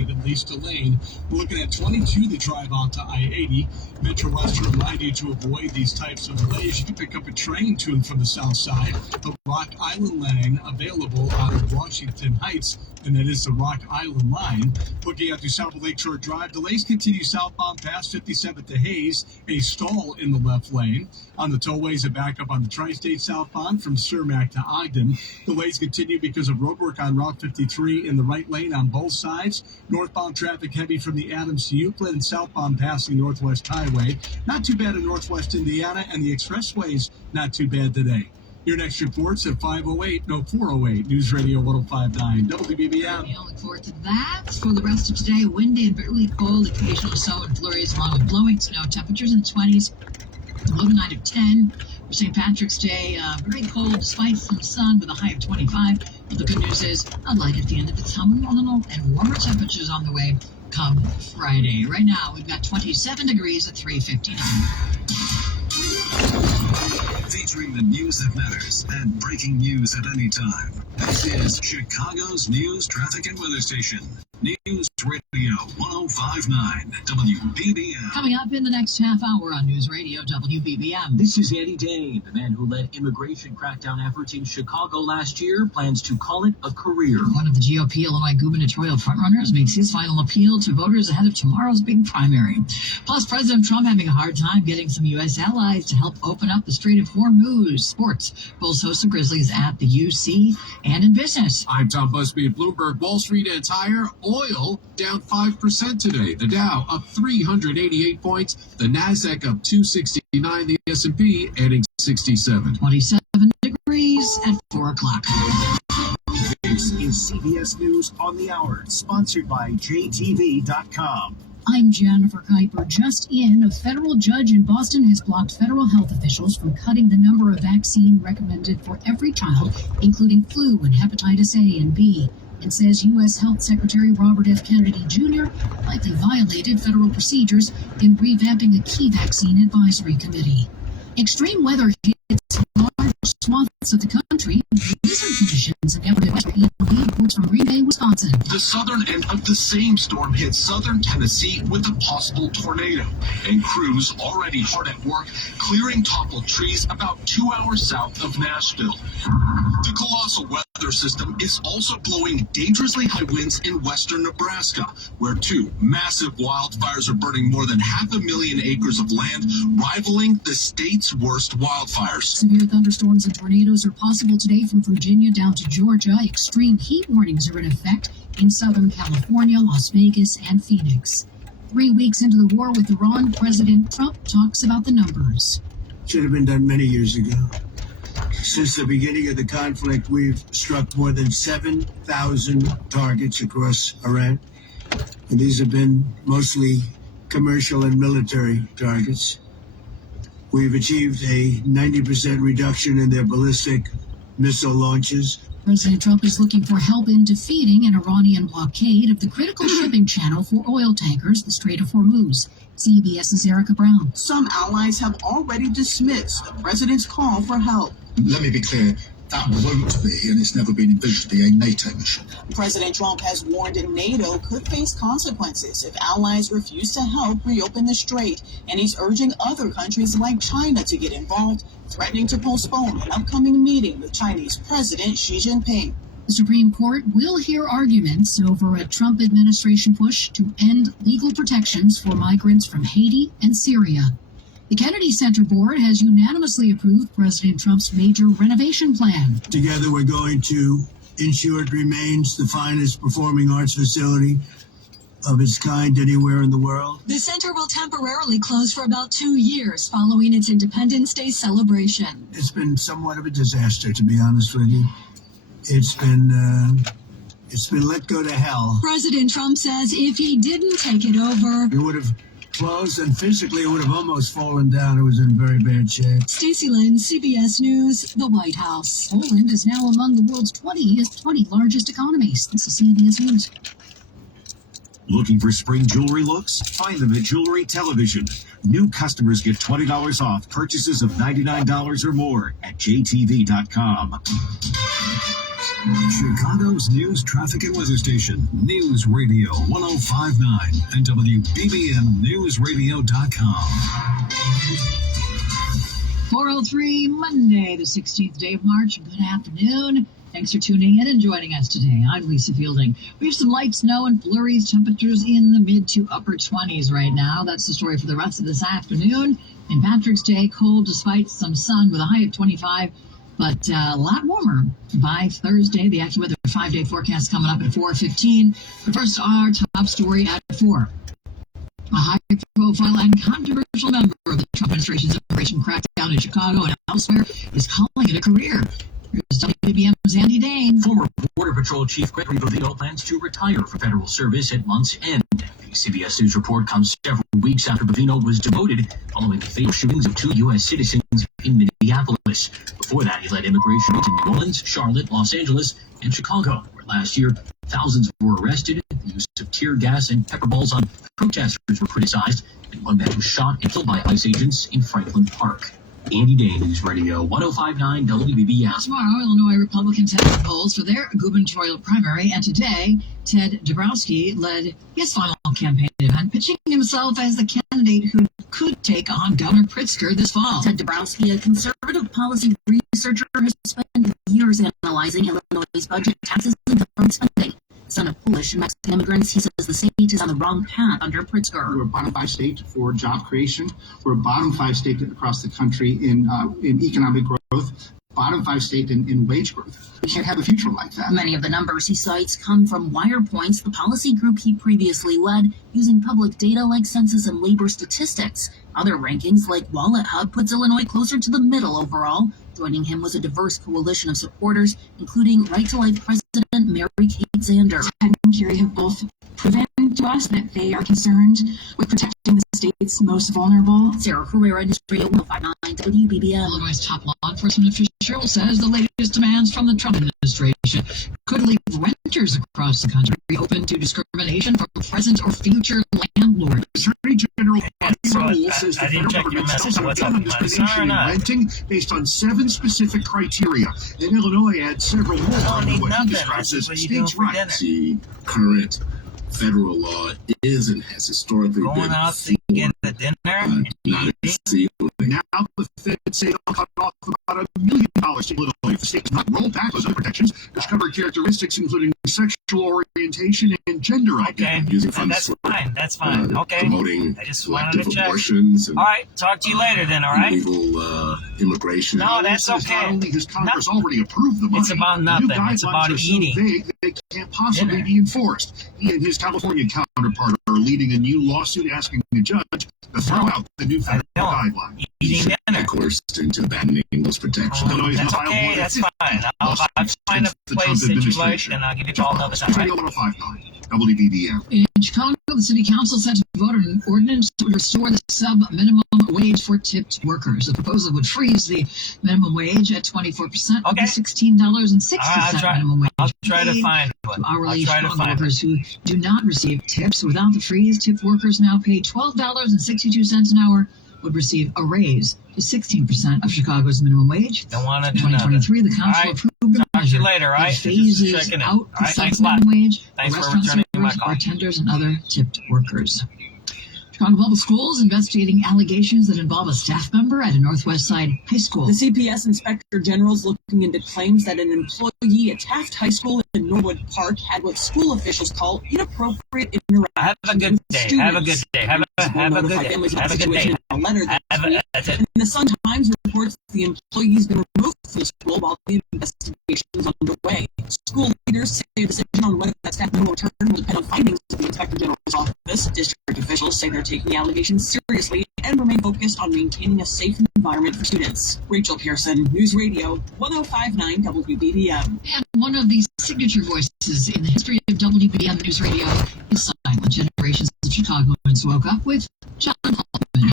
taking at least a lane. We're looking at 22 to drive out to I-80. Metro West to remind you to avoid these types of delays. You can pick up a train to and from the south side. The Rock Island line available out of Washington Heights, and that is the Rock Island line. Looking at the South Lakeshore Drive, delays continue southbound past 57th to Hayes, a stall in the left lane. On the tollways, a backup on the Tri-State southbound from Cermak to Ogden. Delays continue because of roadwork on Route 53 in the right lane on both sides. Northbound traffic heavy from the Adams to Euclid and southbound passing Northwest Highway. Not too bad in Northwest Indiana, and the expressways not too bad today. Your next report's at 408 News Radio 105.9 WBBM. I'll look forward to that. For the rest of today, windy and bitterly cold, occasional snow and flurries along with blowing snow. Temperatures in the 20s, low to 9 of 10. For St. Patrick's Day, very cold despite some sun with a high of 25. But the good news is a light at the end of the tunnel and warmer temperatures on the way come Friday. Right now, we've got 27 degrees at 3:59. Featuring the news that matters and breaking news at any time. This is Chicago's news, traffic, and weather station. News Radio 105.9 WBBM. Coming up in the next half hour on News Radio WBBM. This is Andy Dane, the man who led immigration crackdown efforts in Chicago last year, plans to call it a career. One of the GOP Illinois gubernatorial frontrunners makes his final appeal to voters ahead of tomorrow's big primary. Plus, President Trump having a hard time getting some U.S. allies to help open up the Strait of Hormuz. Sports, Bulls host the Grizzlies at the UC and in business. I'm Tom Busby at Bloomberg. Wall Street and higher. Oil down 5% today. The Dow up 388 points. The Nasdaq up 269. The S&P adding 67. 27 degrees at 4 o'clock. This is CBS News on the Hour, sponsored by JTV.com. I'm Jennifer Kuiper. Just in, a federal judge in Boston has blocked federal health officials from cutting the number of vaccines recommended for every child, including flu and hepatitis A and B, and says U.S. Health Secretary Robert F. Kennedy Jr. likely violated federal procedures in revamping a key vaccine advisory committee. Extreme weather hits large swaths of the country. Blizzard conditions have never been better. Reports from Green Bay, Wisconsin. The southern end of the same storm hit southern Tennessee with a possible tornado, and crews already hard at work clearing toppled trees about 2 hours south of Nashville. The colossal weather system is also blowing dangerously high winds in western Nebraska, where 2 massive wildfires are burning more than 500,000 acres of land, rivaling the state's worst wildfires. Severe thunderstorms and tornadoes are possible today from Virginia down to Georgia. Extreme heat warnings are in effect in Southern California, Las Vegas, and Phoenix. 3 weeks into the war with Iran, President Trump talks about the numbers. Should have been done many years ago. Since the beginning of the conflict, we've struck more than 7,000 targets across Iran. And these have been mostly commercial and military targets. We've achieved a 90% reduction in their ballistic missile launches. President Trump is looking for help in defeating an Iranian blockade of the critical shipping channel for oil tankers, the Strait of Hormuz. CBS's Erica Brown. Some allies have already dismissed the president's call for help. Let me be clear, that won't be, and it's never been envisioned to be, a NATO mission. President Trump has warned NATO could face consequences if allies refuse to help reopen the strait, and he's urging other countries like China to get involved, threatening to postpone an upcoming meeting with Chinese President Xi Jinping. The Supreme Court will hear arguments over a Trump administration push to end legal protections for migrants from Haiti and Syria. The Kennedy Center Board has unanimously approved President Trump's major renovation plan. Together, we're going to ensure it remains the finest performing arts facility of its kind anywhere in the world. The center will temporarily close for about 2 years following its Independence Day celebration. It's been somewhat of a disaster, to be honest with you. It's been let go to hell. President Trump says if he didn't take it over, it would have closed, and physically it would have almost fallen down. It was in very bad shape. Stacey Lynn, CBS News, the White House. Poland is now among the world's 20 largest economies. This is CBS News. Looking for spring jewelry looks? Find them at Jewelry Television. New customers get $20 off purchases of $99 or more at JTV.com. Chicago's news, traffic, and weather station, News Radio 1059 and WBBMNewsRadio.com. 4:03, Monday, the 16th day of March. Good afternoon. Thanks for tuning in and joining us today. I'm Lisa Fielding. We have some light snow and flurries, temperatures in the mid to upper 20s right now. That's the story for the rest of this afternoon. In Patrick's Day, cold despite some sun with a high of 25, but a lot warmer by Thursday. The AccuWeather 5-day forecast coming up at 4:15. But first, our top story at 4. A high-profile and controversial member of the Trump administration's immigration crackdown in Chicago and elsewhere is calling it a career. Here's WBBM's Andy Dane. Former Border Patrol Chief Gregory Bovino plans to retire from federal service at month's end. The CBS News report comes several weeks after Bovino was demoted following the fatal shootings of 2 U.S. citizens in Minneapolis. Before that, he led immigration to New Orleans, Charlotte, Los Angeles, and Chicago, where last year thousands were arrested. The use of tear gas and pepper balls on protesters were criticized, and one man was shot and killed by ICE agents in Franklin Park. Andy Day, News Radio 1059 WBBM. Tomorrow, Illinois Republicans head to the polls for their gubernatorial primary, and today, Ted Dabrowski led his final campaign event, pitching himself as the candidate who could take on Governor Pritzker this fall. Ted Dabrowski, a conservative policy researcher, has spent years analyzing Illinois' budget, taxes, and government spending. Son of Polish and Mexican immigrants, he says the state is on the wrong path under Pritzker. We're a bottom 5 state for job creation. We're a bottom 5 state across the country in economic growth. Bottom 5 state in wage growth. We can't have a future like that. Many of the numbers he cites come from WirePoints, the policy group he previously led, using public data like census and labor statistics. Other rankings like Wallet Hub puts Illinois closer to the middle overall. Joining him was a diverse coalition of supporters, including Right-to-Life President Mary Kate Zander. Ted and Kerry have both proven to us that they are concerned with protecting the state's most vulnerable. Sarah Herrera, News Radio 1059 WBBM. Illinois' top law enforcement official says the latest demands from the Trump administration could leave renters across the country open to discrimination from present or future landlords. Attorney General Rule says the federal government has done discrimination in renting based on 7 specific criteria, and Illinois adds several more under what he describes as states' rights. The current federal law is and has historically going been out to get the dinner. not a ceiling. Now the feds say they'll cut off about $1 million to Illinois if the state does not roll back those other protections, which cover characteristics including sexual orientation and gender identity. Using funds That's for, fine. That's fine. Okay. Promoting I just wanted to selective check. abortions and All right. Talk to you later then. All right. illegal immigration. No, that's okay. Not only has Congress already approved the money, It's about the nothing. new guidelines It's about are eating. so vague they can't possibly Dinner. be enforced. He and his California counterpart are leading a new lawsuit asking the judge to throw out the new federal guidelines. Eating dinner. Coerced into abandoning those protections. Illinois That's filed okay. more than That's 50 fine. I'll find a the place Trump that you like, administration. and I'll give you a call another time. Radio 1059 WBBM. In Chicago, the city council set to vote on an ordinance to restore the sub-minimum wage for tipped workers. The proposal would freeze the minimum wage at 24% of the $16.60 minimum wage. I'll try to find one. To hourly I'll try to Chicago find workers who do not receive tips. Without the freeze, tipped workers now pay $12.62 an hour would receive a raise to 16% of Chicago's minimum wage. Don't want to In do nothing. 2023, the council approved a Talk to measure you later, all right? that phases Just checking in. out All the right, thanks a lot. sub-minimum wage Thanks for for restaurant returning my servers, call. bartenders, and other tipped workers. Chicago Public Schools investigating allegations that involve a staff member at a Northwest Side high school. The CPS Inspector General is looking into claims that an employee at Taft High School in Norwood Park had what school officials call inappropriate interactions. Have a good day. Have a good day. Have a good day. Have a good day. A letter that That's it. and the Sun-Times reports the employee's been removed from the school while the investigation is underway. School leaders say the decision on whether that staff member will return will depend on findings of the Inspector General's office. District officials say they're taking the allegations seriously and remain focused on maintaining a safe environment for students. Rachel Pearson, News Radio 1059 WBBM. And one of the signature voices in the history of WBBM News Radio is silent. Generations of Chicagoans woke up with John Holtman.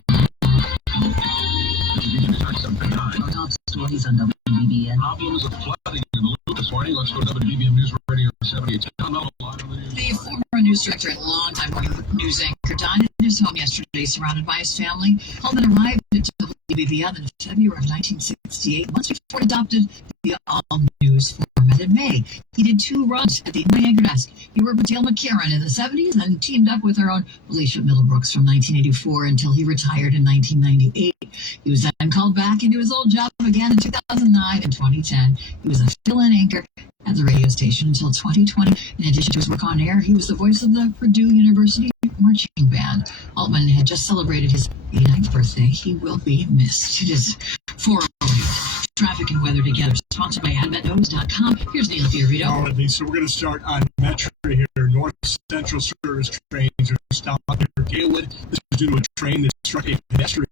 Top stories on WBBM. Problems of flooding in the loop this morning. Let's go to WBBM News Radio 78. The former news director and longtime morning news anchor died at his home yesterday, surrounded by his family. Holtman arrived at WBBM in February of 1968, months before it adopted the all-news format in May. He did 2 runs at the anchor desk. He worked with Dale McCarran in the 70s and teamed up with our own Alicia Middlebrooks from 1984 until he retired in 1998. He was then called back into his old job again in 2009 and 2010. He was a fill-in anchor at the radio station until 2020. In addition to his work on air, he was the voice of the Purdue University marching band. Altman had just celebrated his 89th birthday. He will be missed. It is 4:08. Traffic and weather together, sponsored by adventnews.com. Here's Neil Fiorito. All right, Lisa, we're going to start on Metro here. North Central Service trains are stopped near Galewood. This is due to a train that struck a pedestrian.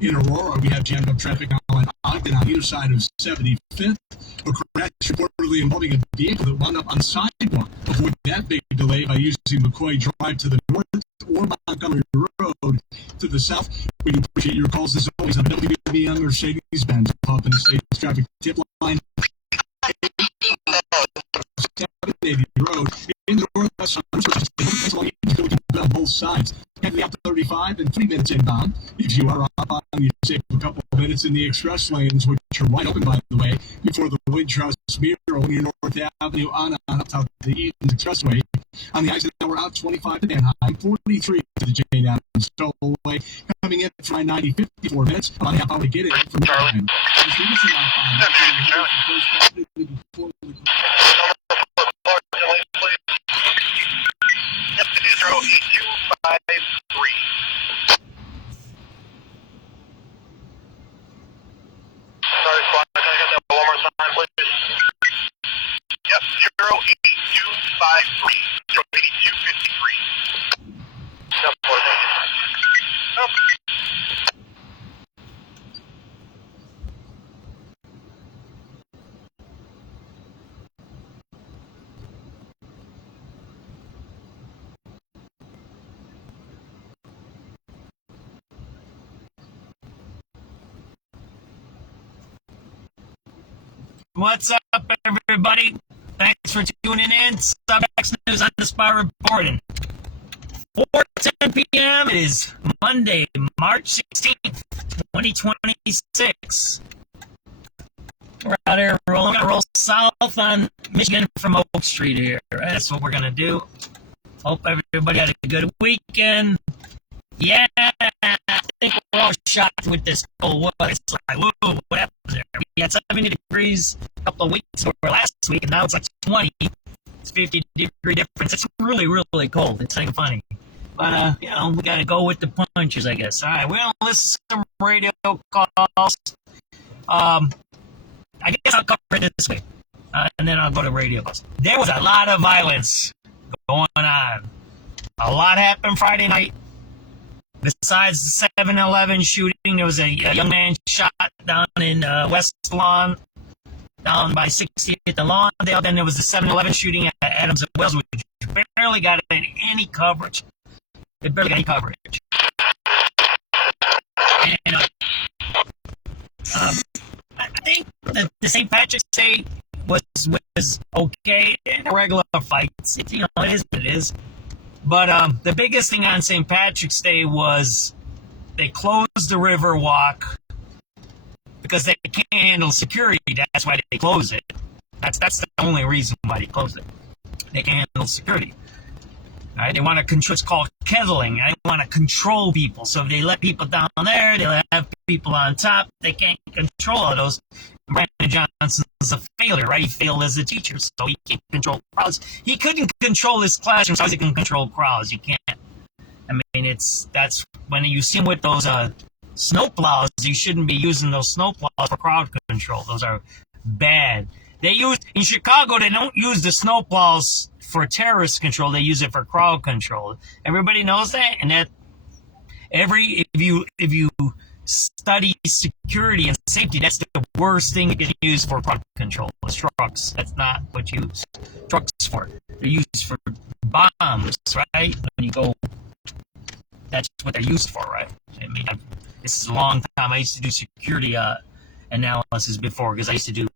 In Aurora, we have jammed up traffic now on Ogden on either side of 75th. A crash reportedly involving a vehicle that wound up on the sidewalk. Avoid that big delay by using McCoy Drive to the north or Montgomery Road to the south. We appreciate your calls as always on WBBM Mercedes-Benz. Up in the state's traffic tip line. 780 Road in the northwest on both sides. Heading out to 35 and 3 minutes inbound. If you are up on, you save a couple of minutes in the express lanes, which are wide open, by the way, before the Windtrust Mural near North Avenue on up to the Eaton's Expressway. On the Eisenhower out 25 to Manheim, 43 to the Jane Addams Tollway. Coming in for 90, 54 minutes. About a half hour to get in from Manheim. Sorry, squad. Can I get that one more time, please? Yep, 08253. 08253. Yep, boy, thank you. Nope. What's up, everybody? Thanks for tuning in. SubX.News on the spot reporting. 4:10 p.m. It is Monday, March 16th, 2026. We're out here rolling. We're gonna roll south on Michigan from Oak Street here. That's what we're gonna do. Hope everybody had a good weekend. Yeah, I think we're all shocked with this cold weather. It's like, whoa, what happened there? We had 70 degrees a couple of weeks ago last week, and now it's like 20. It's 50-degree difference. It's really, really cold. It's not even funny. But, we got to go with the punches, I guess. All right, we'll listen to some radio calls. I guess I'll cover it this way, and then I'll go to radio calls. There was a lot of violence going on. A lot happened Friday night. Besides the 7-Eleven shooting, there was a young man shot down in West Lawn, down by 60th and Lawndale. Then there was the 7-Eleven shooting at Adams and Wells, which barely got any coverage. It barely got any coverage. And I think that the St. Patrick's Day was okay in regular fights. It is what it is. But the biggest thing on St. Patrick's Day was they closed the river walk because they can't handle security. That's why they closed it. That's the only reason why they closed it. They can't handle security. All right, they want to control. It's called kettling. They want to control people. So if they let people down there, they'll have people on top. They can't control all those. Brandon Johnson's a failure, right? He failed as a teacher, so he can't control crowds. He couldn't control his classroom, so he can control crowds. You can't. I mean, that's when you see him with those snow plows. You shouldn't be using those snow plows for crowd control. Those are bad. In Chicago, they don't use the snow plows for terrorist control. They use it for crowd control. Everybody knows that, and that if you study security and safety, that's the worst thing you can use for crowd control. Is trucks. That's not what you use trucks for. They're used for bombs, right? When you go, that's what they're used for, right? I mean, this is a long time. I used to do security analysis before, because I used to do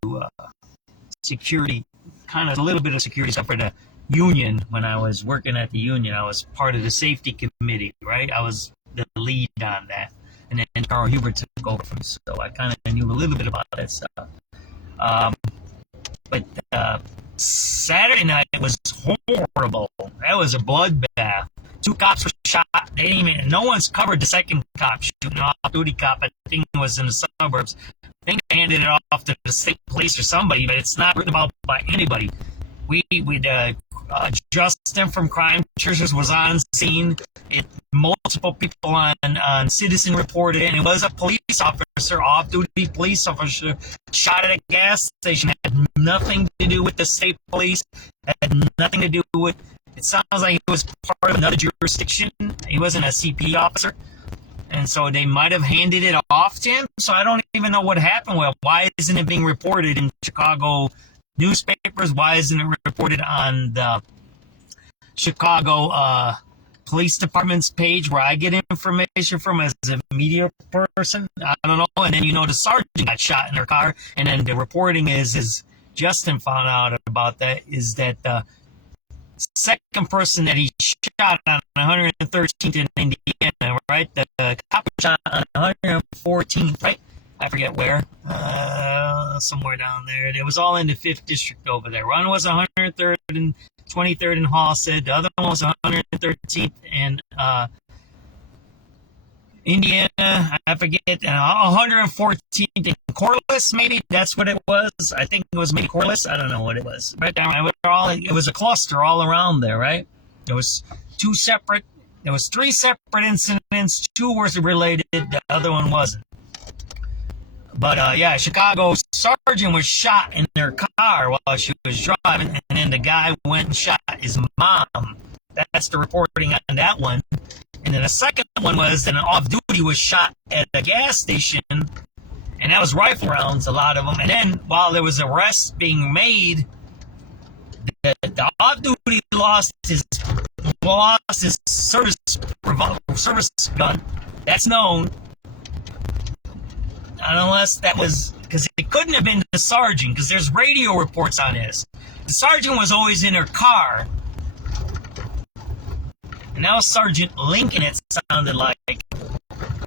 security, kind of a little bit of security stuff for the union. When I was working at the union, I was part of the safety committee, right? I was the lead on that. and then Carl Hubert took over from. So I kind of knew a little bit about that stuff. But Saturday night was horrible. That was a bloodbath. 2 cops were shot. They didn't even. No one's covered the second cop shooting, off-duty cop. I think it was in the suburbs. I think they handed it off to the state police or somebody, but it's not written about by anybody. Justin from Crime Churches was on scene. Multiple people on Citizen reported it, and it was a police officer, off-duty police officer, shot at a gas station. It had nothing to do with the state police. It had nothing to do with. It sounds like he was part of another jurisdiction. He wasn't a CP officer, and so they might have handed it off to him. So I don't even know what happened. Well, why isn't it being reported in Chicago newspapers? Why isn't it reported on the Chicago Police Department's page where I get information from as a media person? I don't know. And then the sergeant got shot in her car, and then the reporting is Justin found out about that, is that the second person that he shot on 113th in Indiana, right? The cop shot on 114th, right? I forget where. Somewhere down there. It was all in the 5th district over there. One was 103rd and 23rd in Halstead. The other one was 113th in Indiana. I forget. 114th in Corliss, maybe. That's what it was. I think it was maybe Corliss. I don't know what it was. Right down. It was a cluster all around there, right? There was 3 separate incidents. 2 were related. The other one wasn't. But, Chicago sergeant was shot in their car while she was driving, and then the guy went and shot his mom. That's the reporting on that one. And then the second one was an off-duty was shot at a gas station, and that was rifle rounds, a lot of them. And then while there was arrests being made, the off-duty lost his service gun. That's known. Unless that was, because it couldn't have been the sergeant, because there's radio reports on this. The sergeant was always in her car. And that was Sergeant Lincoln, it sounded like.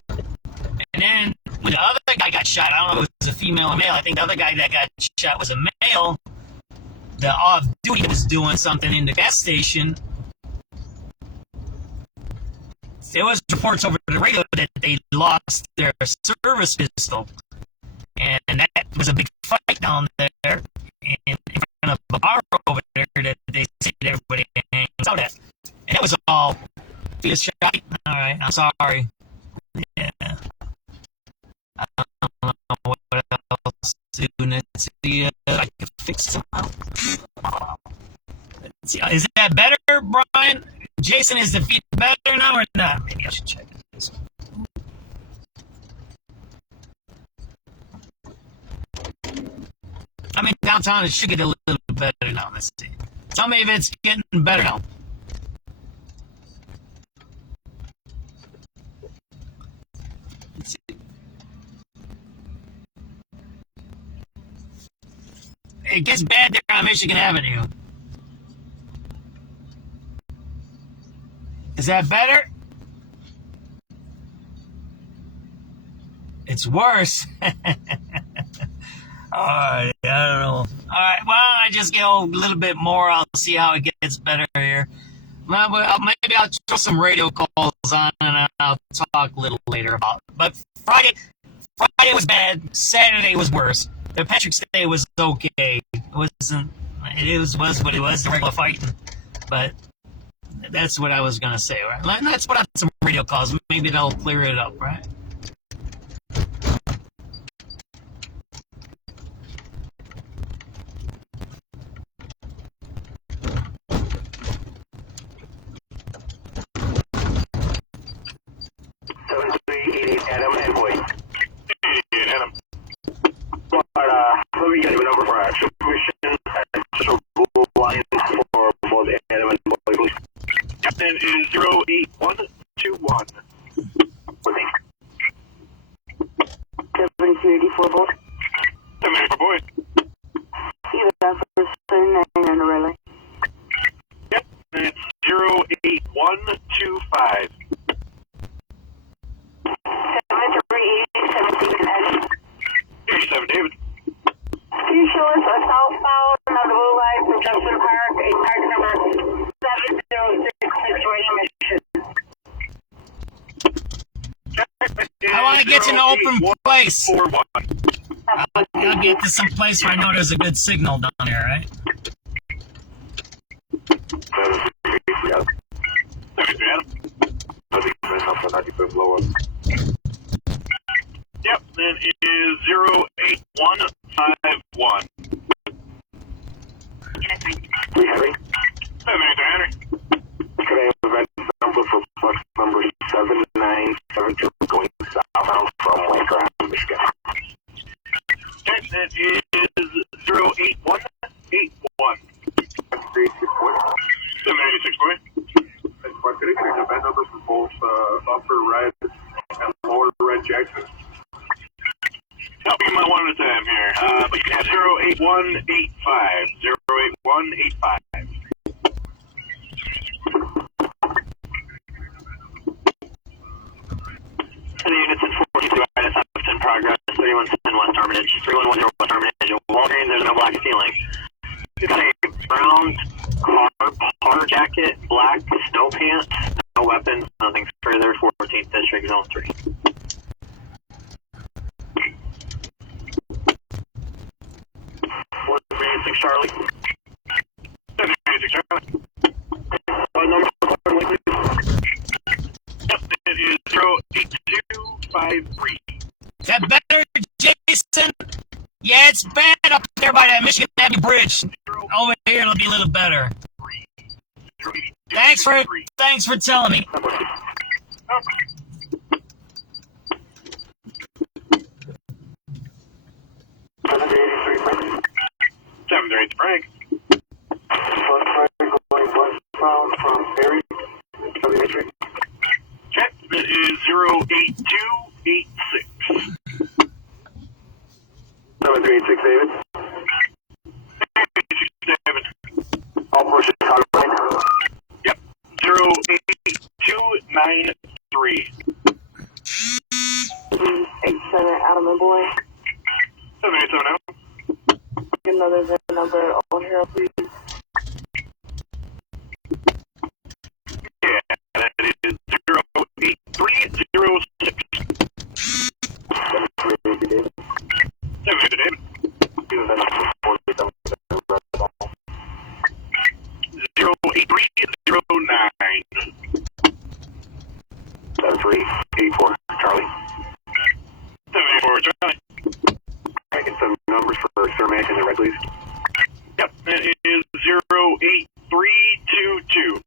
And then when the other guy got shot, I don't know if it was a female or male. I think the other guy that got shot was a male. The off-duty was doing something in the gas station. There was reports over the radio that they lost their service pistol, and that was a big fight down there in front of a bar over there that they said everybody hangs out at. And that was all just shot. All right, I'm sorry. Yeah. I don't know what else to do. Let's see if I can fix somehow. Let's see. Is that better, Brian? Jason, is the feed better now or not? Maybe I should check this. I mean, downtown it should get a little better now. Let's see. Tell me if it's getting better now. Let's see. It gets bad there on Michigan Avenue. Is that better? It's worse. Alright, I don't know. Alright, well, I just get a little bit more. I'll see how it gets better here. Well, maybe I'll throw some radio calls on and I'll talk a little later about it. But Friday was bad. Saturday was worse. The Patrick's Day was okay. It was what it was, the regular fighting. But that's what I was going to say, right? Let's put out some radio calls. Maybe that'll clear it up, right? Adam and Boyd. Adam. But, let me get your number for action mission. So, line for both Adam and Boyd, please. Captain is 08121. 7284 Boyd. 784 Boyd. You got for 79 and relay. Yep, and it's 08125. 784 want to get to an open place. I'll get to some place where I know there's a good signal down there, right? Yep, that is 08151. Henry? Henry. Could I have event number for bus number 7972 going southbound from Lancaster, Michigan? Okay, that is 08181. 786 point. Could I get an event number for both Upper Red and Lower Red Jackson? Help me one at a time here. But you can have 08185. 08185. The units in 42 INS in progress. 3110 West Armitage. 3110 West Armitage. Walgreens, there's no black ceiling. You've got a brown car jacket, black snow pants, no weapons, nothing further. 14th District, Zone 3. 136 Charlie. 786 Charlie. Number 4, please. Yep, it is 08253. Is that better, Jason? Yeah, it's bad up there by that Michigan Avenue Bridge. Over here, it'll be a little better. Thanks for telling me. 738 Frank. Westbound from Perry. Check. That is 08286. 7386 David. 867. All for Chicago. Yep. 08293. 87 Adam and Boy. 7870. Another VIN number on here, please. Yeah, that is 08306. 700 David. 08309. 7384 Charlie. 784 Charlie. I get some numbers for Sir Mac in the red, please. Yep, that is 08322.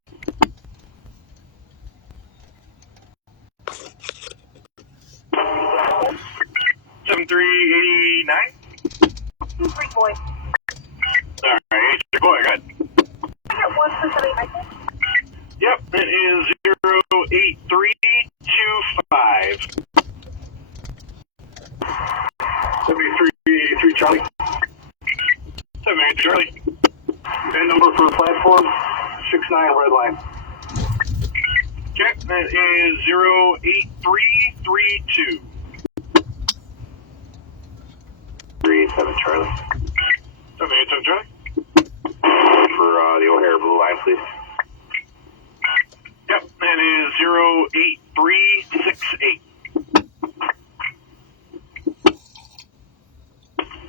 $7389. 23 boy. Alright, your boy, go ahead. What's the 79? Yep, it is 08325. 7383 Charlie. 78 Charlie. VIN number for platform 69 red line. Check, that is 08332. 387 Charlie. 787 Charlie. For the O'Hare blue line, please. Yep, that is 08368.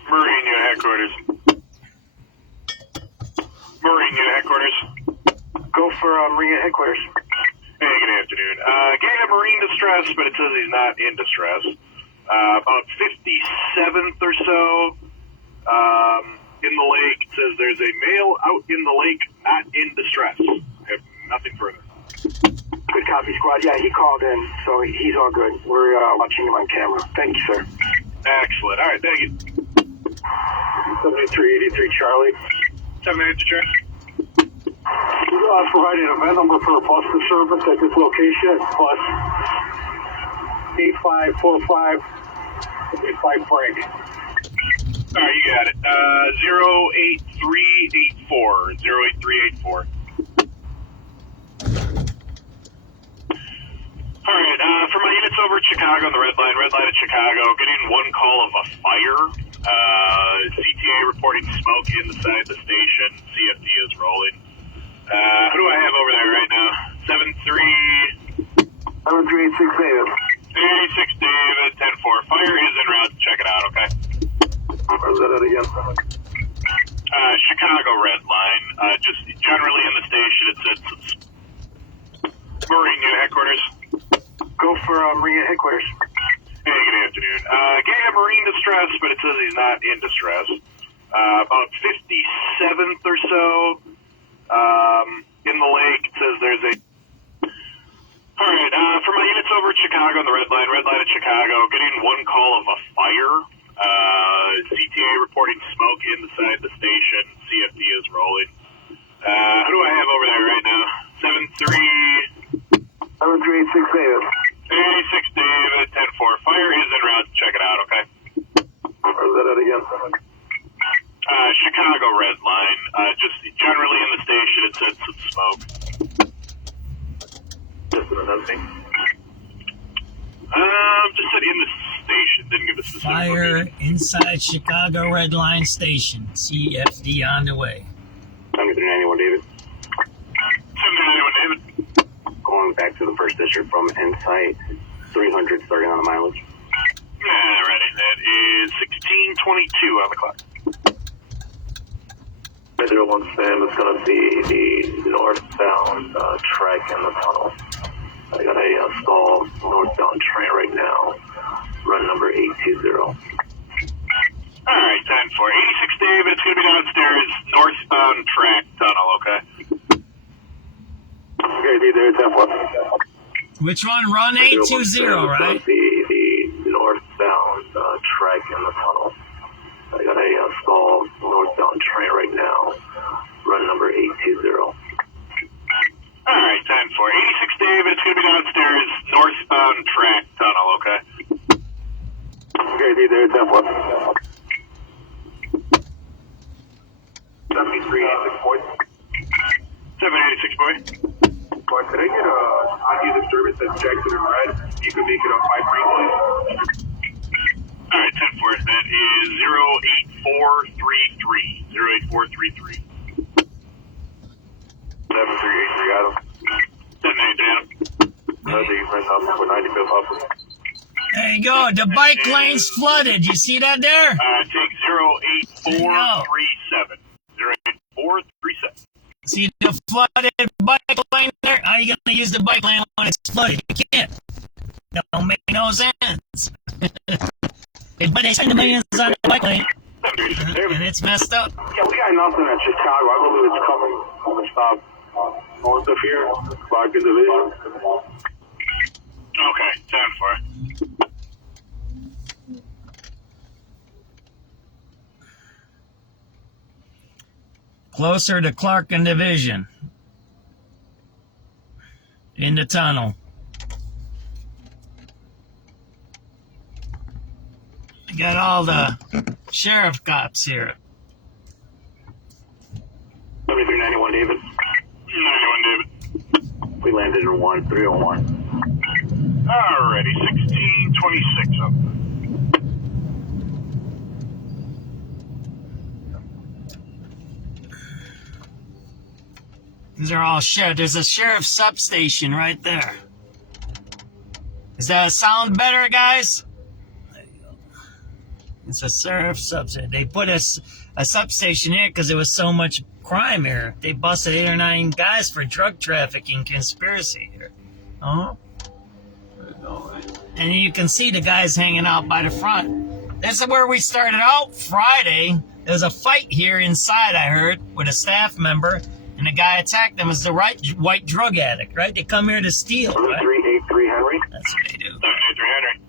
Marine Unit Headquarters. Marine Unit Headquarters. Go for Marine Unit Headquarters. Hey, good afternoon. Getting a Marine distress, but it says he's not in distress. About 57th or so. In the lake, it says there's a male out in the lake, not in distress. I have nothing further. Good copy, squad. Yeah, he called in, so he's all good. We're watching him on camera. Thank you, sir. Excellent. All right, thank you. 7383 Charlie. 782 Charlie. Provided a VIN number for a bus service at this location. It's plus 8545 85 Frank. All right, you got it. 08384. 08384. All right, for my units over at Chicago on the red line at Chicago, getting one call of a fire. CTA reporting smoke inside the station. CFD is rolling. Who do I have over there right now? 7386 David. 86 David, 10-4. Fire is en route. Check it out, okay? Where's that at again? Chicago red line. Just generally in the station, it says Marine headquarters. Go for Marine headquarters. Hey, good afternoon. Getting a Marine distress, but it says he's not in distress. About 57th or so. In the lake, it says there's a... Alright, for my units over at Chicago on the red line at Chicago, getting one call of a fire. CTA reporting smoke inside the station. CFD is rolling. Who do I have over there right now? 7386 David. 86 David, 10-4. Fire is en route. Check it out, okay? Where's that at again? Chicago red line. Just generally in the station, it said some smoke. Just another thing. Just said in the station. Didn't give a specific Fire location. inside Chicago red line station. CFD on the way. 7391 David. 7391 David. Going back to the first district from Insight, 300 starting on the mileage. Yeah, ready. That is 1622 on the clock. 01 Sam is going to be the northbound track in the tunnel. I got a stall northbound train right now. Run number 820. Alright, 10-4. 86 David, it's going to be downstairs, northbound track tunnel, okay? Okay, be there, 10-4. Which one? Run 820, right? The northbound track in the tunnel. I got a stall northbound train right now. Run number 820. Alright, 10-4. 86 David, it's going to be downstairs, northbound track tunnel, okay? Okay, be there, 10-4. 7386 boy. 786 boy. Boy, could I get a unusable service that's Jackson and Red? You can make it on 5 please. Alright, 10-4. That is 08433. 08433. 7383 Adam. 10-9 Adam. The friends up for 95th officer. There you go. The bike lane's flooded. You see that there? Take 08437. 08437. See the flooded bike lane there? How are you going to use the bike lane when it's flooded? You can't. That don't make no sense. But they spend the millions on the bike lane. And it's messed up. Yeah, we got nothing at Chicago. I believe it's coming on the stop north of here. Clark Division. Okay, 10-4. Closer to Clark and Division. In the tunnel. You got all the sheriff cops here. 7391 David. 91 David. We landed in 1301. Alrighty, 1626 up. These are all sheriff. There's a sheriff substation right there. Does that sound better, guys? There you go. It's a sheriff substation. They put a substation here because there was so much crime here. They busted 8 or 9 guys for drug trafficking conspiracy here. Oh. And you can see the guys hanging out by the front. This is where we started out Friday. There's a fight here inside, I heard, with a staff member. And the guy attacked them as the white drug addict, right? They come here to steal, right? 383 Henry. That's what they do. 383 Henry.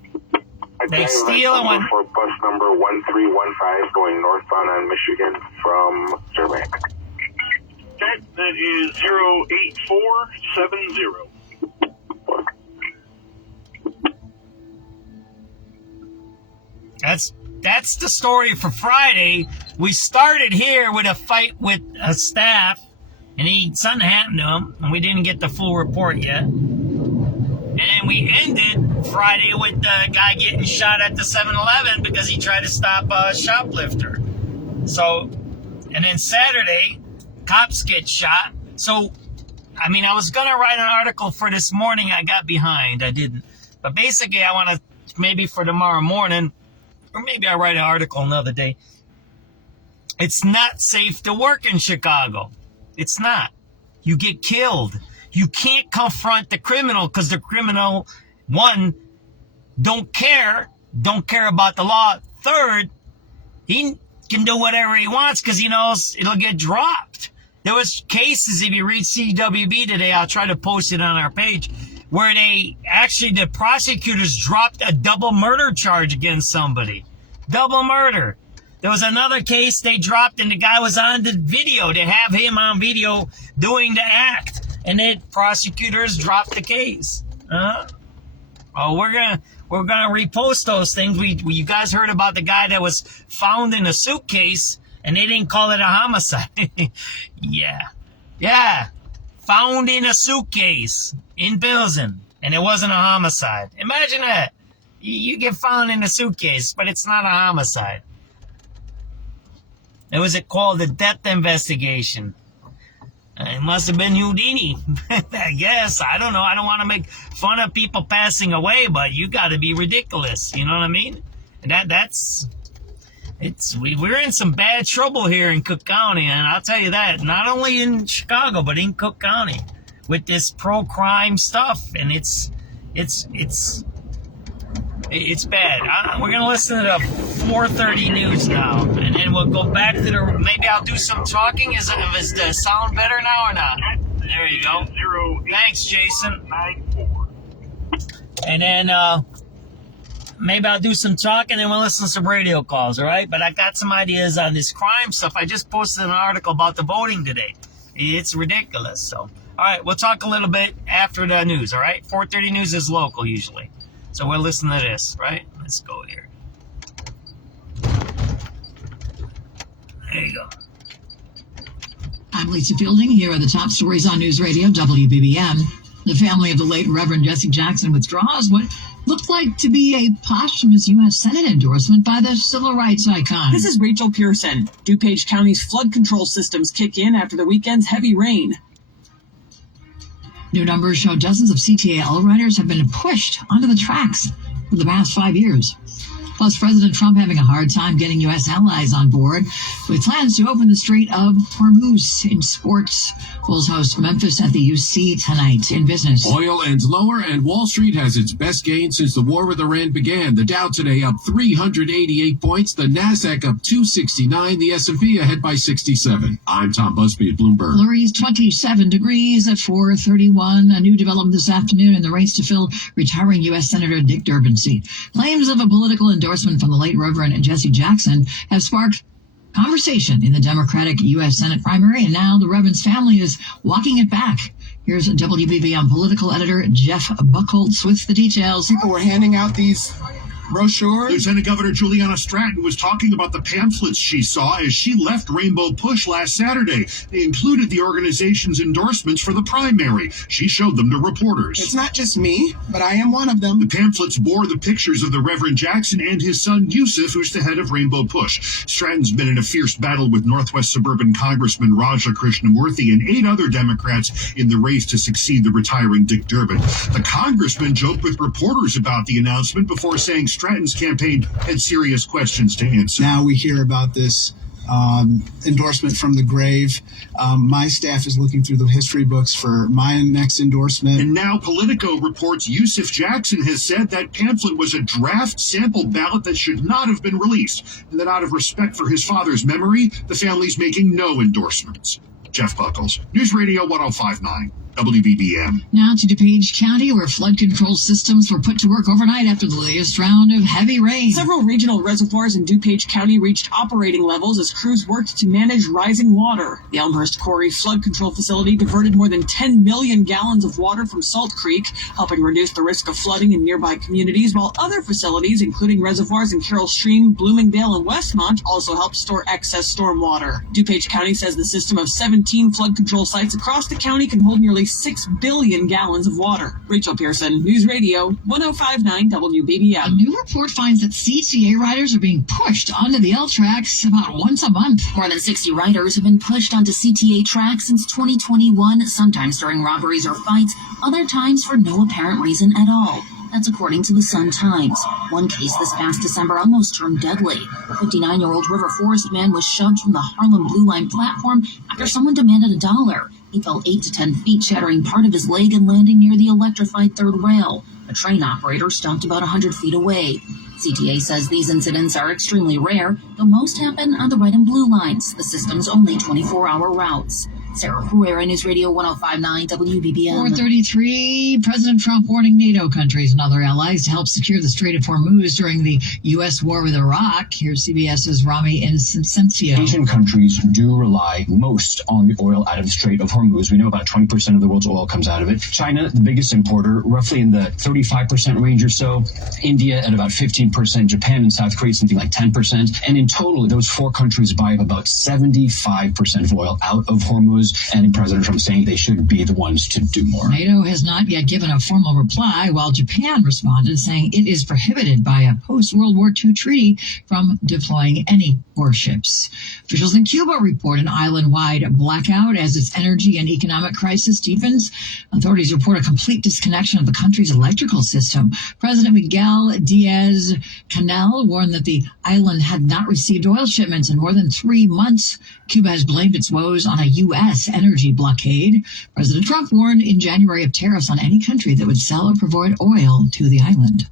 They steal and when... For bus number 1315 going northbound on Michigan from Cermak. Okay, that is 08470. That's the story for Friday. We started here with a fight with a staff, and something happened to him, and we didn't get the full report yet. And then we ended Friday with the guy getting shot at the 7-Eleven because he tried to stop a shoplifter. So, and then Saturday, cops get shot. So, I mean, I was going to write an article for this morning. I got behind. I didn't. But basically, I want to, maybe for tomorrow morning, or maybe I write an article another day. It's not safe to work in Chicago. It's not. You get killed. You can't confront the criminal because the criminal, one, don't care about the law. Third, he can do whatever he wants because he knows it'll get dropped. There was cases, if you read CWB today, I'll try to post it on our page, where the prosecutors dropped a double murder charge against somebody. Double murder. There was another case they dropped and the guy was on the video. They have him on video doing the act. And then prosecutors dropped the case. Oh, we're gonna repost those things. You guys heard about the guy that was found in a suitcase and they didn't call it a homicide. Yeah. Found in a suitcase in Pilsen and it wasn't a homicide. Imagine that. You get found in a suitcase, but it's not a homicide. It was called a death investigation. It must have been Houdini. I guess. I don't know. I don't want to make fun of people passing away, but you got to be ridiculous. You know what I mean? We're in some bad trouble here in Cook County, and I'll tell you that. Not only in Chicago, but in Cook County with this pro-crime stuff, and it's bad. We're going to listen to the 4:30 news now, and then we'll go back to maybe I'll do some talking. Is the sound better now or not? There you go. Thanks, Jason. And then maybe I'll do some talking and we'll listen to some radio calls, all right? But I got some ideas on this crime stuff. I just posted an article about the voting today. It's ridiculous. So, all right, we'll talk a little bit after the news, all right? 4:30 news is local usually. So we'll listen to this, right? Let's go here. There you go. I'm Lisa Fielding. Here are the top stories on News Radio WBBM. The family of the late Reverend Jesse Jackson withdraws what looked like to be a posthumous U.S. Senate endorsement by the civil rights icon. This is Rachel Pearson. DuPage County's flood control systems kick in after the weekend's heavy rain. New numbers show dozens of CTAL riders have been pushed onto the tracks for the past 5 years. Plus, President Trump having a hard time getting U.S. allies on board with plans to open the Strait of Hormuz. In sports, Bulls host Memphis at the UC tonight. In business, oil ends lower and Wall Street has its best gain since the war with Iran began. The Dow today up 388 points, the Nasdaq up 269, the S&P ahead by 67. I'm Tom Busby at Bloomberg. Flurries 27 degrees at 4:31. A new development this afternoon in the race to fill retiring U.S. Senator Dick Durbin's seat. Claims of a political endorsement from the late Reverend Jesse Jackson have sparked conversation in the Democratic U.S. Senate primary, and now the Reverend's family is walking it back. Here's WBBM political editor Jeff Buchholz with the details. People were handing out these brochures. Lieutenant Governor Juliana Stratton was talking about the pamphlets she saw as she left Rainbow Push last Saturday. They included the organization's endorsements for the primary. She showed them to reporters. It's not just me, but I am one of them. The pamphlets bore the pictures of the Reverend Jackson and his son Yusuf, who's the head of Rainbow Push. Stratton's been in a fierce battle with Northwest Suburban Congressman Raja Krishnamurthy and 8 other Democrats in the race to succeed the retiring Dick Durbin. The congressman joked with reporters about the announcement before saying Stratton's campaign had serious questions to answer. Now we hear about this endorsement from the grave. My staff is looking through the history books for my next endorsement. And now Politico reports Yusuf Jackson has said that pamphlet was a draft sample ballot that should not have been released, and that out of respect for his father's memory, the family's making no endorsements. Jeff Buchholz, News Radio 105.9. WBBM. Now to DuPage County, where flood control systems were put to work overnight after the latest round of heavy rain. Several regional reservoirs in DuPage County reached operating levels as crews worked to manage rising water. The Elmhurst Quarry Flood Control Facility diverted more than 10 million gallons of water from Salt Creek, helping reduce the risk of flooding in nearby communities, while other facilities, including reservoirs in Carroll Stream, Bloomingdale, and Westmont, also help store excess storm water. DuPage County says the system of 17 flood control sites across the county can hold nearly nearly 6 billion gallons of water. Rachel Pearson, News Radio 1059 WBBM. A new report finds that CTA riders are being pushed onto the L tracks about once a month. More than 60 riders have been pushed onto CTA tracks since 2021, sometimes during robberies or fights, other times for no apparent reason at all. That's according to the Sun-Times. One case this past December almost turned deadly. A 59-year-old River Forest man was shoved from the Harlem Blue Line platform after someone demanded $1. He fell 8 to 10 feet, shattering part of his leg and landing near the electrified third rail. A train operator stopped about 100 feet away. CTA says these incidents are extremely rare, though most happen on the red and blue lines, the system's only 24-hour routes. Sarah Herrera, News Radio 1059 WBBM. 4:33, President Trump warning NATO countries and other allies to help secure the Strait of Hormuz during the U.S. war with Iraq. Here's CBS's Rami Incencio. Asian countries do rely most on the oil out of the Strait of Hormuz. We know about 20% of the world's oil comes out of it. China, the biggest importer, roughly in the 35% range or so. India at about 15%. Japan and South Korea something like 10%. And in total, those four countries buy about 75% of oil out of Hormuz. And President Trump saying they should be the ones to do more. NATO has not yet given a formal reply, while Japan responded saying it is prohibited by a post-World War II treaty from deploying any warships. Officials in Cuba report an island-wide blackout as its energy and economic crisis deepens. Authorities report a complete disconnection of the country's electrical system. President Miguel Diaz-Canel warned that the island had not received oil shipments in more than 3 months. Cuba has blamed its woes on a U.S. energy blockade. President Trump warned in January of tariffs on any country that would sell or provide oil to the island.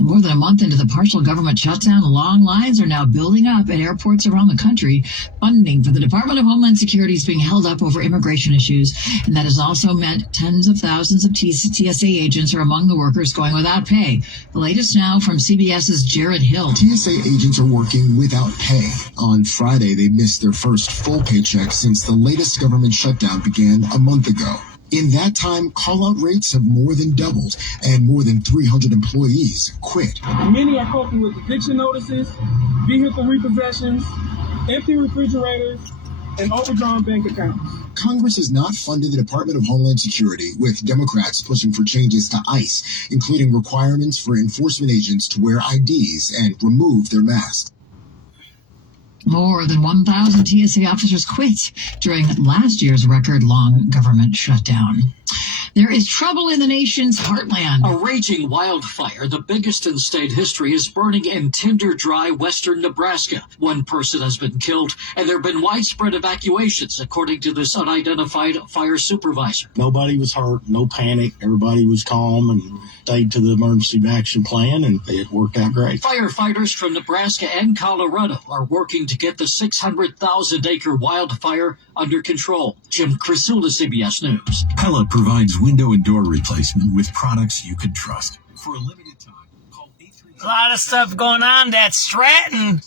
More than a month into the partial government shutdown, long lines are now building up at airports around the country. Funding for the Department of Homeland Security is being held up over immigration issues, and that has also meant tens of thousands of TSA agents are among the workers going without pay. The latest now from CBS's Jared Hill. TSA agents are working without pay. On Friday, they missed their first full paycheck since the latest government shutdown began a month ago. In that time, call-out rates have more than doubled, and more than 300 employees quit. Many are coping with eviction notices, vehicle repossessions, empty refrigerators, and overdrawn bank accounts. Congress has not funded the Department of Homeland Security, with Democrats pushing for changes to ICE, including requirements for enforcement agents to wear IDs and remove their masks. More than 1,000 TSA officers quit during last year's record-long government shutdown. There is trouble in the nation's heartland. A raging wildfire, the biggest in state history, is burning in tinder-dry western Nebraska. One person has been killed, and there have been widespread evacuations, according to this unidentified fire supervisor. Nobody was hurt, no panic. Everybody was calm and stayed to the emergency action plan, and it worked out great. Firefighters from Nebraska and Colorado are working to get the 600,000-acre wildfire under control. Jim Crisula, CBS News. Pella provides window and door replacement with products you can trust. For a limited time, call 833. A lot of stuff going on. That Stratton,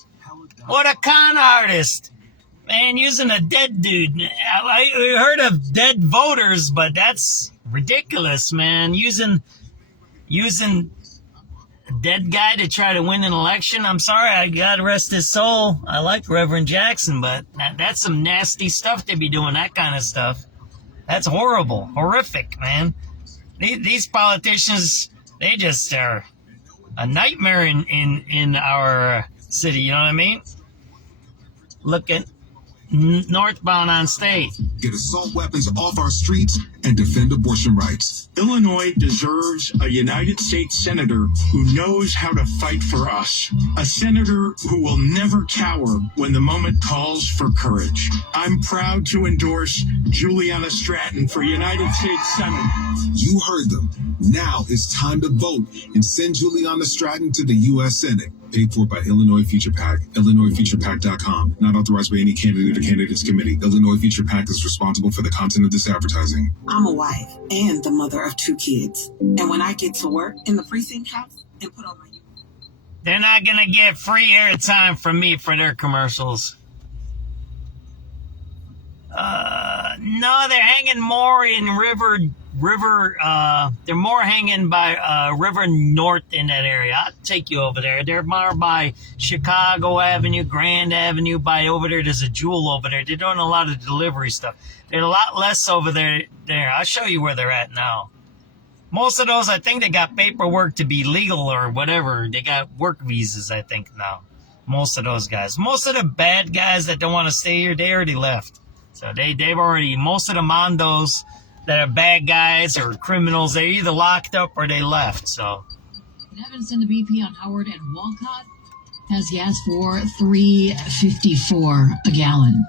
what a con artist. Man, using a dead dude. I heard of dead voters, but that's ridiculous, man. Using a dead guy to try to win an election. I'm sorry, God rest his soul. I like Reverend Jackson, but that's some nasty stuff to be doing, that kind of stuff. That's horrible, horrific, man. These politicians, they just are a nightmare in our city, you know what I mean? Look at northbound on State. Get assault weapons off our streets and defend abortion rights. Illinois deserves a United States senator who knows how to fight for us. A senator who will never cower when the moment calls for courage. I'm proud to endorse Juliana Stratton for United States Senate. You heard them. Now it's time to vote and send Juliana Stratton to the U.S. Senate. Paid for by Illinois Future PAC. IllinoisFuturePAC.com. Not authorized by any candidate or candidates committee. Illinois Future PAC is responsible for the content of this advertising. I'm a wife and the mother of 2 kids. And when I get to work in the precinct house and put on my uniform, they're not going to get free airtime from me for their commercials. No, they're hanging more in River river, they're more hanging by River North in that area. I'll take you over there. They're more by Chicago Avenue, Grand Avenue, by over there. There's a Jewel over there. They're doing a lot of delivery stuff. They're a lot less over there. I'll show you where they're at now. Most of those, I think they got paperwork to be legal or whatever. They got work visas, I think, now. Most of those guys. Most of the bad guys that don't want to stay here, they already left. So they've already, most of the mondos that are bad guys or criminals, they're either locked up or they left. So Evidence in the BP on Howard and Walcott has gas for $3.54 a gallon.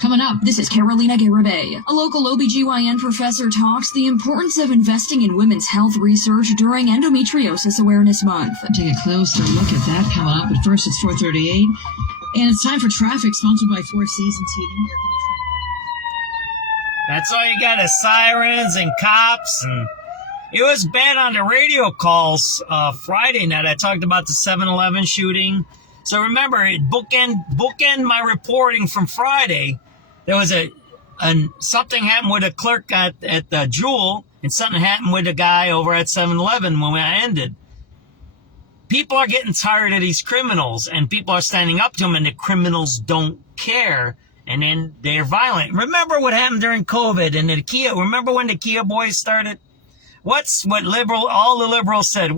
Coming up, this is Carolina Garibay. A local OBGYN professor talks the importance of investing in women's health research during Endometriosis Awareness Month. Take a closer look at that coming up. But first, it's 4:38, and it's time for traffic, sponsored by Four Seasons Heating. that's all you got is sirens and cops. And it was bad on the radio calls Friday night. I talked about the 7-Eleven shooting. So remember, bookend my reporting from Friday. There was something happened with a clerk at the Jewel, and something happened with a guy over at 7-Eleven when I ended. People are getting tired of these criminals, and people are standing up to them, and the criminals don't care, and then they're violent. Remember what happened during COVID and the Kia? Remember when the Kia boys started? What all the liberals said?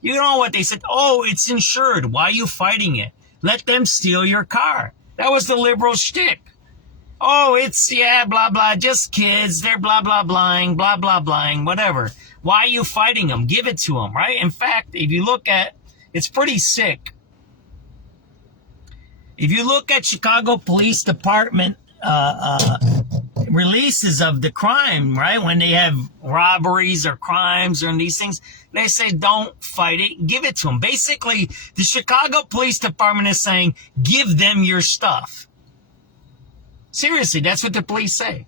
You know what they said? Oh, it's insured. Why are you fighting it? Let them steal your car. That was the liberal shtick. Oh, it's, blah, blah, just kids. They're blah, blah, blah, whatever. Why are you fighting them? Give it to them, right? In fact, if you look at, it's pretty sick. If you look at Chicago Police Department, releases of the crime, right? When they have robberies or crimes or these things, they say, don't fight it, give it to them. Basically, the Chicago Police Department is saying, give them your stuff. Seriously, that's what the police say.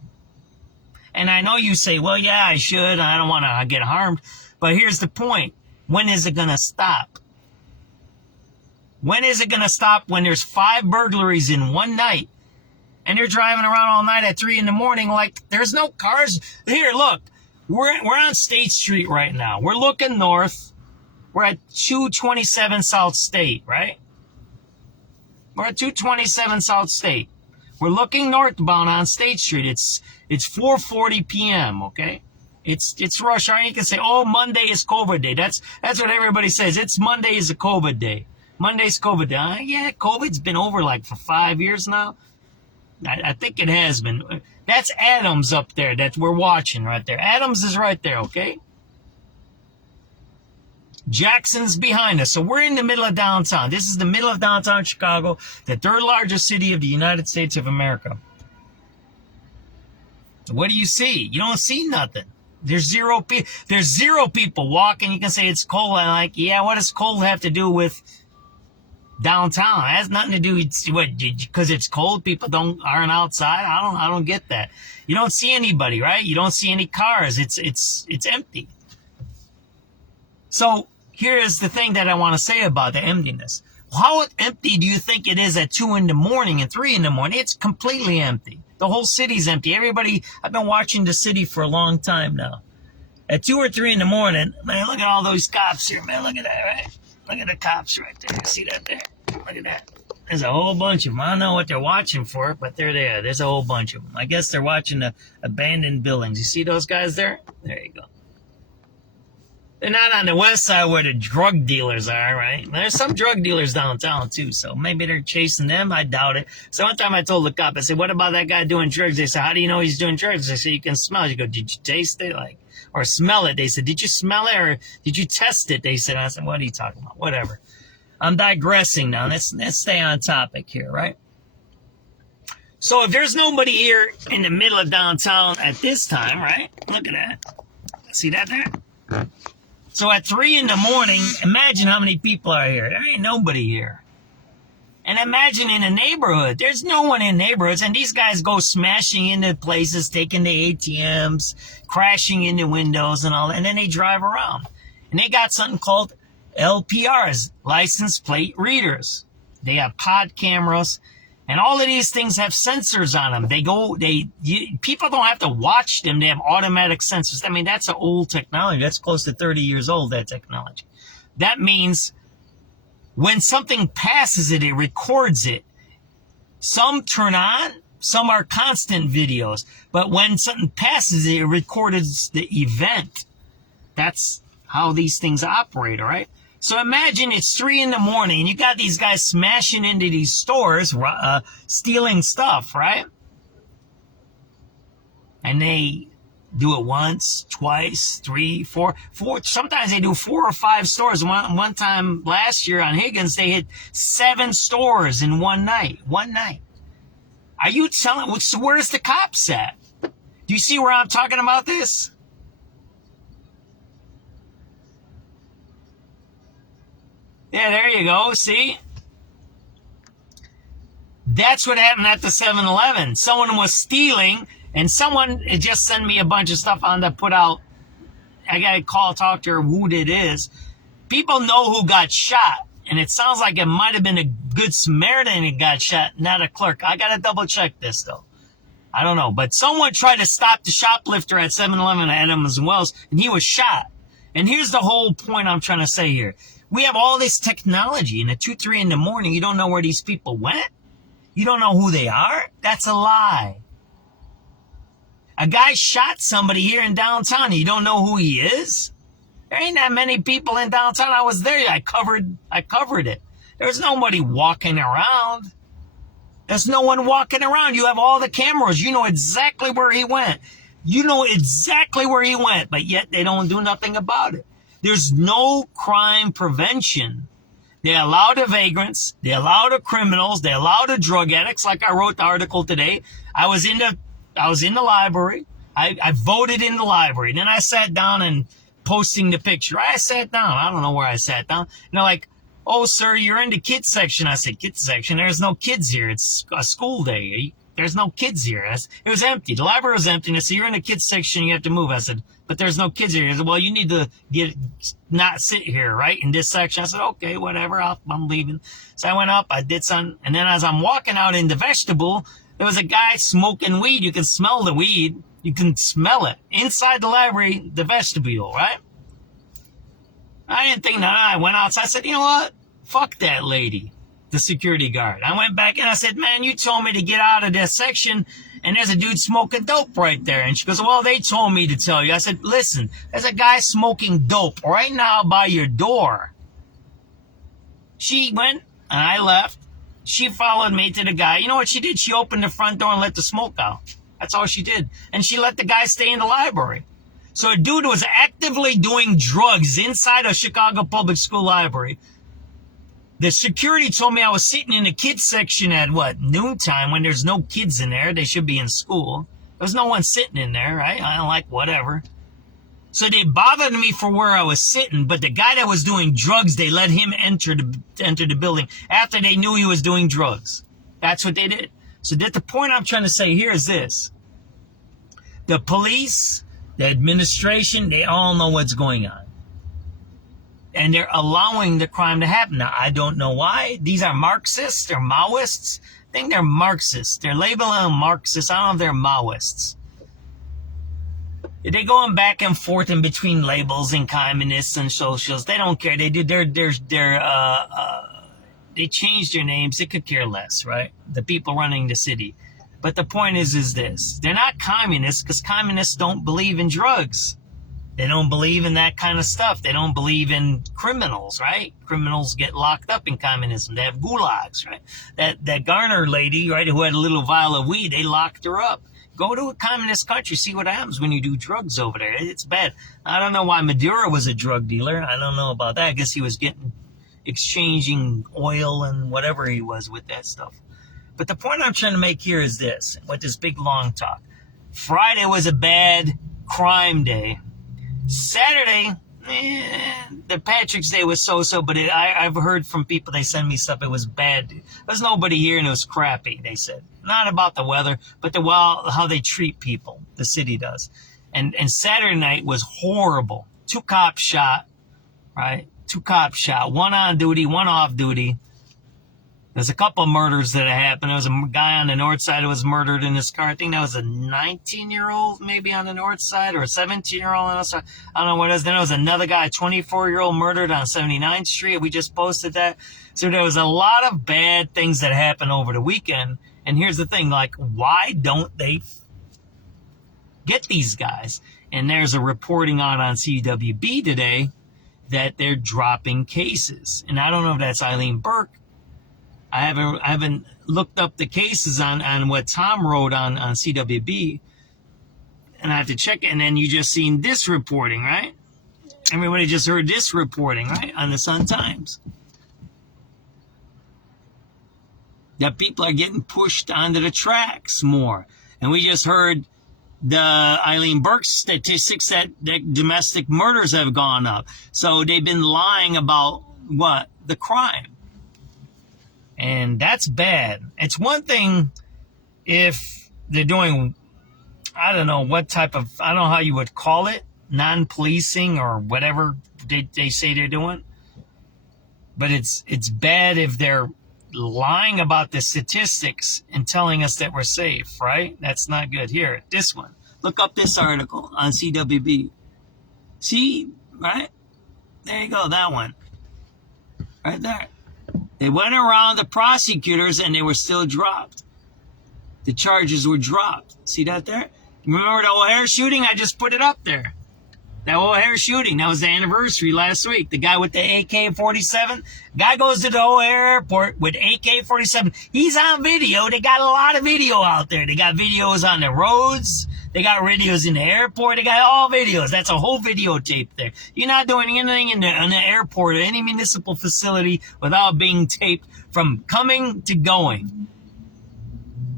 And I know you say, well, yeah, I should. I don't want to get harmed. But here's the point. When is it going to stop? When is it going to stop when there's 5 burglaries in one night? And they're driving around all night at 3 a.m. like there's no cars. Here, look, we're on State Street right now. We're looking north. We're at 227 South State, right? We're at 227 South State. We're looking northbound on State Street. It's 4:40 p.m. Okay, it's rush hour. You can say, oh, Monday is COVID day. That's what everybody says. It's Monday is a COVID day. Monday's COVID day. Yeah, COVID's been over like for 5 years now. I think it has been. That's Adams up there that we're watching right there. Adams is right there, okay? Jackson's behind us. So we're in the middle of downtown. This is the middle of downtown Chicago, the 3rd largest city of the United States of America. What do you see? You don't see nothing. There's zero people walking. You can say it's cold. I'm like, yeah, what does cold have to do with downtown? It has nothing to do with because it's cold. People aren't outside. I don't get that. You don't see anybody, right? You don't see any cars. It's empty. So here's the thing that I want to say about the emptiness. How empty do you think it is at 2 in the morning and 3 in the morning? It's completely empty. The whole city's empty. I've been watching the city for a long time now. At 2 or 3 in the morning, man, look at all those cops here, man. Look at that, right? Look at the cops right there. You see that there? Look at that. There's a whole bunch of them. I don't know what they're watching for, but they're there. There's a whole bunch of them. I guess they're watching the abandoned buildings. You see those guys there? There you go. They're not on the west side where the drug dealers are, right? There's some drug dealers downtown, too, so maybe they're chasing them. I doubt it. So one time I told the cop, I said, what about that guy doing drugs? They said, how do you know he's doing drugs? I said, you can smell it. You go, did you taste it? Or smell it? They said, did you smell it or did you test it? They said, I said, what are you talking about? Whatever. I'm digressing now. Let's stay on topic here, right? So if there's nobody here in the middle of downtown at this time, right? Look at that. See that there? So at 3 in the morning, imagine how many people are here. There ain't nobody here. And imagine in a neighborhood. There's no one in neighborhoods. And these guys go smashing into places, taking the ATMs, crashing into windows and all that. And then they drive around. And they got something called LPRs, license plate readers. They have pod cameras. And all of these things have sensors on them. People don't have to watch them. They have automatic sensors. I mean, that's an old technology. That's close to 30 years old, that technology. That means when something passes it, it records it. Some turn on, some are constant videos. But when something passes it, it records the event. That's how these things operate, all right? So imagine it's 3 a.m. and you got these guys smashing into these stores, stealing stuff, right? And they do it once, twice, 3, 4. Sometimes they do 4 or 5 stores. One time last year on Higgins, they hit 7 stores in one night. Are you telling, where's the cops at? Do you see where I'm talking about this? Yeah, there you go. See? That's what happened at the 7-Eleven. Someone was stealing, and someone just sent me a bunch of stuff on to put out. I got to talk to her who it is. People know who got shot, and it sounds like it might have been a good Samaritan that got shot, not a clerk. I got to double check this, though. I don't know. But someone tried to stop the shoplifter at 7-Eleven at Adams and Wells, and he was shot. And here's the whole point I'm trying to say here. We have all this technology, and at 2, 3 in the morning, you don't know where these people went? You don't know who they are? That's a lie. A guy shot somebody here in downtown, and you don't know who he is? There ain't that many people in downtown. I was there. I covered it. There's nobody walking around. There's no one walking around. You have all the cameras. You know exactly where he went. But yet they don't do nothing about it. There's no crime prevention. They allow the vagrants. They allow the criminals. They allow the drug addicts. Like I wrote the article today. I was in the library. I voted in the library. Then I sat down and posting the picture. I sat down. I don't know where I sat down. And they're like, "Oh, sir, you're in the kids section." I said, "Kids section? There's no kids here. It's a school day. There's no kids here." It was empty. The library was empty. And I said, "You're in the kids section. You have to move." I said, "But there's no kids here." He said, "Well, you need to not sit here, right, in this section." I said, "Okay, whatever. I'm leaving." So I went up. I did some. And then as I'm walking out in the vestibule, there was a guy smoking weed. You can smell the weed. You can smell it inside the library, the vestibule, right? I didn't think that. I went outside. I said, "You know what? Fuck that lady." The security guard. I went back and I said, "Man, you told me to get out of this section and there's a dude smoking dope right there." And she goes, "Well, they told me to tell you." I said, "Listen, there's a guy smoking dope right now by your door." She went and I left. She followed me to the guy. You know what she did? She opened the front door and let the smoke out. That's all she did. And she let the guy stay in the library. So a dude was actively doing drugs inside a Chicago public school library. The security told me I was sitting in the kids section at noontime when there's no kids in there. They should be in school. There's no one sitting in there, right? I don't like whatever. So they bothered me for where I was sitting, but the guy that was doing drugs, they let him enter the building after they knew he was doing drugs. That's what they did. So the point I'm trying to say here is this. The police, the administration, they all know what's going on. And they're allowing the crime to happen. Now, I don't know why. These are Marxists. They're Maoists. I think they're Marxists. They're labeling them Marxists. I don't know if they're Maoists. They're going back and forth in between labels and communists and socialists. They don't care. They changed their names. They could care less, right? The people running the city. But the point is this. They're not communists because communists don't believe in drugs. They don't believe in that kind of stuff. They don't believe in criminals, right? Criminals get locked up in communism. They have gulags, right? That Garner lady, right, who had a little vial of weed, they locked her up. Go to a communist country, see what happens when you do drugs over there. It's bad. I don't know why Maduro was a drug dealer. I don't know about that. I guess he was exchanging oil and whatever he was with that stuff. But the point I'm trying to make here is this, with this big long talk. Friday was a bad crime day. Saturday, the Patrick's Day was so-so, but I've heard from people, they send me stuff, it was bad. There's nobody here and it was crappy, they said. Not about the weather, but how they treat people, the city does. And Saturday night was horrible. 2 cops shot, right? 2 cops shot. 1 on duty, 1 off duty. There's a couple of murders that happened. There was a guy on the north side who was murdered in his car. I think that was a 19-year-old maybe on the north side, or a 17-year-old on the side. I don't know what it is. Then there was another guy, a 24-year-old murdered on 79th Street. We just posted that. So there was a lot of bad things that happened over the weekend. And here's the thing, like, why don't they get these guys? And there's a reporting on CWB today that they're dropping cases. And I don't know if that's Eileen Burke. I haven't looked up the cases on what Tom wrote on CWB, and I have to check it. And then you just seen this reporting, right? Everybody just heard this reporting, right, on the Sun-Times. That people are getting pushed onto the tracks more. And we just heard the Eileen Burke statistics that domestic murders have gone up. So they've been lying about what? The crime. And that's bad. It's one thing if they're doing, I don't know what type of, I don't know how you would call it, non-policing or whatever they say they're doing. But it's bad if they're lying about the statistics and telling us that we're safe, right? That's not good. Here, this one. Look up this article on CWB. See, right? There you go, that one. Right there. They went around the prosecutors and they were still dropped. The charges were dropped. See that there? Remember the O'Hare shooting? I just put it up there. That O'Hare shooting, that was the anniversary last week. The guy with the AK-47. Guy goes to the O'Hare airport with AK-47. He's on video. They got a lot of video out there. They got videos on the roads. They got videos in the airport. They got all videos. That's a whole videotape there. You're not doing anything in the airport or any municipal facility without being taped from coming to going.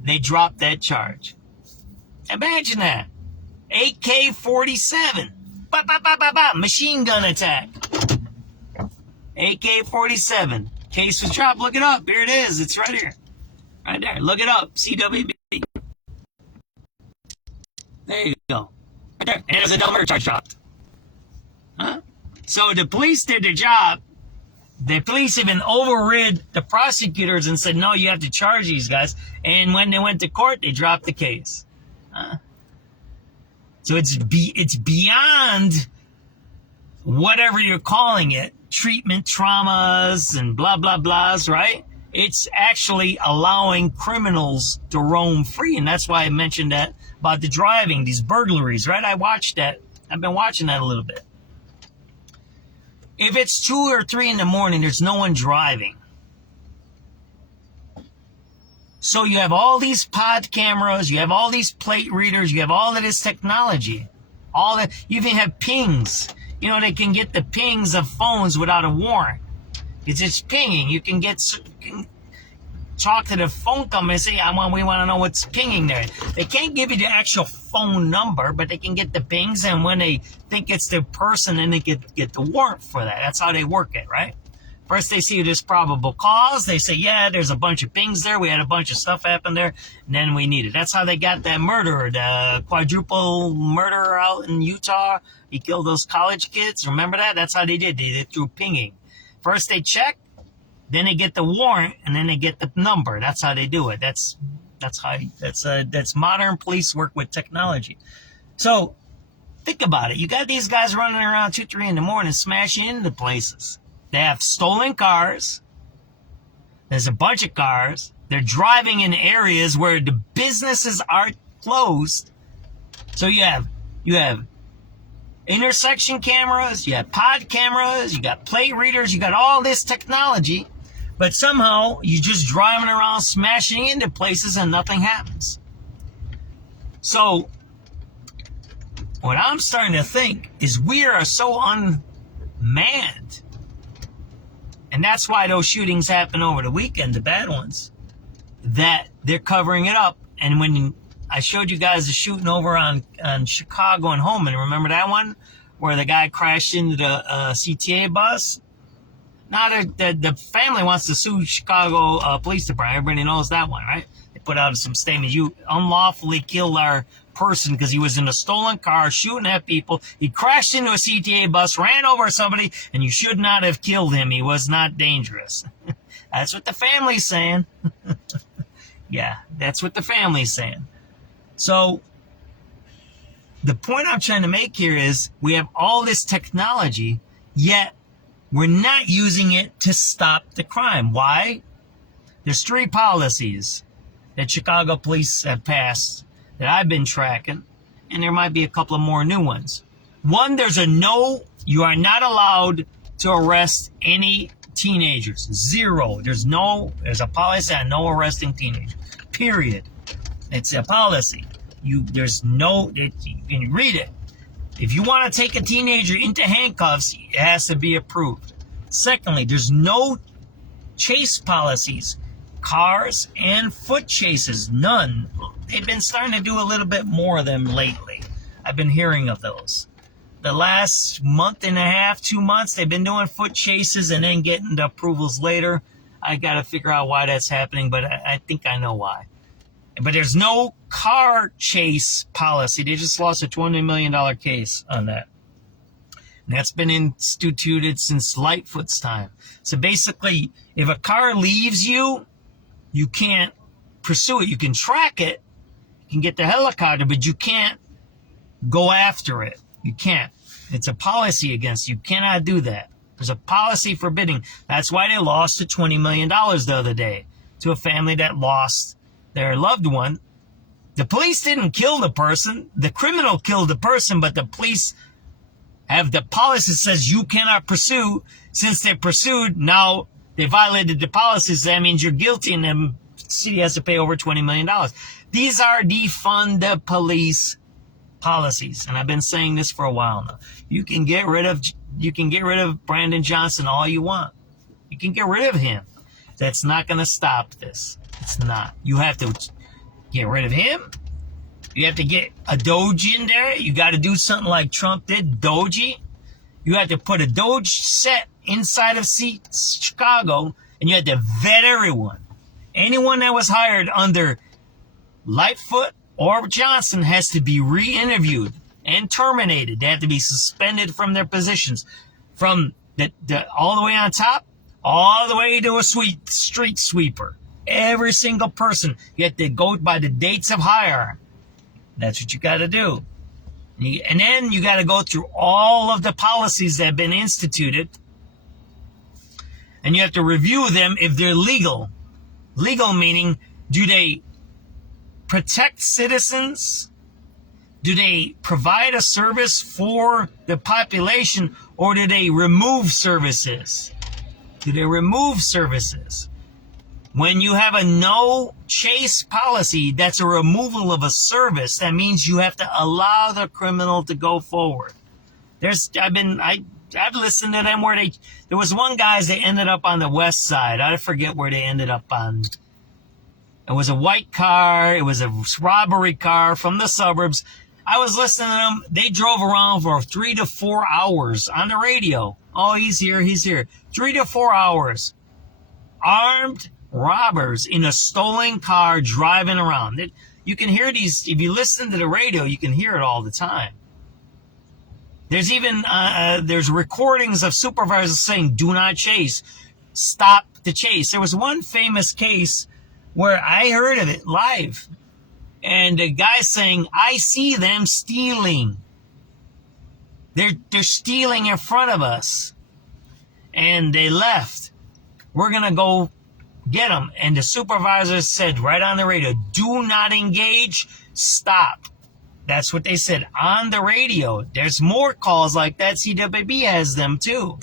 They dropped that charge. Imagine that. AK-47. Machine gun attack. AK-47. Case was dropped. Look it up. Here it is. It's right here. Right there. Look it up. CWB. There you go. Right there. And there's a double murder charge dropped. Huh? So the police did their job. The police even overrid the prosecutors and said, no, you have to charge these guys. And when they went to court, they dropped the case. Huh? So it's beyond whatever you're calling it, treatment traumas and blah, blah, blahs, right? It's actually allowing criminals to roam free. And that's why I mentioned that about the driving, these burglaries, right? I watched that. I've been watching that a little bit. If it's 2 or 3 in the morning, there's no one driving. So you have all these pod cameras, you have all these plate readers, you have all of this technology. All that, you even have pings. You know, they can get the pings of phones without a warrant. It's just pinging. You can talk to the phone company and say, we want to know what's pinging there. They can't give you the actual phone number, but they can get the pings, and when they think it's the person, then they get the warrant for that. That's how they work it, right? First, they see this probable cause. They say, yeah, there's a bunch of pings there. We had a bunch of stuff happen there. And then we need it. That's how they got that murderer, the quadruple murderer out in Utah. He killed those college kids. Remember that? That's how they did. They did through pinging. First, they check. Then they get the warrant. And then they get the number. That's how they do it. That's modern police work with technology. So, think about it. You got these guys running around 2, 3 in the morning smashing into places. They have stolen cars. There's a bunch of cars. They're driving in areas where the businesses are closed. So you have intersection cameras, you have pod cameras, you got plate readers, you got all this technology, but somehow you're just driving around smashing into places and nothing happens. So what I'm starting to think is we are so unmanned. And that's why those shootings happen over the weekend, the bad ones, that they're covering it up. And when I showed you guys the shooting over on Chicago and Holman, remember that one where the guy crashed into the CTA bus? Now the family wants to sue Chicago Police Department. Everybody knows that one, right? They put out some statement. You unlawfully killed our person because he was in a stolen car shooting at people. He crashed into a CTA bus, ran over somebody, and you should not have killed him. He was not dangerous. That's what the family's saying. Yeah, that's what the family's saying. So the point I'm trying to make here is we have all this technology, yet we're not using it to stop the crime. Why? There's 3 policies that Chicago police have passed that I've been tracking, and there might be a couple of more new ones. One, you are not allowed to arrest any teenagers. 0. There's a policy on no arresting teenagers. Period. It's a policy. You can read it. If you want to take a teenager into handcuffs, it has to be approved. Secondly, there's no chase policies. Cars and foot chases, none. They've been starting to do a little bit more of them lately. I've been hearing of those. The last month and a half, 2 months, they've been doing foot chases and then getting the approvals later. I got to figure out why that's happening, but I think I know why. But there's no car chase policy. They just lost a $20 million case on that. And that's been instituted since Lightfoot's time. So basically, if a car leaves you, you can't pursue it. You can track it. You can get the helicopter, but you can't go after it. You can't. It's a policy against you. You cannot do that. There's a policy forbidding. That's why they lost the $20 million the other day to a family that lost their loved one. The police didn't kill the person. The criminal killed the person, but the police have the policy that says you cannot pursue. Since they pursued, now they violated the policies. That means you're guilty, and the city has to pay over $20 million. These are defund the police policies, and I've been saying this for a while now. You can get rid of Brandon Johnson all you want. You can get rid of him. That's not going to stop this. It's not. You have to get rid of him. You have to get a Doge in there. You got to do something like Trump did, Doge. You have to put a Doge set inside of Chicago, and you had to vet everyone. Anyone that was hired under Lightfoot or Johnson has to be re-interviewed and terminated. They have to be suspended from their positions, from all the way on top, all the way to a street sweeper. Every single person, you have to go by the dates of hire. That's what you got to do. And then you got to go through all of the policies that have been instituted, and you have to review them if they're legal. Legal meaning, do they protect citizens? Do they provide a service for the population, or do they remove services? Do they remove services? When you have a no chase policy, that's a removal of a service. That means you have to allow the criminal to go forward. I've listened to them where there was one guys, they ended up on the west side. I forget where they ended up on. It was a white car. It was a robbery car from the suburbs. I was listening to them. They drove around for 3 to 4 hours on the radio. Oh, he's here. He's here. 3 to 4 hours. Armed robbers in a stolen car driving around. You can hear these. If you listen to the radio, you can hear it all the time. There's even there's recordings of supervisors saying, "Do not chase. Stop the chase." There was one famous case where I heard of it live, and the guy saying, "I see them stealing. They're stealing in front of us, and they left. We're gonna go get them." And the supervisor said right on the radio, "Do not engage. Stop." That's what they said on the radio. There's more calls like that. CWB has them too.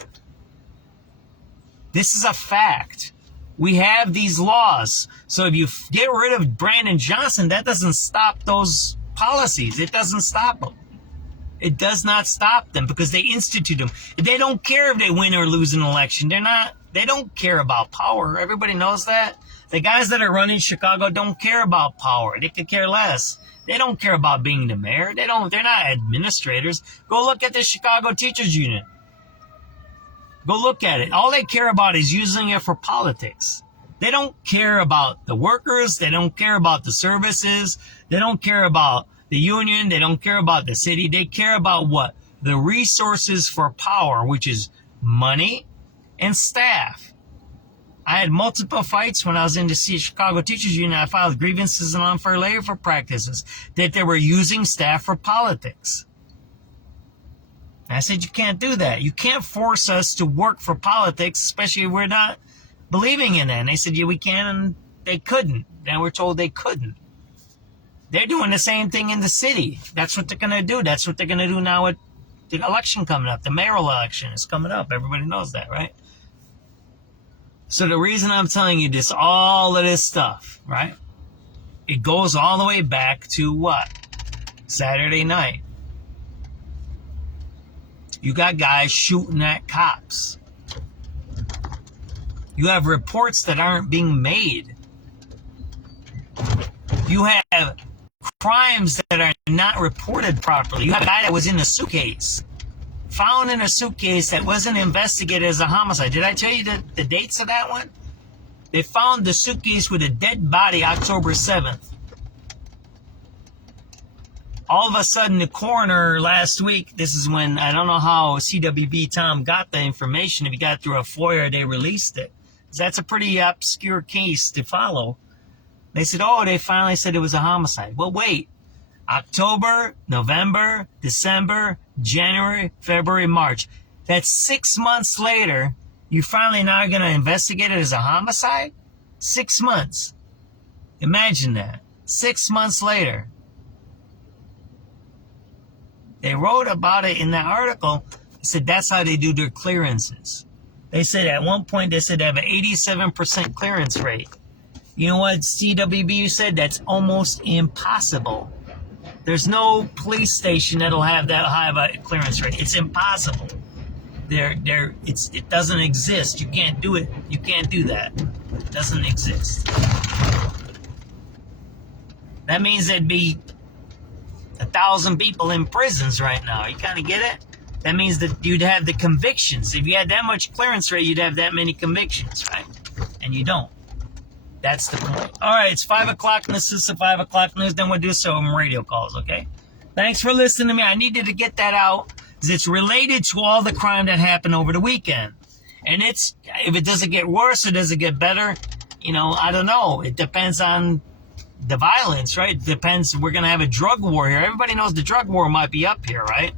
This is a fact. We have these laws. So if you get rid of Brandon Johnson, that doesn't stop those policies. It doesn't stop them. It does not stop them because they institute them. They don't care if they win or lose an election. They don't care about power. Everybody knows that. The guys that are running Chicago don't care about power. They could care less. They don't care about being the mayor. They're not administrators. Go look at the Chicago Teachers Union. Go look at it. All they care about is using it for politics. They don't care about the workers. They don't care about the services. They don't care about the union. They don't care about the city. They care about what? The resources for power, which is money and staff. I had multiple fights when I was in the Chicago Teachers Union. I filed grievances and unfair labor practices that they were using staff for politics. I said, you can't do that. You can't force us to work for politics, especially if we're not believing in it. And they said, yeah, we can, and they couldn't. And we're told they couldn't. They're doing the same thing in the city. That's what they're going to do. That's what they're going to do now with the election coming up. The mayoral election is coming up. Everybody knows that, right? So the reason I'm telling you this, all of this stuff, right? It goes all the way back to what? Saturday night. You got guys shooting at cops. You have reports that aren't being made. You have crimes that are not reported properly. You have a guy that was in a suitcase. Found in a suitcase that wasn't investigated as a homicide. Did I tell you the dates of that one? They found the suitcase with a dead body October 7th. All of a sudden, the coroner last week, this is when, I don't know how CWB Tom got the information. If he got through a FOIA, they released it. That's a pretty obscure case to follow. They said, oh, they finally said it was a homicide. Well, wait. October, November, December, January, February, March. That's 6 months later. You finally now are going to investigate it as a homicide? 6 months. Imagine that. 6 months later. They wrote about it in that article. They said that's how they do their clearances. They said at one point they said they have an 87% clearance rate. You know what CWB said? That's almost impossible. There's no police station that'll have that high of a clearance rate. It's impossible. It doesn't exist. You can't do it. You can't do that. It doesn't exist. That means there'd be 1,000 people in prisons right now. You kind of get it? That means that you'd have the convictions. If you had that much clearance rate, you'd have that many convictions, right? And you don't. That's the point. All right, it's 5 o'clock, and this is the 5 o'clock news. Then we'll do some radio calls, okay? Thanks for listening to me. I needed to get that out because it's related to all the crime that happened over the weekend. And if it doesn't get worse or does it get better, I don't know. It depends on the violence, right? It depends. We're going to have a drug war here. Everybody knows the drug war might be up here, right?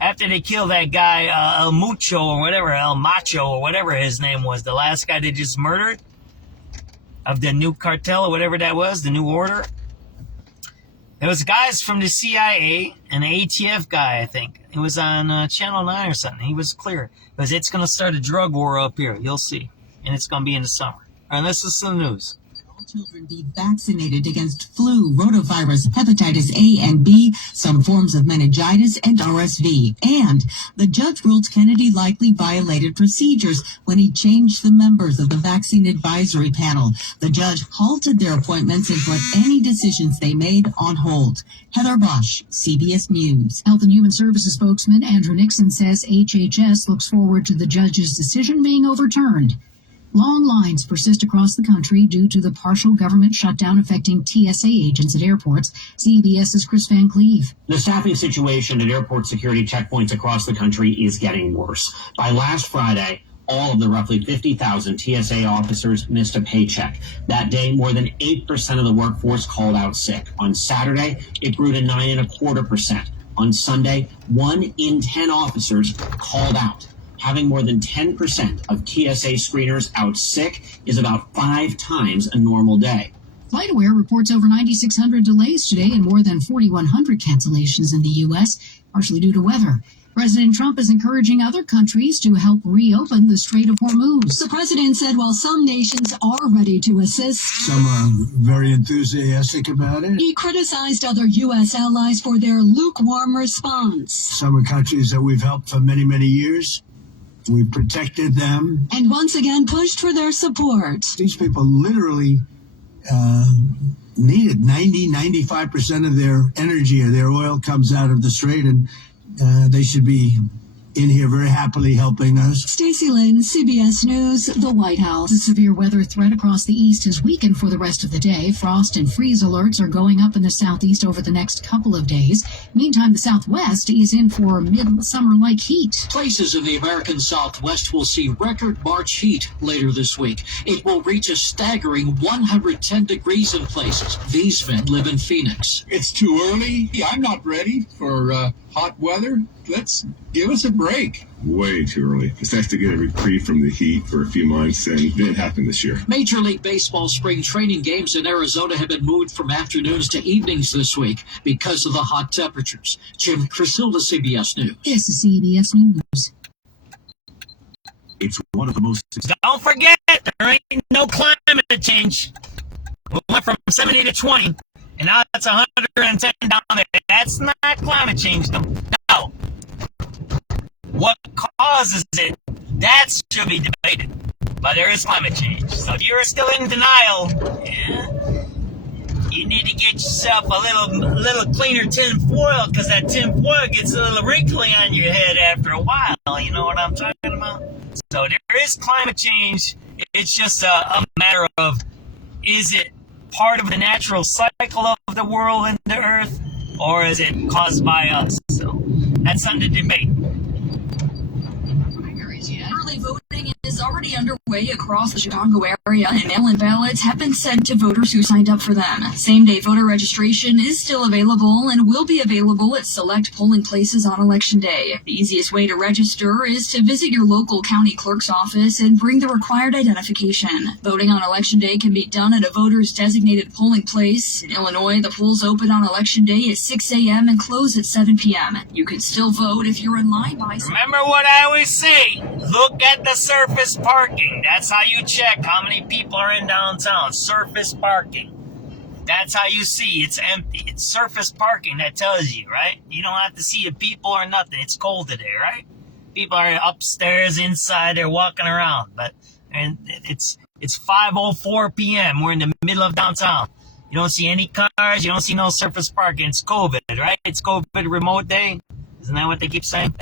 After they killed that guy, El Mucho or whatever, El Macho or whatever his name was, the last guy they just murdered of the new cartel or whatever that was, the new order. There was guys from the CIA and the ATF guy, I think. It was on Channel 9 or something. He was clear. Because it's going to start a drug war up here. You'll see. And it's going to be in the summer. All right, let's listen to the news. Children be vaccinated against flu, rotavirus, hepatitis A and B, some forms of meningitis, and RSV. And the judge ruled Kennedy likely violated procedures when he changed the members of the vaccine advisory panel. The judge halted their appointments and put any decisions they made on hold. Heather Bosch, CBS News. Health and Human Services spokesman Andrew Nixon says HHS looks forward to the judge's decision being overturned. Long lines persist across the country due to the partial government shutdown affecting TSA agents at airports. CBS's Chris Van Cleve. The staffing situation at airport security checkpoints across the country is getting worse. By last Friday, all of the roughly 50,000 TSA officers missed a paycheck. That day, more than 8% of the workforce called out sick. On Saturday, it grew to 9.25%. On Sunday, 1 in 10 officers called out. Having more than 10% of TSA screeners out sick is about 5 times a normal day. FlightAware reports over 9,600 delays today and more than 4,100 cancellations in the U.S., partially due to weather. President Trump is encouraging other countries to help reopen the Strait of Hormuz. The president said while some nations are ready to assist, some are very enthusiastic about it. He criticized other U.S. allies for their lukewarm response. Some are countries that we've helped for many, many years. We protected them. And once again pushed for their support. These people literally needed 95% of their energy or their oil comes out of the strait, and they should be in here very happily helping us. Stacey Lynn, CBS News, the White House. The severe weather threat across the east has weakened for the rest of the day. Frost and freeze alerts are going up in the southeast over the next couple of days. Meantime, the southwest is in for midsummer-like heat. Places in the American Southwest will see record March heat later this week. It will reach a staggering 110 degrees in places. These men live in Phoenix. It's too early. I'm not ready for hot weather. Let's give us a break. Way too early. It's nice to get a reprieve from the heat for a few months, and it didn't happen this year. Major League Baseball spring training games in Arizona have been moved from afternoons to evenings this week because of the hot temperatures. Jim Crisilda, CBS News. This is CBS News. It's one of the most... Don't forget, there ain't no climate change. We went from 70 to 20, and now it's 110 down there. That's not climate change, no. What causes it, that should be debated. But there is climate change. So if you're still in denial, you need to get yourself a little cleaner tin foil, because that tin foil gets a little wrinkly on your head after a while. You know what I'm talking about? So there is climate change. It's just a matter of, is it part of the natural cycle of the world and the earth, or is it caused by us? So that's something to debate. Early voting is already underway across the Chicago area, and mail-in ballots have been sent to voters who signed up for them. Same-day voter registration is still available and will be available at select polling places on Election Day. The easiest way to register is to visit your local county clerk's office and bring the required identification. Voting on Election Day can be done at a voter's designated polling place. In Illinois, the polls open on Election Day at 6 a.m. and close at 7 p.m. You can still vote if you're in line by... Remember what I always say, look at the surface parking. That's how you check how many people are in downtown. Surface parking. That's how you see it's empty. It's surface parking that tells you, right? You don't have to see the people or nothing. It's cold today, right? People are upstairs, inside, they're walking around. And it's 5:04 p.m. We're in the middle of downtown. You don't see any cars. You don't see no surface parking. It's COVID, right? It's COVID remote day. Isn't that what they keep saying?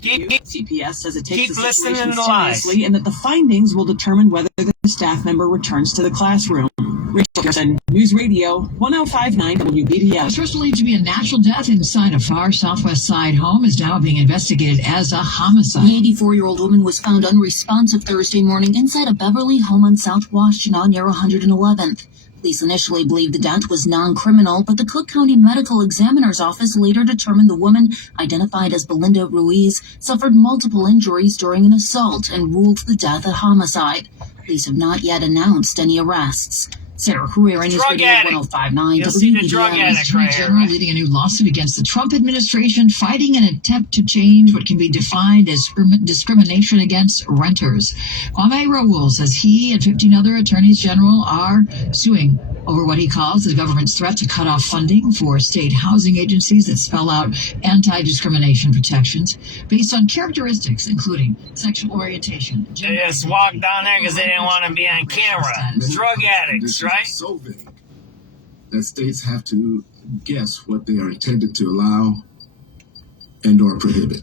CPS says it takes the listening situation to the lies. seriously and that the findings will determine whether the staff member returns to the classroom. Rachel Gerson, News Radio 1059 WBDS. What's first believed to be a natural death inside a far southwest side home is now being investigated as a homicide. The 84-year-old woman was found unresponsive Thursday morning inside a Beverly home on South Washtenaw near 111th. Police initially believed the death was non-criminal, but the Cook County Medical Examiner's Office later determined the woman, identified as Belinda Ruiz, suffered multiple injuries during an assault and ruled the death a homicide. Police have not yet announced any arrests. Sarah Herrera, News Radio 1059 You'll see the drug addict right here, right? Leading a new lawsuit against the Trump administration, fighting an attempt to change what can be defined as discrimination against renters. Kwame Raoul says he and 15 other attorneys general are suing over what he calls the government's threat to cut off funding for state housing agencies that spell out anti-discrimination protections based on characteristics including sexual orientation. They just walked down there because they didn't want to be on camera. Drug addicts, right? So vague that states have to guess what they are intended to allow and or prohibit.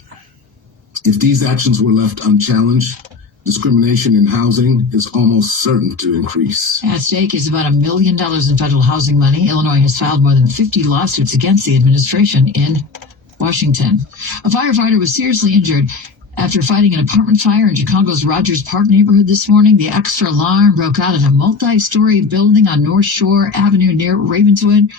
If these actions were left unchallenged, discrimination in housing is almost certain to increase. At stake is about $1 million in federal housing money. Illinois has filed more than 50 lawsuits against the administration in Washington. A firefighter was seriously injured after fighting an apartment fire in Chicago's Rogers Park neighborhood this morning. The extra alarm broke out in a multi-story building on North Shore Avenue near Ravenswood.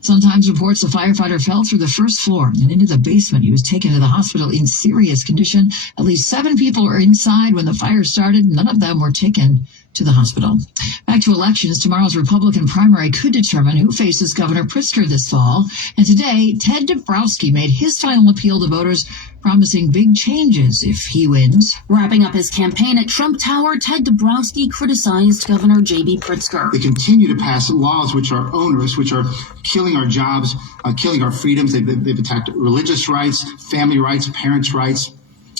Sometimes reports the firefighter fell through the first floor and into the basement. He was taken to the hospital in serious condition. At least 7 people were inside when the fire started. None of them were taken to the hospital. Back to elections. Tomorrow's Republican primary could determine who faces Governor Pritzker this fall. And today, Ted Dabrowski made his final appeal to voters, promising big changes if he wins. Wrapping up his campaign at Trump Tower, Ted Dabrowski criticized Governor J.B. Pritzker. They continue to pass laws which are onerous, which are killing our jobs, killing our freedoms. They've attacked religious rights, family rights, parents' rights.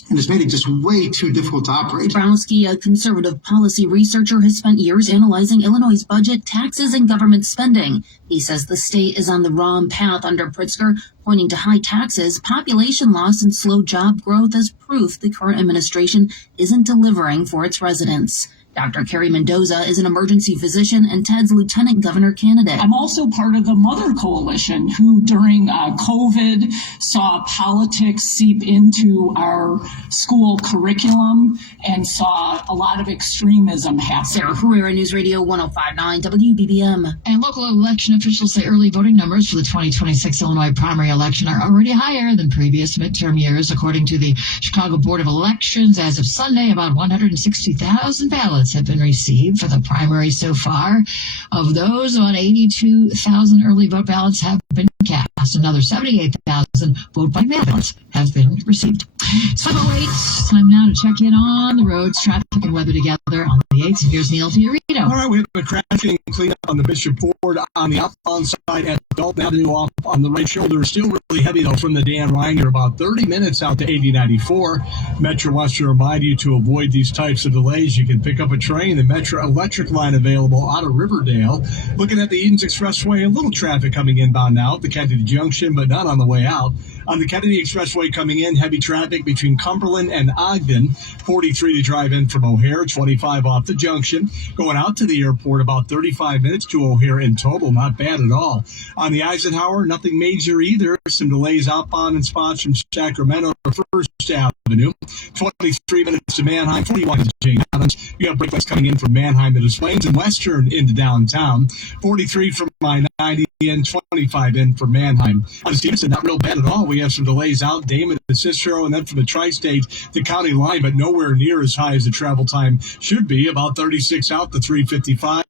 and it's made it just way too difficult to operate. Dombrowski, a conservative policy researcher, has spent years analyzing Illinois' budget, taxes, and government spending. He says the state is on the wrong path under Pritzker, pointing to high taxes, population loss, and slow job growth as proof the current administration isn't delivering for its residents. Dr. Carrie Mendoza is an emergency physician and Ted's lieutenant governor candidate. I'm also part of the Mother Coalition, who during COVID saw politics seep into our school curriculum and saw a lot of extremism happen. Sarah Herrera, News Radio 105.9 WBBM. And local election officials say early voting numbers for the 2026 Illinois primary election are already higher than previous midterm years, according to the Chicago Board of Elections. As of Sunday, about 160,000 ballots have been received for the primary so far. Of those, about 82,000 early vote ballots have been cast. Another 78,000 vote by mail ballots have been received. It's 5:08. Time now to check in on the roads, traffic, and weather together on the 8th. Here's Neil Fiorito. All right, we have a crashing cleanup on the Bishop Ford on the outbound side at Dalton Avenue off on the right shoulder. Still really heavy, though, from the Dan Ryan. You're about 30 minutes out to 8094. Metro wants to remind you to avoid these types of delays. You can pick up a train. The Metro electric line available out of Riverdale. Looking at the Edens Expressway, a little traffic coming inbound now at the Kennedy Junction, but not on the way out. On the Kennedy Expressway coming in, heavy traffic between Cumberland and Ogden. 43 to drive in from O'Hare, 25 off the junction. Going out to the airport, about 35 minutes to O'Hare in total. Not bad at all. On the Eisenhower, nothing major either. Some delays outbound and spots from Sacramento to First Avenue. 23 minutes to Manheim, 41 to Jane Adams. You have breakdowns coming in from Manheim to Des Plaines and Western into downtown. 43 from I-90 and 25 in for Manheim. On Stevenson, not real bad at all. We have some delays out, Damon to Cicero, and then from the Tri-State to County Line, but nowhere near as high as the travel time should be. About 36 out to 355.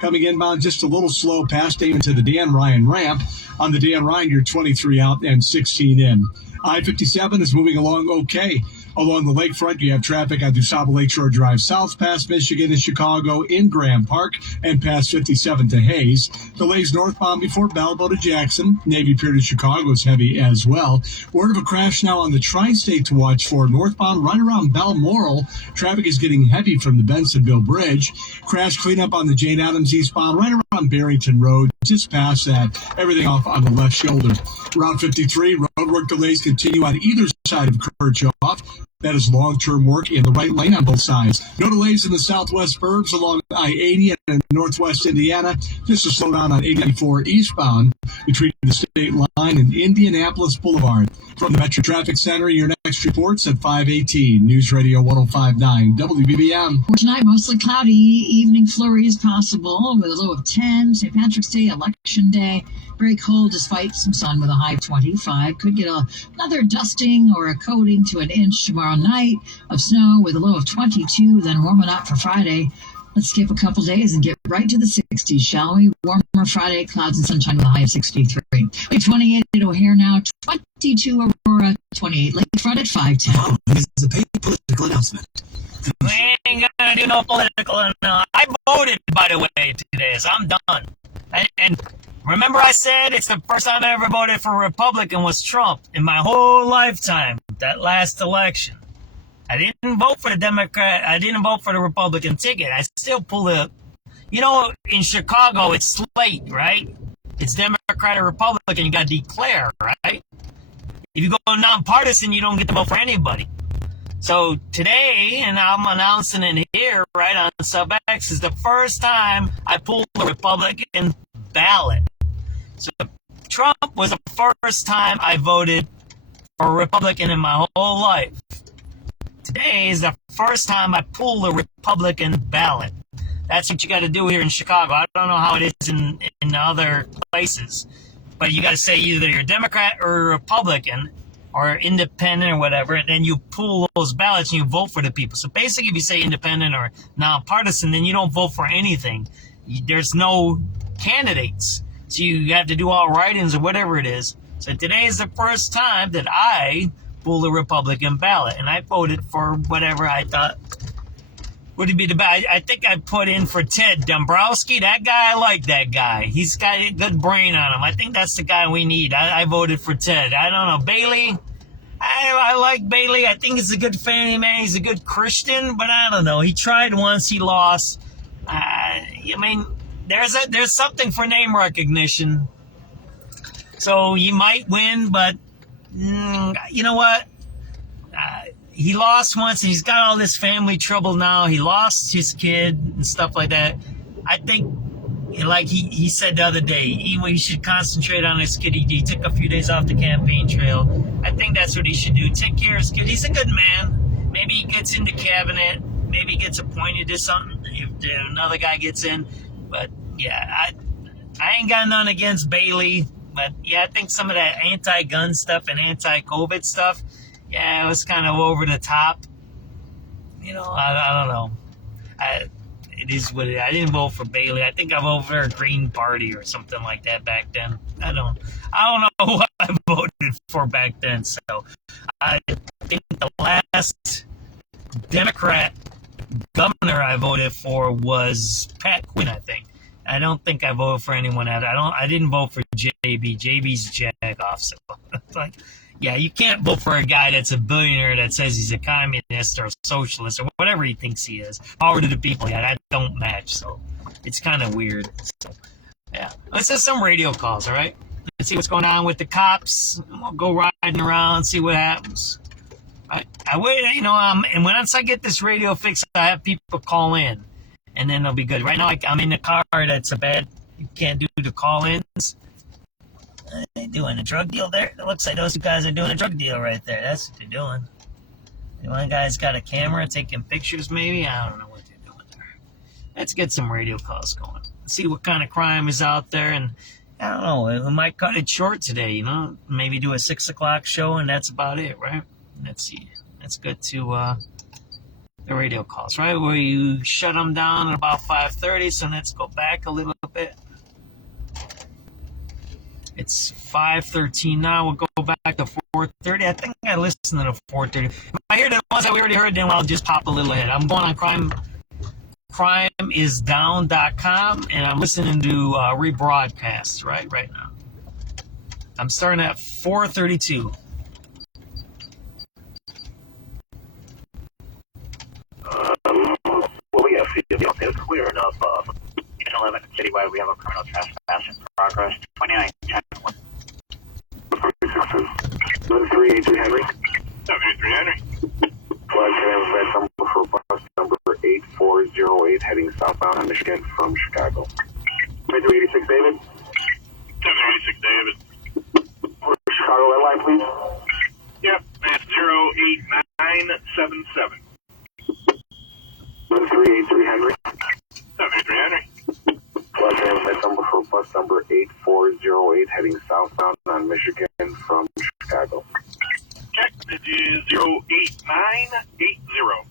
Coming inbound just a little slow past Damon to the Dan Ryan ramp. On the Dan Ryan, you're 23 out and 16 in. I-57 is moving along okay. Along the lakefront, you have traffic on DuSable Lakeshore Drive south past Michigan and Chicago in Graham Park and past 57 to Hayes. Delays northbound before Balboa to Jackson. Navy Pier to Chicago is heavy as well. Word of a crash now on the Tri-State to watch for. Northbound right around Balmoral. Traffic is getting heavy from the Bensonville Bridge. Crash cleanup on the Jane Addams eastbound right around Barrington Road. Just past that. Everything off on the left shoulder. Route 53, roadwork delays continue on either side of Kirchhoff. That is long-term work in the right lane on both sides. No delays in the southwest burbs along I-80 and in northwest Indiana. Just a slowdown on 894 eastbound between the state line and Indianapolis Boulevard. From the Metro Traffic Center, your next report's at 5:18. News Radio 105.9 WBBM. For tonight, mostly cloudy. Evening flurries possible with a low of 10. St. Patrick's Day, Election Day. Very cold despite some sun with a high of 25. Could get another dusting or a coating to an inch tomorrow night of snow with a low of 22. Then warming up for Friday. Let's skip a couple days and get right to the 60s, shall we? Warmer Friday, clouds and sunshine with a high of 63. 28 at O'Hare now, 22 Aurora, 28 Lakefront at 510. Wow, this is a paid political announcement. We ain't gonna do no political. I voted, by the way, today, so I'm done. And remember I said it's the first time I ever voted for a Republican was Trump in my whole lifetime, that last election. I didn't vote for the Democrat. I didn't vote for the Republican ticket. I still pull the, in Chicago, it's slate, right? It's Democrat or Republican. You got to declare, right? If you go nonpartisan, you don't get to vote for anybody. So today, and I'm announcing it here, right, on SubX, is the first time I pulled the Republican ballot. So Trump was the first time I voted for a Republican in my whole life. Today is the first time I pull the Republican ballot. That's what you got to do here in Chicago. I don't know how it is in other places, but you got to say either you're a Democrat or a Republican or independent or whatever, and then you pull those ballots and you vote for the people. So basically, if you say independent or nonpartisan, then you don't vote for anything. There's no candidates. So you have to do all write-ins or whatever it is. So today is the first time that I pull the Republican ballot, and I voted for whatever I thought would be the best. I think I put in for Ted Dombrowski. That guy, I like that guy. He's got a good brain on him. I think that's the guy we need. I voted for Ted. I don't know. Bailey, I like Bailey. I think he's a good family man. He's a good Christian, but I don't know. He tried once, he lost. I mean, there's something for name recognition. So he might win, but you know what? He lost once, and he's got all this family trouble now. He lost his kid and stuff like that. I think, like he said the other day, he should concentrate on his kid. He took a few days off the campaign trail. I think that's what he should do. Take care of his kid. He's a good man. Maybe he gets into cabinet. Maybe he gets appointed to something if another guy gets in. But, yeah, I ain't got none against Bailey. But, yeah, I think some of that anti-gun stuff and anti-COVID stuff, yeah, it was kind of over the top. You know, I don't know. It is what it is. I didn't vote for Bailey. I think I voted for a Green Party or something like that back then. I don't know what I voted for back then. So I think the last Democrat governor I voted for was Pat Quinn, I think. I don't think I voted for anyone else. I didn't vote for JB. JB's jack off. So like, yeah, you can't vote for a guy that's a billionaire that says he's a communist or a socialist or whatever he thinks he is. Power to the people. Yeah, that don't match. So it's kind of weird. So, yeah, let's have some radio calls. All right, let's see what's going on with the cops. We'll go riding around, see what happens. I would, you know, and once I get this radio fixed, I have people call in, and then they'll be good. Right now, I'm in the car. That's a bad. You can't do the call-ins. They doing a drug deal there? It looks like those two guys are doing a drug deal right there. That's what they're doing. One guy's got a camera taking pictures, maybe. I don't know what they're doing there. Let's get some radio calls going. See what kind of crime is out there, and I don't know. We might cut it short today. You know, maybe do a 6 o'clock show, and that's about it, right? Let's see. Let's get to the radio calls, right? Where you shut them down at about 5:30. So let's go back a little bit. It's 5:13 now. We'll go back to 4:30. I think I listened to the 4:30. If I hear the ones that we already heard, then I'll just pop a little ahead. I'm going on crimeisdown.com, and I'm listening to rebroadcasts right now. I'm starting at 4:32. Well, we have it's clear enough. 11 citywide, we have a criminal trespass in progress. 2910. 383 Henry. 783 Henry. Flag have red number for bus number 8408 heading southbound on Michigan from Chicago. 386 David. 786 David. Chicago red line, please. Yep, it's 08977. 383 Henry. 783 Henry. Flag have red number for bus number 8408 heading southbound on Michigan from Chicago. Check, it is 08980.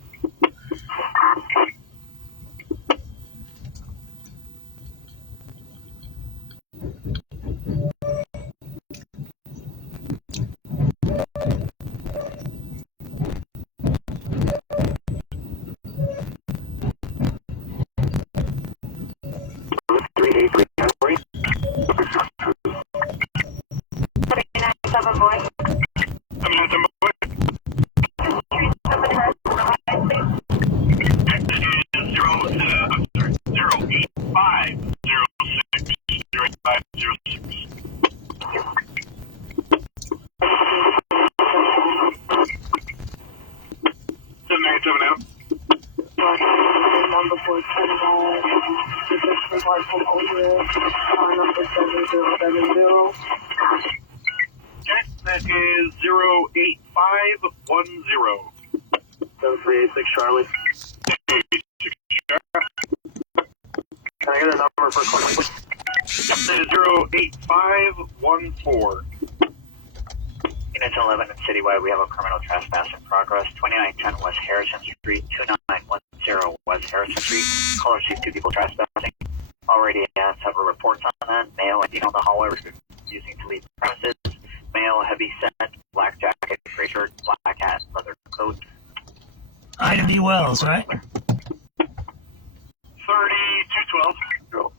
That is 08510. 7386 Charlie. Can I get a number for clinic? That is 08514. Unit 11 and citywide, we have a criminal trespass in progress. 2910 West Harrison Street, 2910 West Harrison Street. Caller sees two people trespassing. Already have several reports on that. Male and female in the hallway refusing to leave premises. Male, heavy set, black jacket, gray shirt, black hat, leather coat. Ida B. Wells, right? 3212.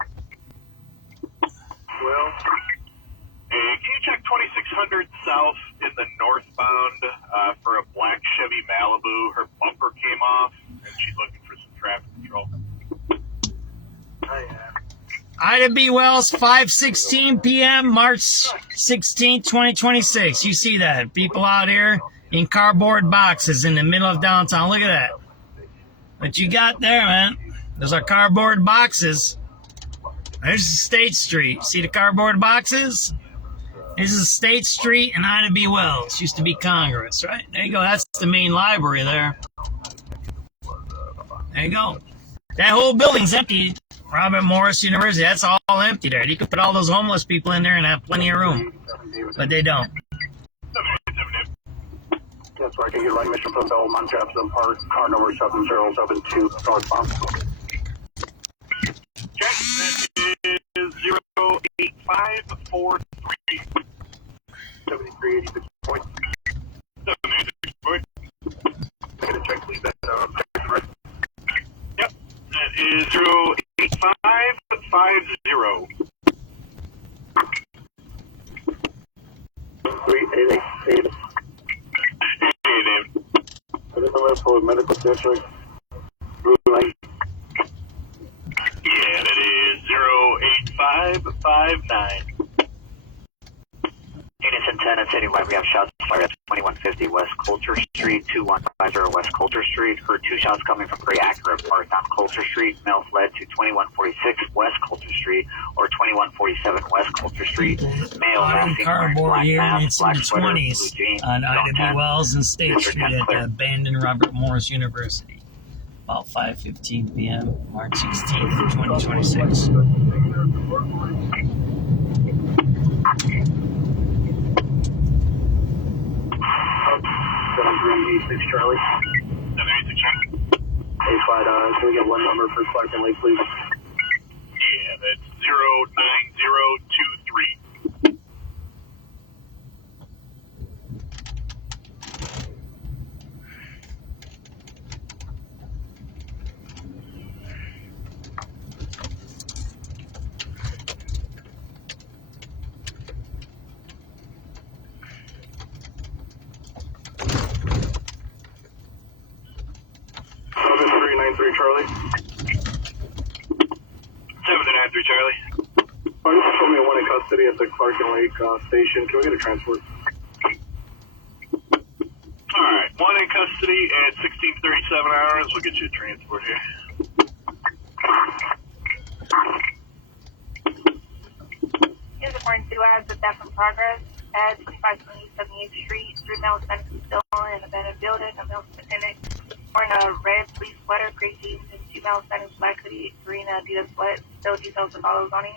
Well, hey, can you check 2600 south in the northbound for a black Chevy Malibu. Her bumper came off, and she's looking for some traffic control. Ida B. Wells, 5:16 p.m., March 16, 2026. You see that. People out here in cardboard boxes in the middle of downtown. Look at that. What you got there, man? Those are cardboard boxes. There's State Street. See the cardboard boxes? This is State Street and Ida B. Wells. Used to be Congress, right? There you go. That's the main library there. There you go. That whole building's empty. Robert Morris University, that's all empty there. You could put all those homeless people in there and have plenty of room. But they don't. That's where I can get right mission from Belmont Jefferson Park, car number 7072, northbound. Check, that is 08543. 7386 point. 786 point. I'm going to check, please, that right. Yep, that is 08550. 3888. For medical district, yeah, that is 08559. Units in 10 and citywide, we have shots fired at 2150 West Coulter Street, 2150 West Coulter Street. Heard 2 shots coming from Gray Accurate Park on Coulter Street. Male fled to 2146 West Coulter Street or 2147 West Coulter Street. Male masking wearing black mask, black sweater, blue jeans. On Ida B. Wells and State Street at the abandoned Robert Morris University. About 5:15 p.m., March 16th, 2026. 7386 Charlie. 786 Charlie. A5, can we get one number for Clark and Lake, please? Yeah, that's 09023. Charlie. 793 Charlie. This is me one in custody at the Clark and Lake station. Can we get a transport? Alright, one in custody at 1637 hours. We'll get you a transport here. Here's a foreign two hours with death in progress at 2578 Street. 3 males medically stolen in an abandoned building. A male superintendent wearing a red police sweater, gray jeans, and 2 males standing black hoodie, green Adidas sweat. Still details and follows on it.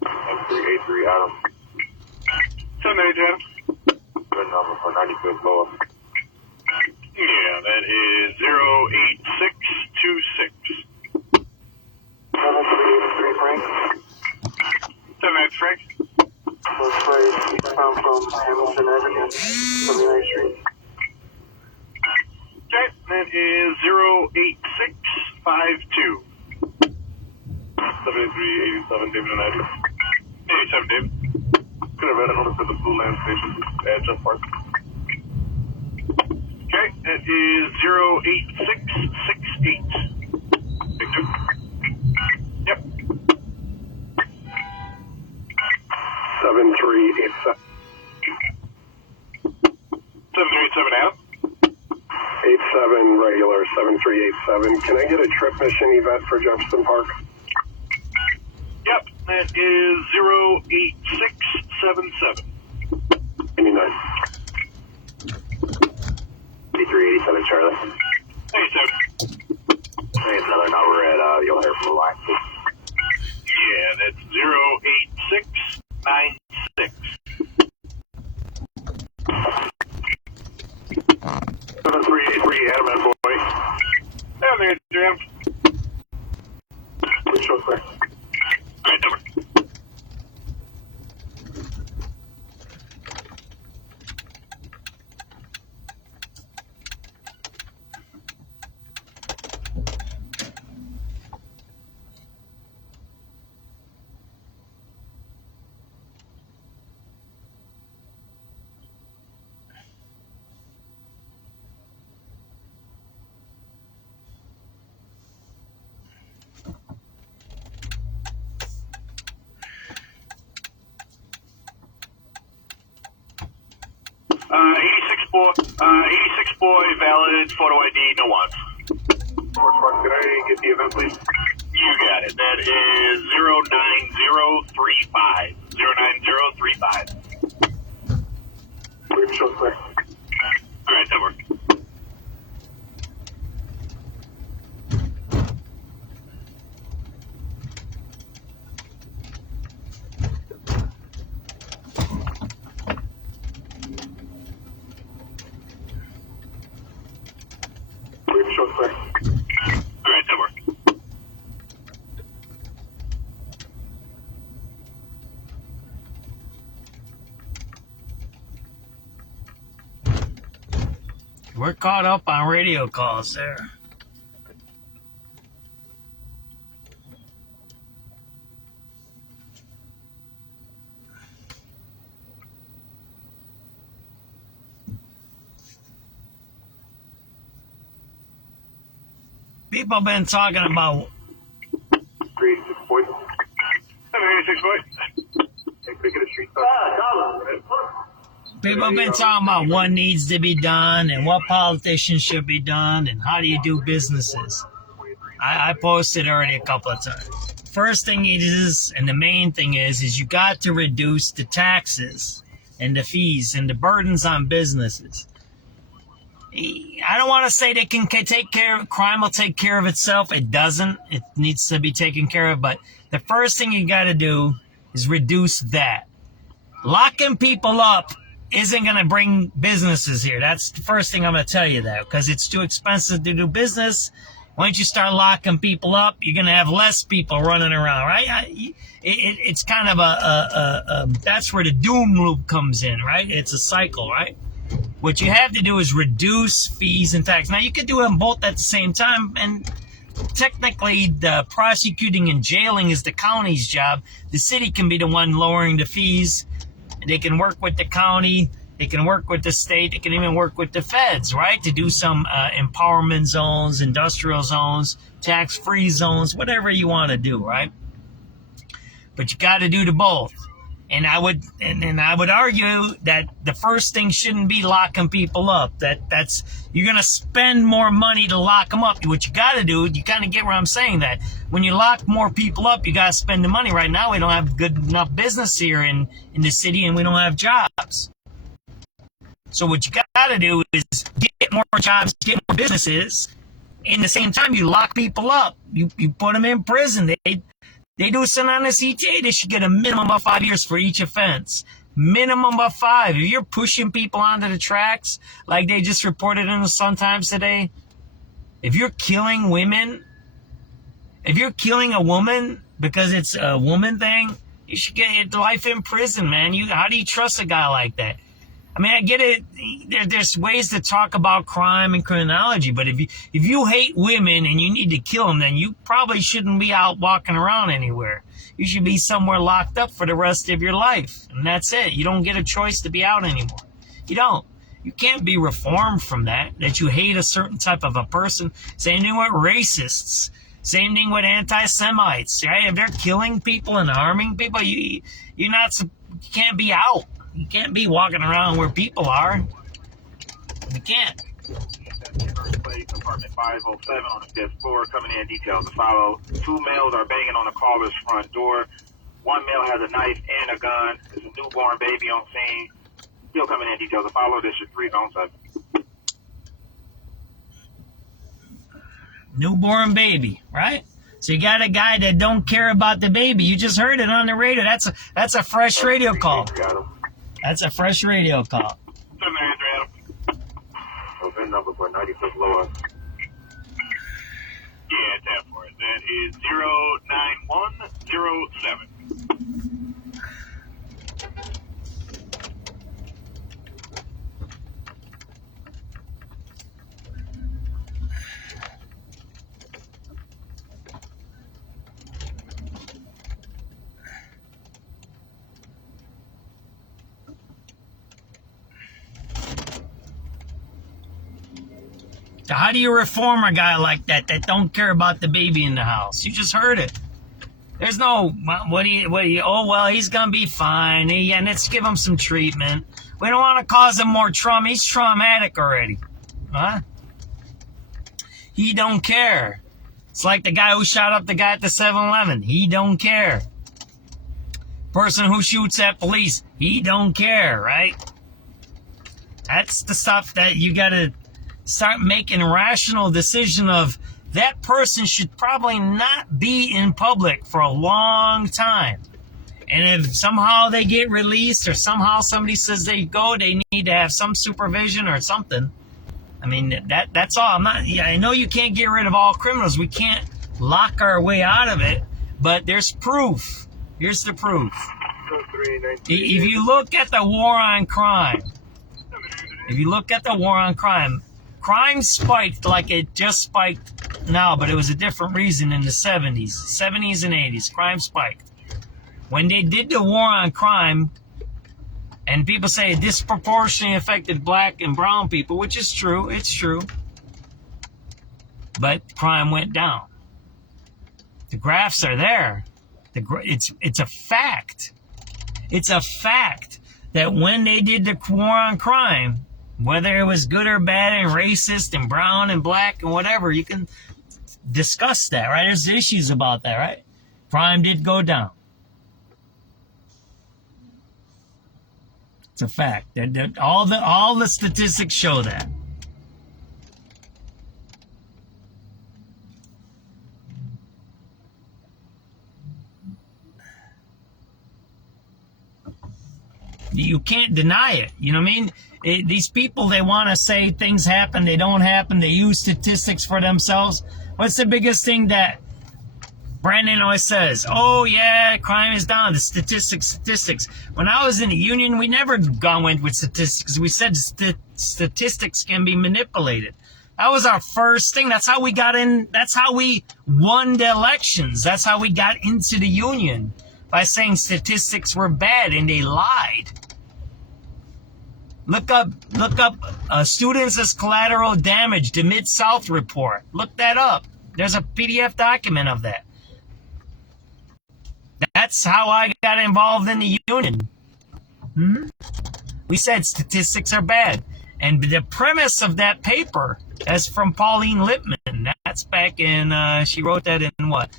383 Adam. 783 Adam. Good number for 95 Lower. Yeah, that is 08626. 783 Frank. 783 Frank. Let's pray found from Hamilton Avenue, 79th Street. Okay, that is 08652. 7387 David and Ivy. 87 David. Could have read a notice at the Blue Land Station at Just Park. Okay, that is 08668. Victor. Yep. 7387. 7387 out. 87 regular 7387. Can I get a trip mission event for Jefferson Park? Yep, that is 08677. 89. 8387 Charlie. 87. There's another number at you'll hear from the line. Yeah, that's 08696. 7383 Adam and boy. Down there, Jim. Please show clear. Alright, number. 86 boy, valid photo ID, no wants. Could I get the event, please? You got it. That is 09035. 09035. We're so clear. All right, that works. We're so clear. All right, that works. We're caught up on radio calls there. People been talking about 386 boy. 786 boy. Pick it a street. people have been talking about what needs to be done and what politicians should be done and how do you do businesses. I posted already a couple of times. First thing is, and the main thing is you got to reduce the taxes and the fees and the burdens on businesses. I don't want to say they can take care of crime will take care of itself. It doesn't. It needs to be taken care of. But the first thing you got to do is reduce that. Locking people up isn't going to bring businesses here. That's the first thing I'm going to tell you that, because it's too expensive to do business. Once you start locking people up, you're going to have less people running around, right? It's kind of that's where the doom loop comes in, right? It's a cycle, right? What you have to do is reduce fees and tax. Now, you could do them both at the same time, and technically the prosecuting and jailing is the county's job. The city can be the one lowering the fees. They can work with the county. They can work with the state. They can even work with the feds, right, to do some empowerment zones, industrial zones, tax-free zones, whatever you want to do, right? But you got to do the both. And I would argue that the first thing shouldn't be locking people up. That's you're gonna spend more money to lock them up. What you got to do, you kind of get where I'm saying that. When you lock more people up, you got to spend the money. Right now, we don't have good enough business here in the city, and we don't have jobs. So what you got to do is get more jobs, get more businesses. In the same time, you lock people up. You put them in prison. They do something on this ETA, they should get a minimum of 5 years for each offense. Minimum of 5. If you're pushing people onto the tracks, like they just reported in the Sun-Times today, if you're killing women, if you're killing a woman because it's a woman thing, you should get life in prison, man. How do you trust a guy like that? I mean, I get it. There's ways to talk about crime and criminology, but if you hate women and you need to kill them, then you probably shouldn't be out walking around anywhere. You should be somewhere locked up for the rest of your life, and that's it. You don't get a choice to be out anymore. You don't. You can't be reformed from that you hate a certain type of a person. Same thing with racists. Same thing with anti-Semites. Right? If they're killing people and harming people, you can't be out. You can't be walking around where people are. You can't. Apartment 507 on the 5th floor. Coming in, details to follow. 2 males are banging on the caller's front door. 1 male has a knife and a gun. There's a newborn baby on scene. Still coming in, details to follow. District 3 on 7. Newborn baby, right? So you got a guy that don't care about the baby. You just heard it on the radio. That's a fresh radio call. That's a fresh radio call. Open number for 96 lower. Yeah, tap for it. That is 09107. How do you reform a guy like that don't care about the baby in the house? You just heard it. There's no, oh, well, he's going to be fine. And let's give him some treatment. We don't want to cause him more trauma. He's traumatic already. Huh? He don't care. It's like the guy who shot up the guy at the 7-Eleven. He don't care. Person who shoots at police. He don't care, right? That's the stuff that you got to start making a rational decision of. That person should probably not be in public for a long time. And if somehow they get released or somehow somebody says they need to have some supervision or something. I mean, that's all. I know you can't get rid of all criminals. We can't lock our way out of it, but there's proof. Here's the proof. If you look at the war on crime, crime spiked like it just spiked now, but it was a different reason in the 70s and 80s. Crime spiked. When they did the war on crime, and people say it disproportionately affected black and brown people, which is true, it's true, but crime went down. The graphs are there. It's a fact. It's a fact that when they did the war on crime, whether it was good or bad and racist and brown and black and whatever, you can discuss that, right? There's issues about that, right? Crime did go down. It's a fact. All the statistics show that. You can't deny it. You know what I mean? These people, they want to say things happen, they don't happen. They use statistics for themselves. What's the biggest thing that Brandon always says? Oh, yeah, crime is down. The statistics. When I was in the union, we never went with statistics. We said statistics can be manipulated. That was our first thing. That's how we got in. That's how we won the elections. That's how we got into the union, by saying statistics were bad, and they lied. Look up students as collateral damage, the Mid-South report. Look that up. There's a PDF document of that. That's how I got involved in the union. We said statistics are bad. And the premise of that paper, that's from Pauline Lippman. That's back in, she wrote that in what?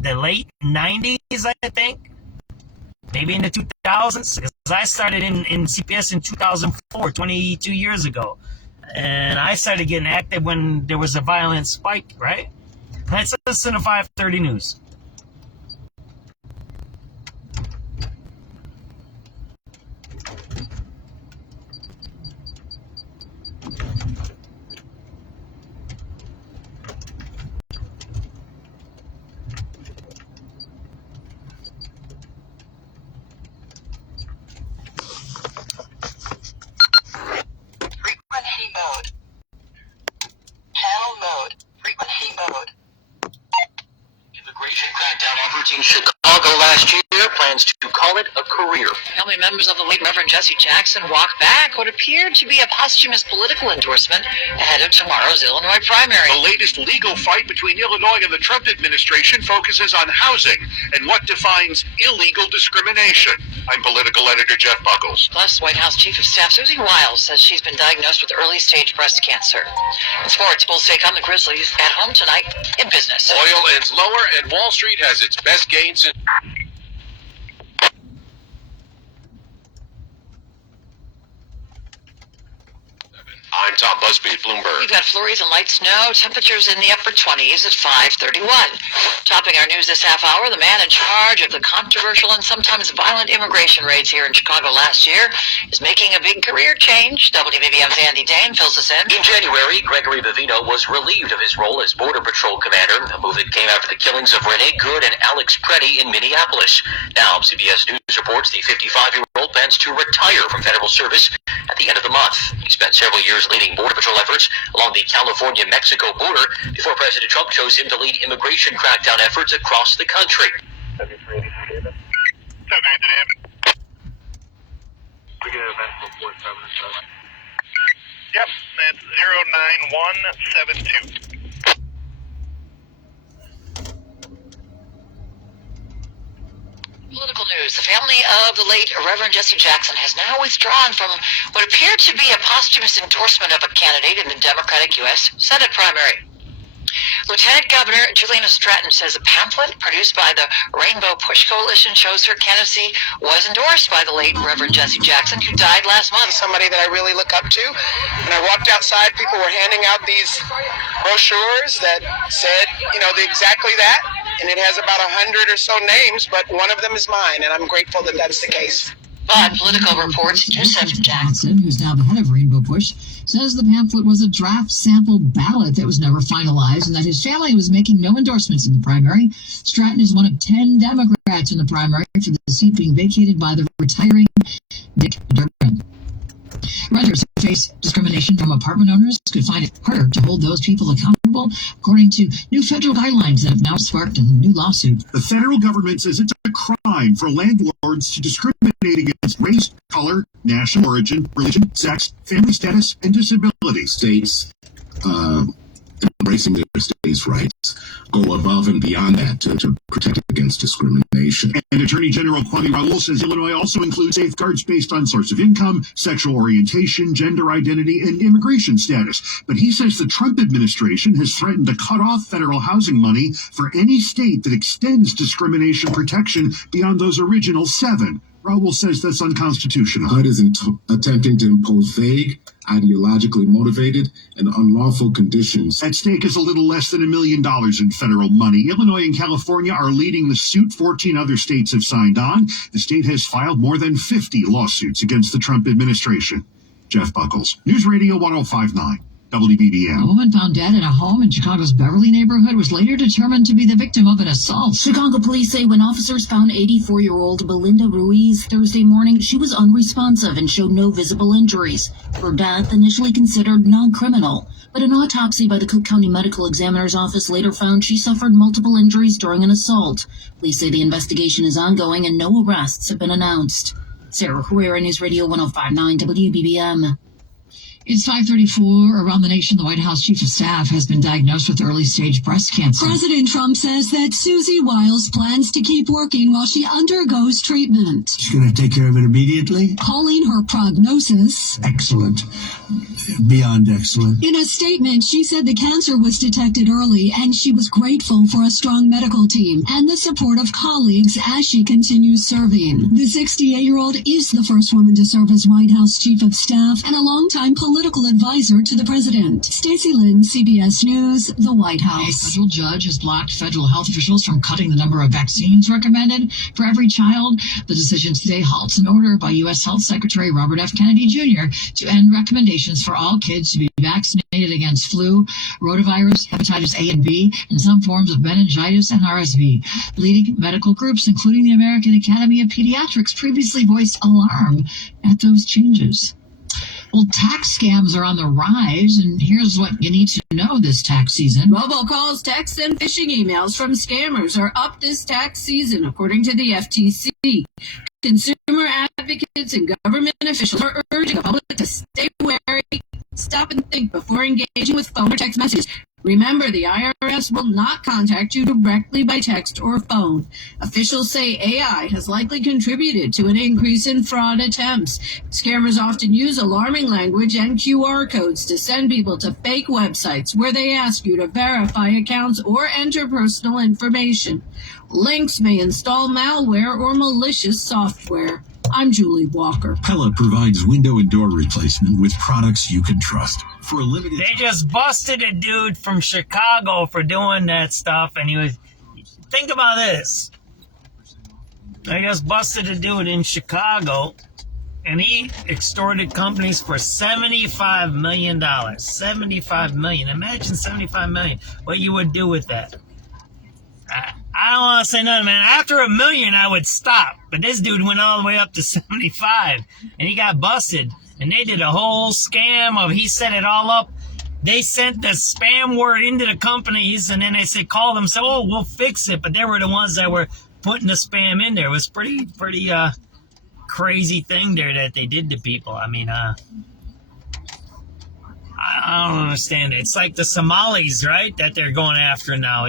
The late 90s, I think. Maybe in the 2000s. Because I started in CPS in 2004, 22 years ago. And I started getting active when there was a violent spike, right? Let's listen to 530 News. Frequency mode. Panel mode. Frequency mode. Immigration crackdown efforts in Chicago last year plans to call it a career. Family members of the late Reverend Jesse Jackson walked back what appeared to be a posthumous political endorsement ahead of tomorrow's Illinois primary. The latest legal fight between Illinois and the Trump administration focuses on housing and what defines illegal discrimination. I'm political editor Jeff Buckles. Plus, White House Chief of Staff Susie Wiles says she's been diagnosed with early-stage breast cancer. In sports, Bulls take on the Grizzlies at home tonight in business. Oil ends lower and Wall Street has its best gains in... I'm Tom Busby at Bloomberg. We've got flurries and light snow, temperatures in the upper 20s at 5:31. Topping our news this half hour, the man in charge of the controversial and sometimes violent immigration raids here in Chicago last year is making a big career change. WBBM's Andy Dane fills us in. In January, Gregory Bavino was relieved of his role as Border Patrol commander, a move that came after the killings of Renee Good and Alex Preddy in Minneapolis. Now, CBS News reports the 55-year-old plans to retire from federal service at the end of the month. He spent several years leading Border Patrol efforts along the California-Mexico border before President Trump chose him to lead immigration crackdown efforts across the country. We get an event report 7. Yep, that's 09172. Political news. The family family of the late Reverend Jesse Jackson has now withdrawn from what appeared to be a posthumous endorsement of a candidate in the Democratic U.S. Senate primary. Lieutenant Governor Juliana Stratton says a pamphlet produced by the Rainbow Push Coalition shows her candidacy was endorsed by the late Reverend Jesse Jackson, who died last month. Somebody that I really look up to. When I walked outside, people were handing out these brochures that said, exactly that. And it has about 100 or so names, but one of them is mine, and I'm grateful that that's the case. But political reports Joseph Jackson, who's now the head of Rainbow Push, says the pamphlet was a draft sample ballot that was never finalized and that his family was making no endorsements in the primary. Stratton is one of 10 Democrats in the primary for the seat being vacated by the retiring Dick Durbin. Renters who face discrimination from apartment owners could find it harder to hold those people accountable, according to new federal guidelines that have now sparked a new lawsuit. The federal government says it's a crime for landlords to discriminate against race, color, national origin, religion, sex, family status, and disability. States embracing their states' rights go above and beyond that to protect against discrimination. And Attorney General Kwame Raoul says Illinois also includes safeguards based on source of income, sexual orientation, gender identity, and immigration status. But he says the Trump administration has threatened to cut off federal housing money for any state that extends discrimination protection beyond those original 7. Raoul says that's unconstitutional. HUD is attempting to impose vague, ideologically motivated, and unlawful conditions. At stake is a little less than $1 million in federal money. Illinois and California are leading the suit. 14 other states have signed on. The state has filed more than 50 lawsuits against the Trump administration. Jeff Buckles, News Radio 1059. WBBM. A woman found dead in a home in Chicago's Beverly neighborhood was later determined to be the victim of an assault. Chicago police say when officers found 84-year-old Belinda Ruiz Thursday morning, she was unresponsive and showed no visible injuries. Her death, initially considered non-criminal, but an autopsy by the Cook County Medical Examiner's Office later found she suffered multiple injuries during an assault. Police say the investigation is ongoing and no arrests have been announced. Sarah Herrera, News Radio 1059 WBBM. It's 5:34. Around the nation, the White House Chief of Staff has been diagnosed with early-stage breast cancer. President Trump says that Susie Wiles plans to keep working while she undergoes treatment. She's going to take care of it immediately. Calling her prognosis Excellent. Beyond excellent. In a statement, she said the cancer was detected early and she was grateful for a strong medical team and the support of colleagues as she continues serving. The 68-year-old is the first woman to serve as White House Chief of Staff and a longtime political advisor to the president. Stacey Lynn, CBS News, the White House. A federal judge has blocked federal health officials from cutting the number of vaccines recommended for every child. The decision today halts an order by U.S. Health Secretary Robert F. Kennedy Jr. to end recommendations for all kids to be vaccinated against flu, rotavirus, hepatitis A and B, and some forms of meningitis and RSV. Leading medical groups, including the American Academy of Pediatrics, previously voiced alarm at those changes. Well, tax scams are on the rise, and here's what you need to know this tax season. Robocalls, texts, and phishing emails from scammers are up this tax season, according to the FTC. Consumer advocates and government officials are urging the public to stay wary, stop and think before engaging with phone or text messages. Remember, the IRS will not contact you directly by text or phone. Officials say AI has likely contributed to an increase in fraud attempts. Scammers often use alarming language and QR codes to send people to fake websites where they ask you to verify accounts or enter personal information. Links may install malware or malicious software. I'm Julie Walker. Pella provides window and door replacement with products you can trust. For a limited They just busted a dude from Chicago for doing that stuff, and he was... Think about this. They just busted a dude in Chicago, and he extorted companies for $75 million. $75 million. Imagine $75 million. What you would do with that. I don't want to say nothing, man. After $1 million, I would stop. But this dude went all the way up to 75, and he got busted. And they did a whole scam of, he set it all up. They sent the spam word into the companies, and then they said, call them, say, oh, we'll fix it. But they were the ones that were putting the spam in there. It was pretty crazy thing there that they did to people. I mean, I don't understand it. It's like the Somalis, right, that they're going after now.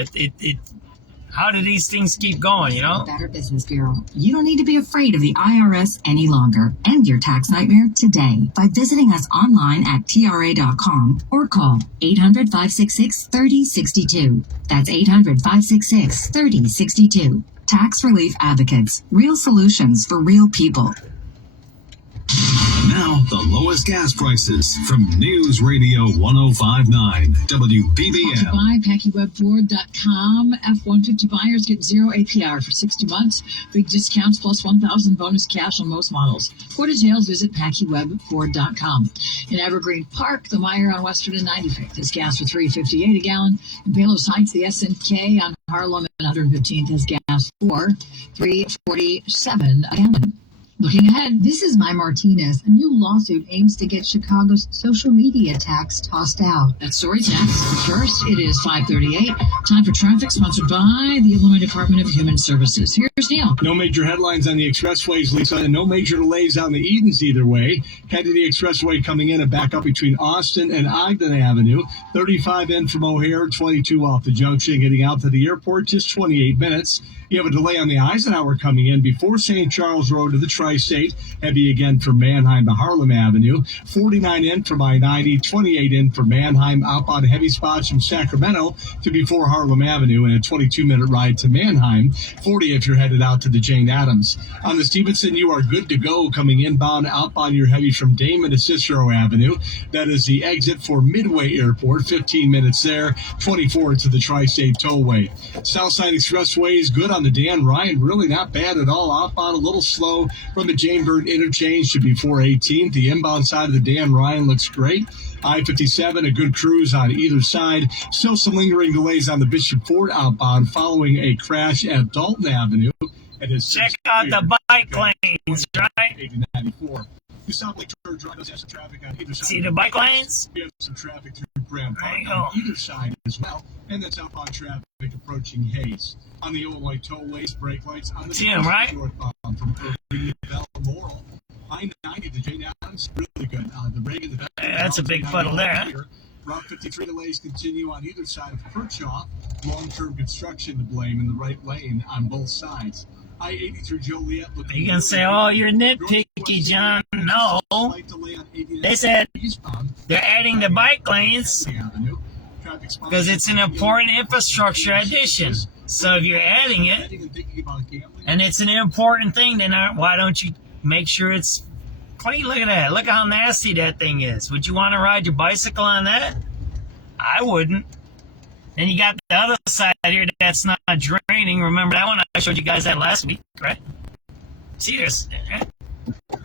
how do these things keep going, you know? Better Business Bureau. You don't need to be afraid of the IRS any longer. End your tax nightmare today by visiting us online at tra.com or call 800-566-3062. That's 800-566-3062. Tax Relief Advocates. Real solutions for real people. Now, the lowest gas prices from News Radio 1059 WBBM. Buy PackyWebFord.com. F-150 buyers get 0 APR for 60 months. Big discounts plus $1,000 bonus cash on most models. For details, visit PackyWebFord.com. In Evergreen Park, the Meyer on Western and 95th has gas for $3.58 a gallon. In Palos Heights, the SNK on Harlem and 115th has gas for $3.47 a gallon. Looking ahead, this is My Martinez. A new lawsuit aims to get Chicago's social media tax tossed out. That story's next. First, it is 5:38. Time for traffic, sponsored by the Illinois Department of Human Services. Here's Neil. No major headlines on the expressways, Lisa, and no major delays on the Edens either way. Head to the expressway coming in and back up between Austin and Ogden Avenue. 35 in from O'Hare, 22 off the junction. Getting out to the airport, just 28 minutes. You have a delay on the Eisenhower coming in before St. Charles Road to the Tri-State. Heavy again from Manheim to Harlem Avenue. 49 in from I-90, 28 in from Manheim. Outbound heavy spots from Sacramento to before Harlem Avenue, and a 22-minute ride to Manheim. 40 if you're headed out to the Jane Addams. On the Stevenson, you are good to go coming inbound. Outbound, you're heavy from Damon to Cicero Avenue. That is the exit for Midway Airport. 15 minutes there. 24 to the Tri-State Tollway. Southside Expressway is good on the Dan Ryan, really not bad at all. Outbound a little slow from the Jane Byrne interchange to before 18th. The inbound side of the Dan Ryan looks great. I-57, a good cruise on either side. Still some lingering delays on the Bishop Ford outbound following a crash at Dalton Avenue. Check out the bike lanes, right? 8094. South Lake Church Drive does have some traffic on either side. See the bike lanes? We have some traffic through Grand Park on either side as well. And then southbound traffic approaching Hayes. On the Illinois tollways, brake lights on the right? northbound from Irving to Balmoral. I-90 to Jane Addams, really good. The Reagan, the that's a big puddle there. Route 53 delays continue on either side of Kirchhoff. Long-term construction to blame in the right lane on both sides. I-80 through Joliet. You can say, oh, you're nitpicky, John. No. They said they're adding the bike lanes because it's an important infrastructure addition. So if you're adding it, and it's an important thing, then why don't you make sure it's clean? Look at that. Look how nasty that thing is. Would you want to ride your bicycle on that? I wouldn't. Then you got the other side here that's not draining. Remember that one? I showed you guys that last week, right? See, there's,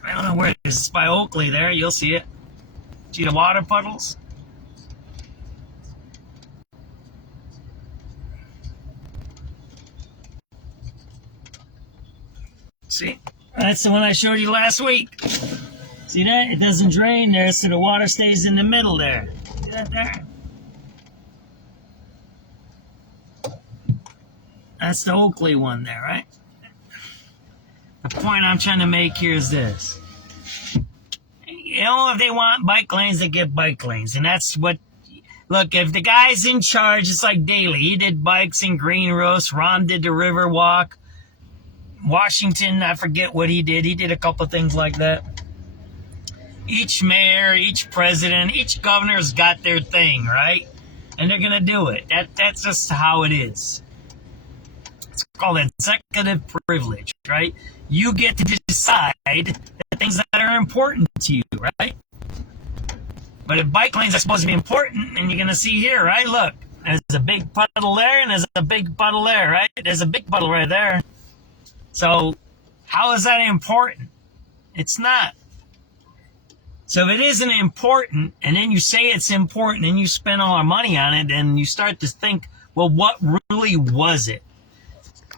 I don't know where it is. It's by Oakley there. You'll see it. See the water puddles? See? That's the one I showed you last week. See that? It doesn't drain there, so the water stays in the middle there. See that there? That's the Oakley one there, right? The point I'm trying to make here is this. You know, if they want bike lanes, they get bike lanes. And that's what... Look, if the guy's in charge, it's like Daley. He did bikes in Green Roast. Ron did the River Walk. Washington, I forget what he did. He did a couple things like that. Each mayor, each president, each governor's got their thing, right? And they're going to do it. That's just how it is. It's called executive privilege, right? You get to decide the things that are important to you, right? But if bike lanes are supposed to be important, and you're going to see here, right? Look, there's a big puddle there, and there's a big puddle there, right? There's a big puddle right there. So how is that important? It's not. So if it isn't important, and then you say it's important, and you spend all our money on it, and you start to think, well, what really was it?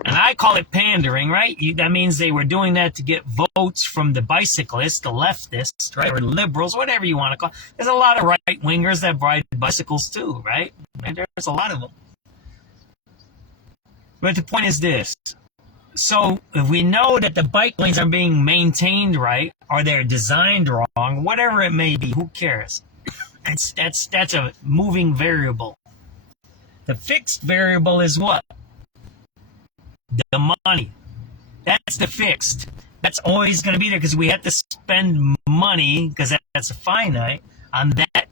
And I call it pandering, right? That means they were doing that to get votes from the bicyclists, the leftists, right? Or liberals, whatever you want to call it. There's a lot of right-wingers that ride bicycles too, right? And there's a lot of them. But the point is this. So if we know that the bike lanes are being maintained right, or they're designed wrong, whatever it may be, who cares? That's a moving variable. The fixed variable is what? The money. That's the fixed. That's always going to be there because we have to spend money, because that's a finite, on that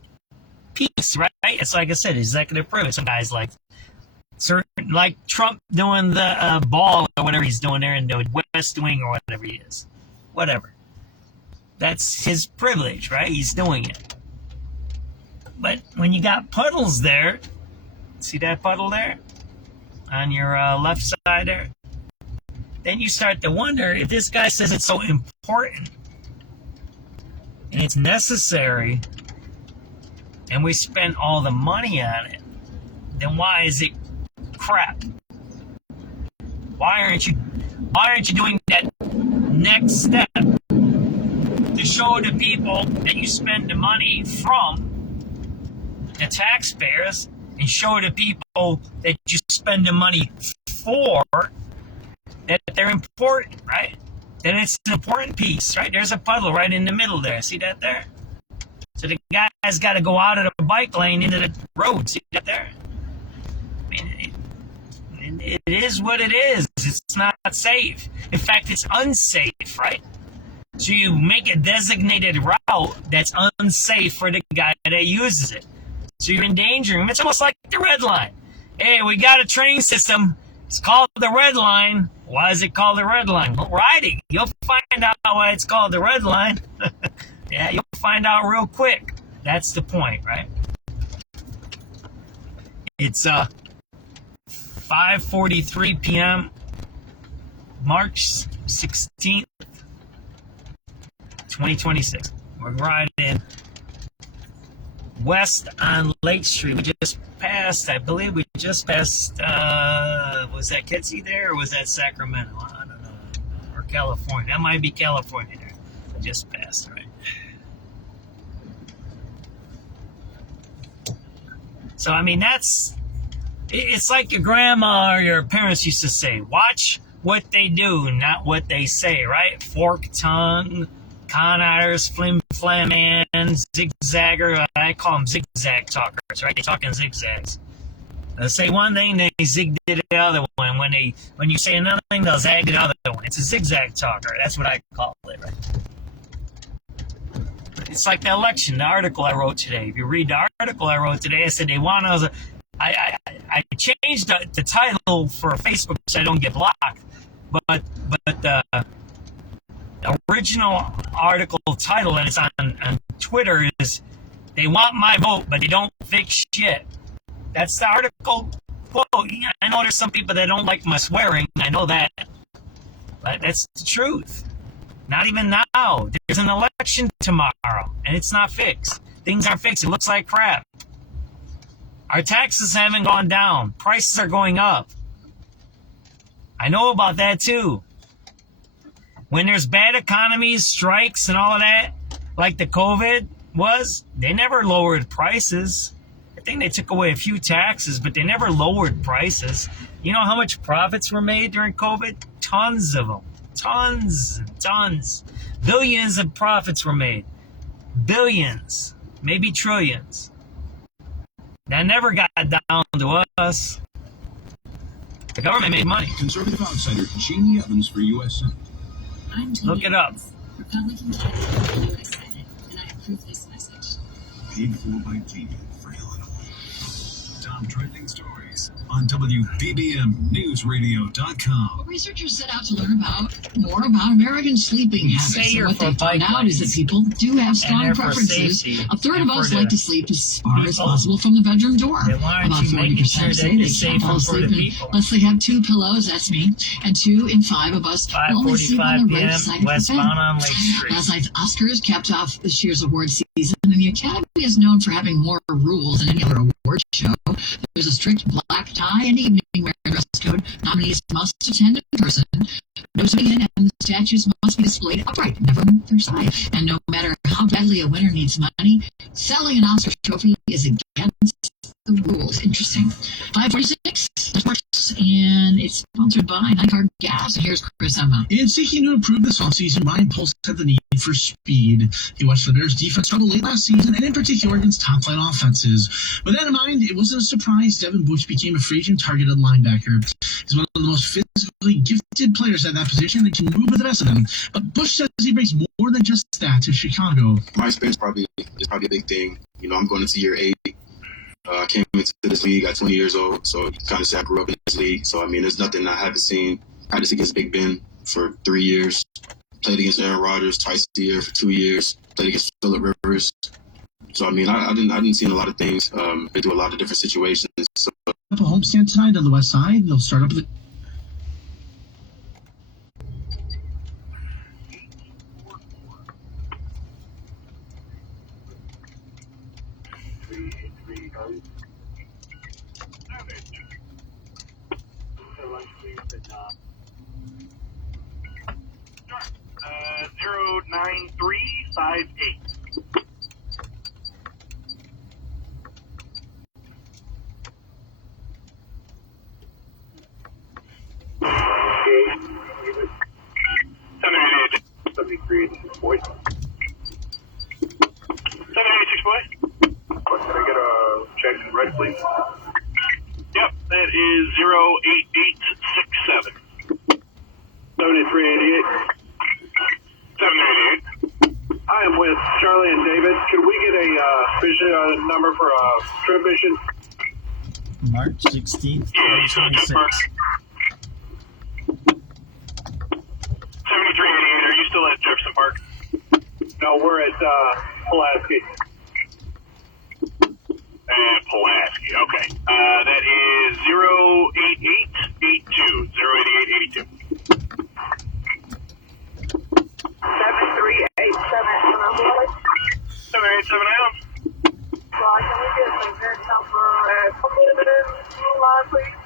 piece, right? It's like I said, executive privilege. Some guys like Trump doing the ball or whatever he's doing there in the West Wing or whatever he is. Whatever. That's his privilege, right? He's doing it. But when you got puddles there, see that puddle there on your left side there? Then you start to wonder if this guy says it's so important and it's necessary and we spend all the money on it, then why is it crap? Why aren't you doing that next step to show the people that you spend the money from the taxpayers and show the people that you spend the money for that they're important, right? Then it's an important piece, right? There's a puddle right in the middle there. See that there? So the guy's got to go out of the bike lane into the road. See that there? I mean, it is what it is. It's not safe. In fact, it's unsafe, right? So you make a designated route that's unsafe for the guy that uses it. So you're endangering him. It's almost like the red line. Hey, we got a train system. It's called the red line. Why is it called the red line? Well, riding. You'll find out why it's called the red line. Yeah, you'll find out real quick. That's the point, right? It's 5:43 p.m. March 16th, 2026. We're riding west on Lake Street. We just passed, I believe we just passed, was that Kitsy there or was that Sacramento? I don't know. Or California. That might be California there. We just passed, right? So, I mean, it's like your grandma or your parents used to say, watch what they do, not what they say, right? Fork tongue, con artists, flim flam man, zigzagger. I call them zigzag talkers, right? They talk in zigzags. They'll say one thing, they zig the other one. When you say another thing, they'll zag the other one. It's a zigzag talker. That's what I call it, right? It's like the election, the article I wrote today. If you read the article I wrote today, I said they want us. I changed the title for Facebook so I don't get blocked. But the original article title, and it's on Twitter, is "They want my vote, but they don't fix shit." That's the article quote. I know there's some people that don't like my swearing. I know that, but that's the truth. Not even now. There's an election tomorrow, and it's not fixed. Things aren't fixed. It looks like crap. Our taxes haven't gone down. Prices are going up. I know about that too. When there's bad economies, strikes, and all of that, like the COVID was, they never lowered prices. I think they took away a few taxes, but they never lowered prices. You know how much profits were made during COVID? Tons of them. Tons and tons. Billions of profits were made. Billions. Maybe trillions. That never got down to us. The government made money. Conservative outsider Jeannie Evans for U.S. Senate. Look it up. Republican candidate for the U.S. Senate, and I approve this message. Paid for by Jeannie for Illinois. Top trending stories on WBBMNewsRadio.com. Researchers set out to learn more about American sleeping habits. And what they found out is that people do have strong preferences. A third of us like to sleep as far as possible from the bedroom door. About 40% say they can't fall asleep unless they have two pillows, that's me, and 2 in 5 of us will only sleep on the right side of the bed. Last night's Oscars capped off this year's award season, and the Academy is known for having more rules than any other award show. There's a strict black tie and evening wear dress code. Nominees must attend in person. No sitting in, and the statues must be displayed upright, never on their side. And no matter how badly a winner needs money, selling an Oscar trophy is against the rules. Interesting. 546 Sports, and it's sponsored by Nycard Gas. And here's Chris Emma. In seeking to improve this offseason, Ryan Poles had the need for speed. He watched the Bears' defense struggle late last season, and in particular against top-line offenses. With that in mind, it wasn't a surprise Devin Bush became a free agent targeted linebacker. He's one of the most physically gifted players at that position and can move with the best of them. But Bush says he brings more than just that to Chicago. My experience is probably a big thing. You know, I'm going into year 8. I came into this league at 20 years old, so you kind of say I grew up in this league. So, I mean, there's nothing I haven't seen. Practiced against Big Ben for 3 years. Played against Aaron Rodgers twice a year for 2 years. Played against Phillip Rivers. So, I mean, I didn't see a lot of things. Been through a lot of different situations. So. A homestand tonight on the west side. They'll start up with it. Uh, 09358. Boy. 786 boy. Can I get a check in red, please? Yep, that is 08867. 7388. 788. I am with Charlie and David. Can we get a number for a trip mission? March 16th, Yeah, you said just Mark. 7388, are you still at Jefferson Park? No, we're at Pulaski. Pulaski, okay. That is 08882. 08882. 73878 Adam. Can we get some good number at line, please?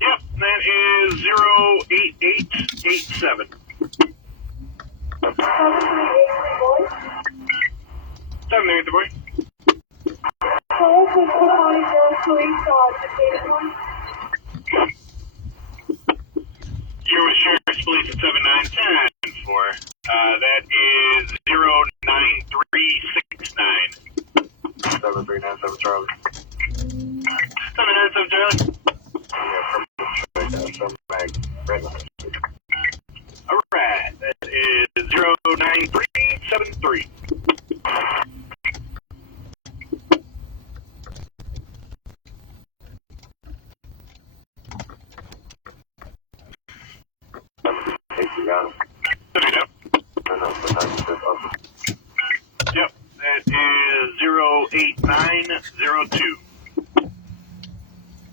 Yep, that is 08887. 788 boy. You're with Sheriff's Police at 7910 for. That is 09369. 7397 Charlie. 797 Charlie. Alright, that is 09373. Yep, that is 08902.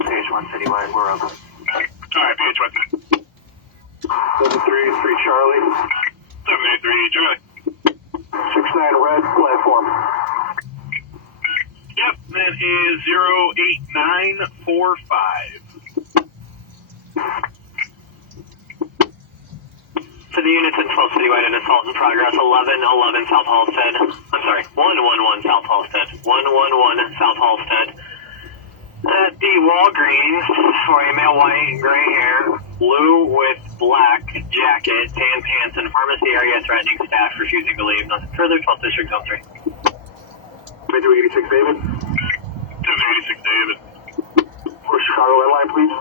PH1 Citywide, we're up. Alright, PH1. 733 Charlie. 783 Charlie. 69 Red, platform. Yep, that is 08945. To the units in 12 Citywide, an assault in progress, 1111 South Halstead. I'm sorry, 111 South Halstead. 111 South Halstead. At the Walgreens, for a male white, gray hair, blue with black jacket, tan pants, and pharmacy area threatening staff, refusing to leave. Nothing further, 12th District, Zone 3. 386 David. 786 David. For Chicago red line, please.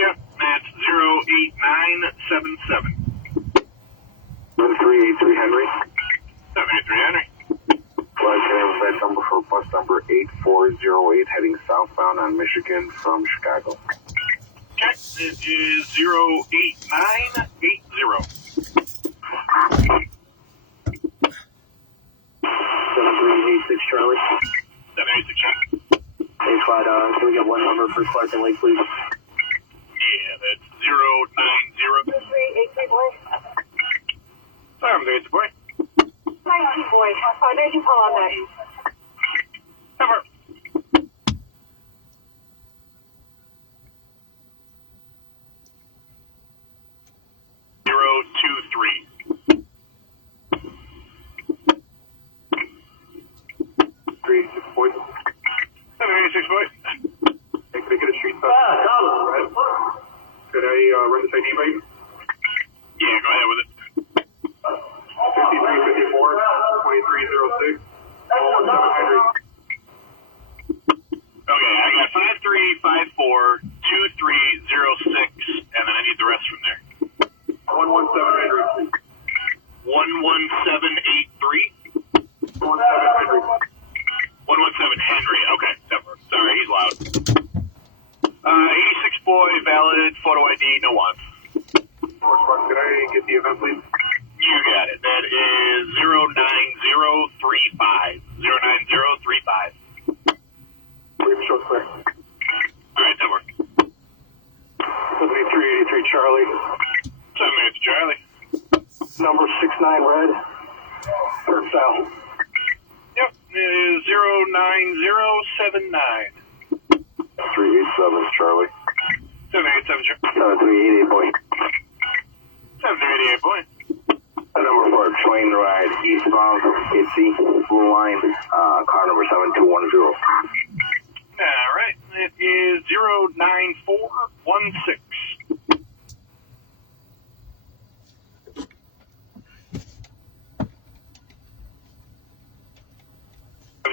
Yep, that's 08977. 383 Henry. 783 Henry. Flight can have number for bus number 8408 heading southbound on Michigan from Chicago. Okay, it is 08980. 7386 Charlie. 786 Charlie. Hey, Clyde, can we get one number for Clark and Lake, please? Yeah, that's 090. 383 boy. Sorry, I'm going to boy. 19 boy. Where'd you call on that? Cover. Boy. 786 boy. Hey, could I get a street stop? Right. Could I run this ID by you? Yeah, go ahead with it. 5354, 2306, all 1700. Okay, I got 2306, and then I need the rest from there. 11783. 11783. 117 Henry. Okay, that works. Sorry, he's loud. 86 boy, valid, photo ID, no wants. Could I get the event, please? You got it. That is 09035. 09035. Show clear. All right, that works. 7383 Charlie. 783 Charlie. Number 69 red. Turf south. Yep, it is 09079. 387 Charlie. 787 Charlie. 388 boy. 788 boy. Number 4 train ride eastbound Itsy, blue line, car number 7210. All right, it is 09416.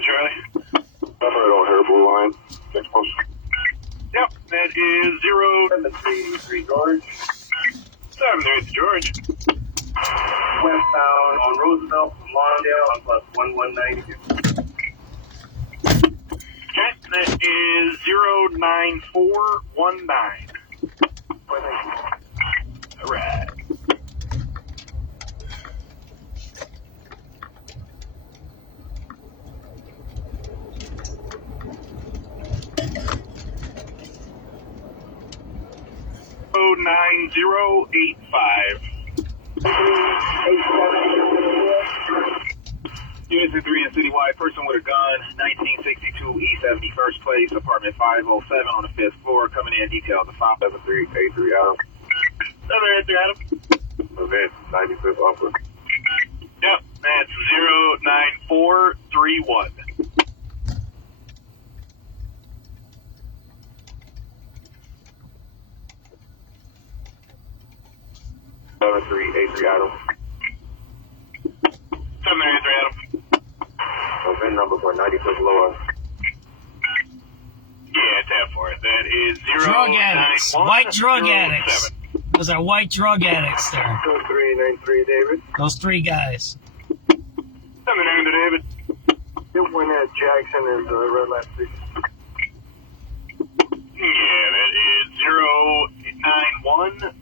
Charlie. Number O'Hare blue line. Next post. Yep, that is 733 George. 733 George. Westbound on Roosevelt from Lawndale on plus 1192. Okay, that is 09419. All right. Oh, 9085. Units 3 and Citywide, person with a gun, 1962 East 71st Place, apartment 507 on the 5th floor, coming in, details of 57383 Adam. 783 Adam. Okay, 95th offer. Yep, that's 09431. 7383 Adam. 783 Adam. VIN number for 95th lower. Yeah, tap for it. That is 091. Drug addicts. White drug addicts. Those are white drug addicts there. 0393 David. Those three guys. 790 David. Your one at Jackson is red light, please. Yeah, that is 09129.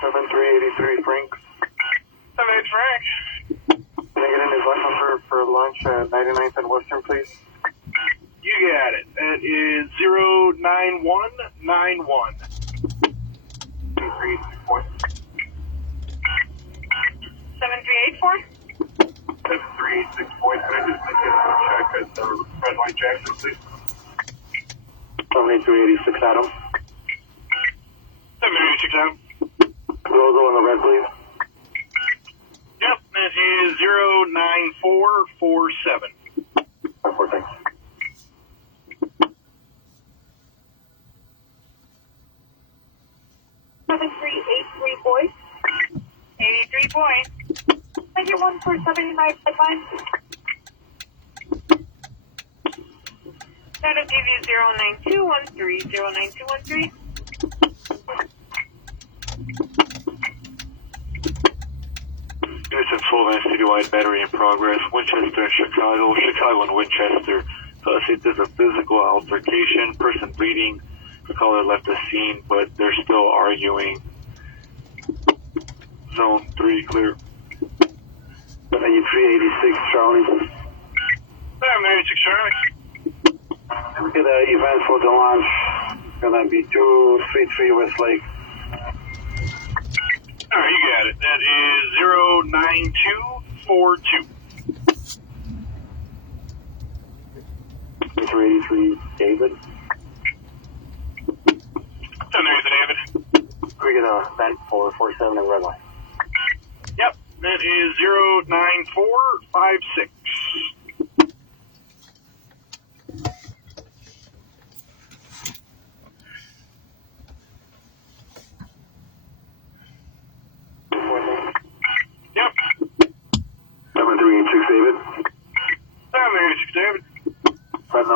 7383 Frank. 78 Frank. Can I get in his light number for lunch at 99th and Western, please? You got it. That is 09191. 7384. 7384? 7386 boy. Can I just make a check at the red light Jackson, please? 7386 Adam. 786 Adam. Rosa on the red, please. Yep, that is 09447. 4, thanks. boys. 83 boys. I get one for 79 deadline. That'll give you 09213, 09213. Units in Sullivan, citywide battery in progress. Winchester and Chicago. Chicago and Winchester. So I see there's a physical altercation. Person bleeding. The caller left the scene, but they're still arguing. Zone 3 clear. 386 Charlie. 386 Charlie. Look at the event for the launch. It's gonna be 233 Westlake. Alright, you got it. That is 09242. 383 David. 783 David. We get a vent for 47 in red line. Yep, that is 09456.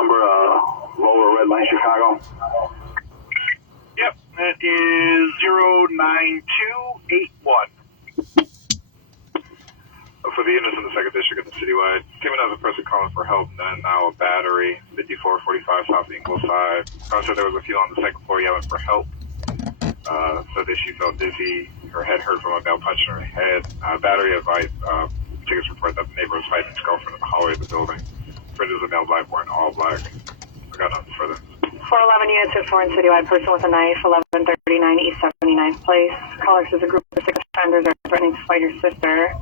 number, lower red line, Chicago. Yep, that is 09281. For the units in the 2nd District of the Citywide, came in as a person calling for help, then now a battery, 5445 South Ingleside. Said there was a few on the 2nd floor yelling for help. Said that she felt dizzy, her head hurt from a male punch in her head. Battery advised, tickets report that the neighbor was fighting his girlfriend in the hallway of the building. Friend is a male black boy in all black. I got nothing further. 411 units of foreign citywide person with a knife, 1139 East 79th Place. Caller says a group of 6 offenders are threatening to fight your sister.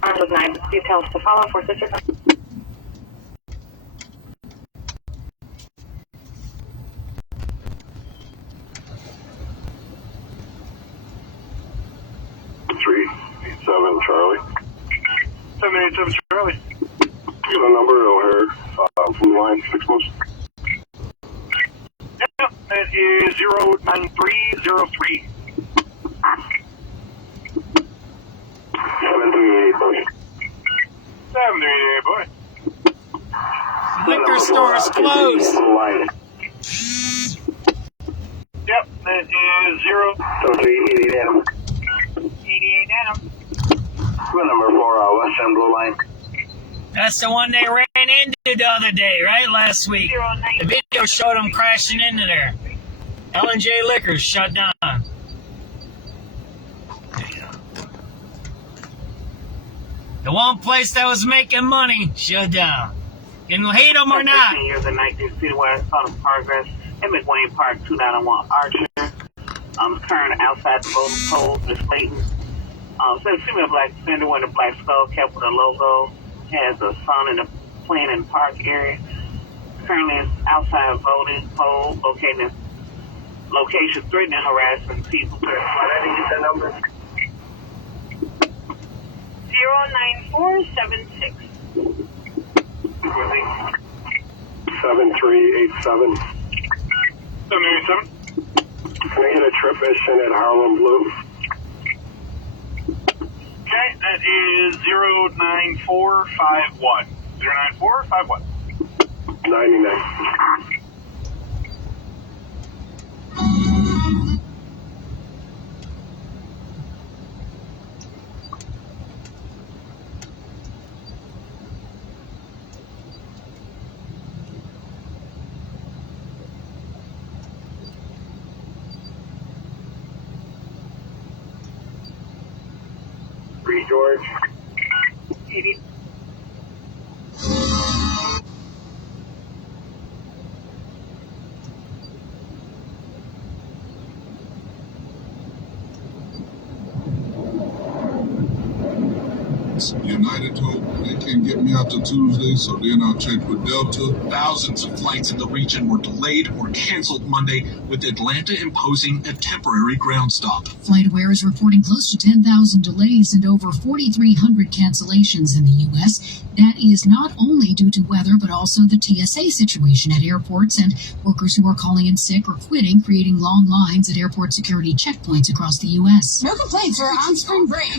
Armed with knives. Details to follow for sister. 387 Charlie. 787 Charlie. You got a number, O'Hare, from line 6 most. Yep, that is 09303. 738, boy. 738, boy. Liquor store is closed. Yep, that is 88 Adam. 88 Adam. Good number 4, West End Blue Line. That's the one they ran into the other day, right? Last week. The video showed them crashing into there. L&J Liquors shut down. The one place that was making money shut down. Can you hate them or not? 15 years and 19 citywide sought of progress in McWayne Park, 291 Archer. Current outside the voting polls, Miss Clayton. Says female black defender wearing a black skull cap with a logo. Has a son in a playing in the park area. Currently is outside voting poll located in location threatening harassing people. Why did I get that number? 09476. 7387. 787. Can I get a trip mission at Harlem Blue? Okay, that is 09451. 09451. 99. George. 80. United Hope. They can't get me out till Tuesday, so then I'll check with Delta. Thousands of flights in the region were delayed or canceled Monday, with Atlanta imposing a temporary ground stop. FlightAware is reporting close to 10,000 delays and over 4,300 cancellations in the U.S. That is not only due to weather, but also the TSA situation at airports and workers who are calling in sick or quitting, creating long lines at airport security checkpoints across the U.S. No complaints. We're on spring break.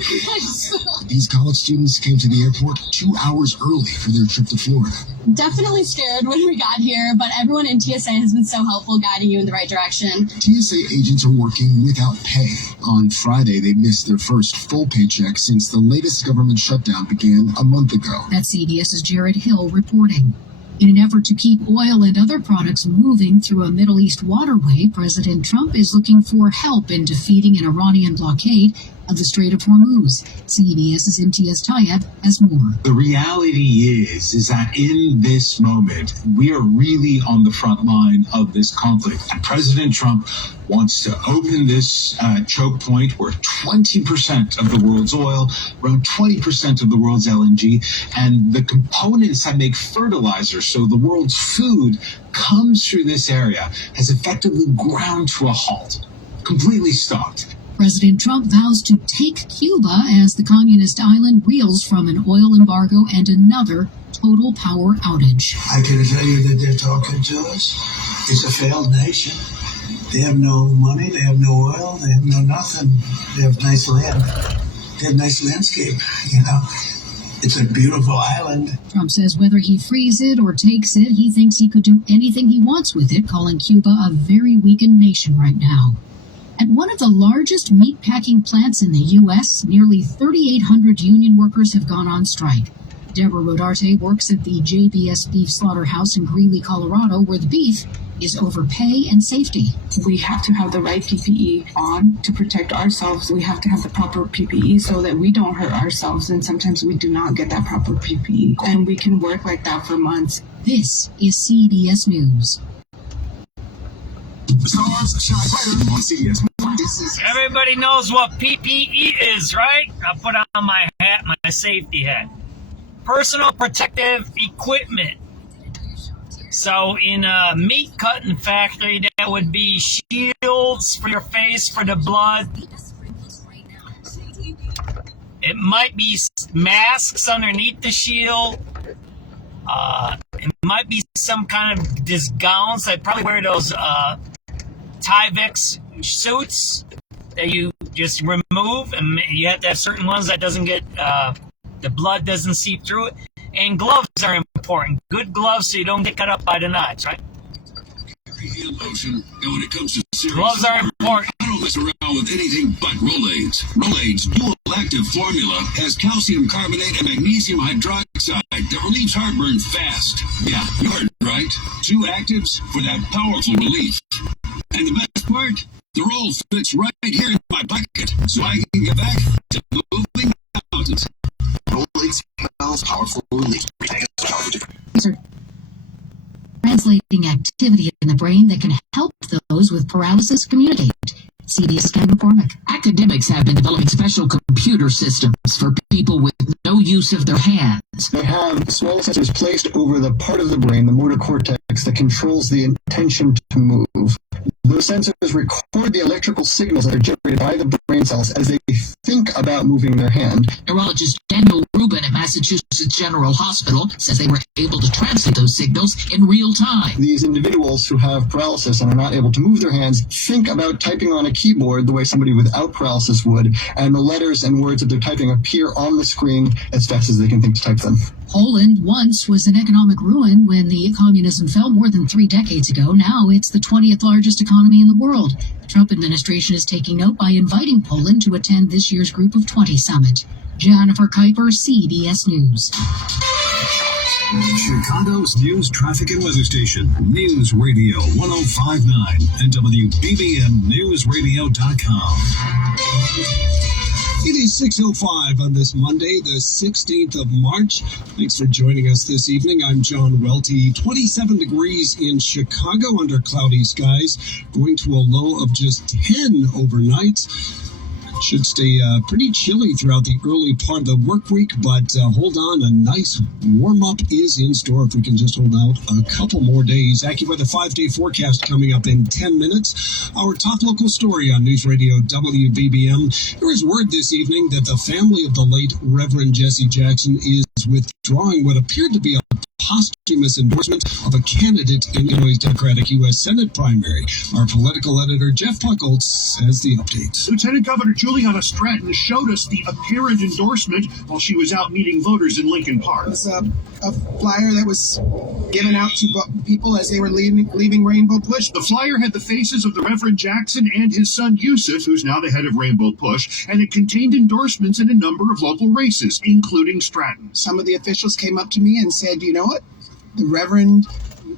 These college students came to the airport 2 hours early for their trip to Florida. Definitely scared when we got here, but everyone in TSA has been so helpful guiding you in the right direction. TSA agents are working without pay. On Friday, they missed their first full paycheck since the latest government shutdown began a month ago. That's CBS's Jared Hill reporting. In an effort to keep oil and other products moving through a Middle East waterway, President Trump is looking for help in defeating an Iranian blockade of the Strait of Hormuz. CBS's Imtiaz Tayeb has more. The reality is that in this moment, we are really on the front line of this conflict. President Trump wants to open this choke point where 20% of the world's oil, around 20% of the world's LNG, and the components that make fertilizer, so the world's food, comes through this area, has effectively ground to a halt, completely stopped. President Trump vows to take Cuba as the communist island reels from an oil embargo and another total power outage. I can tell you that they're talking to us. It's a failed nation. They have no money, they have no oil, they have no nothing. They have nice land. They have nice landscape, you know. It's a beautiful island. Trump says whether he frees it or takes it, he thinks he could do anything he wants with it, calling Cuba a very weakened nation right now. At one of the largest meatpacking plants in the U.S., nearly 3,800 union workers have gone on strike. Deborah Rodarte works at the JBS Beef Slaughterhouse in Greeley, Colorado, where the beef is over pay and safety. We have to have the right PPE on to protect ourselves. We have to have the proper PPE so that we don't hurt ourselves, and sometimes we do not get that proper PPE, and we can work like that for months. This is CBS News. Everybody knows what PPE is, right? I'll put on my hat, my safety hat. Personal protective equipment. So in a meat cutting factory, that would be shields for your face, for the blood. It might be masks underneath the shield. It might be some kind of these gowns. I'd probably wear those Tyvek suits that you just remove, and you have to have certain ones that doesn't get the blood doesn't seep through it. And gloves are important. Good gloves so you don't get cut up by the knives, right? Lotion, and when it comes to serious gloves are important. I don't mess around with anything but Rolaids. Rolaids dual active formula has calcium carbonate and magnesium hydroxide that relieves heartburn fast. Yeah, you heard right. 2 actives for that powerful relief. And the best part, the roll fits right here in my pocket, so I can get back to moving mountains. Rolaids smells powerful relief. These are translating activity in the brain that can help those with paralysis communicate. CBS Ken McCormick. Academics have been developing special computer systems for people with no use of their hands. They have small sensors placed over the part of the brain, the motor cortex, that controls the intention to move. Those sensors record the electrical signals that are generated by the brain cells as they think about moving their hand. Neurologist Daniel Rubin at Massachusetts General Hospital says they were able to translate those signals in real time. These individuals who have paralysis and are not able to move their hands think about typing on a keyboard the way somebody without paralysis would, and the letters and words that they're typing appear on the screen as fast as they can think to type them. Poland once was an economic ruin when the communism fell more than 3 decades ago. Now it's the 20th largest economy in the world. The Trump administration is taking note by inviting Poland to attend this year's Group of 20 summit. Jennifer Kuiper, CBS News. Chicago's news, traffic, and weather station, News Radio 105.9 and WBMNewsRadio.com. It is 6:05 on this Monday, the 16th of March. Thanks for joining us this evening. I'm John Welty. 27 degrees in Chicago under cloudy skies, going to a low of just 10 overnight. Should stay pretty chilly throughout the early part of the work week, but hold on, a nice warm-up is in store if we can just hold out a couple more days. AccuWeather 5-day forecast coming up in 10 minutes. Our top local story on News Radio WBBM. There is word this evening that the family of the late Reverend Jesse Jackson is withdrawing what appeared to be a posthumous endorsement of a candidate in Illinois' Democratic U.S. Senate primary. Our political editor, Jeff Puckles, has the update. Lieutenant Governor Juliana Stratton showed us the apparent endorsement while she was out meeting voters in Lincoln Park. It was a flyer that was given out to people as they were leaving Rainbow Push. The flyer had the faces of the Reverend Jackson and his son Yusuf, who's now the head of Rainbow Push, and it contained endorsements in a number of local races, including Stratton. Some of the officials came up to me and said, you know what? The Reverend,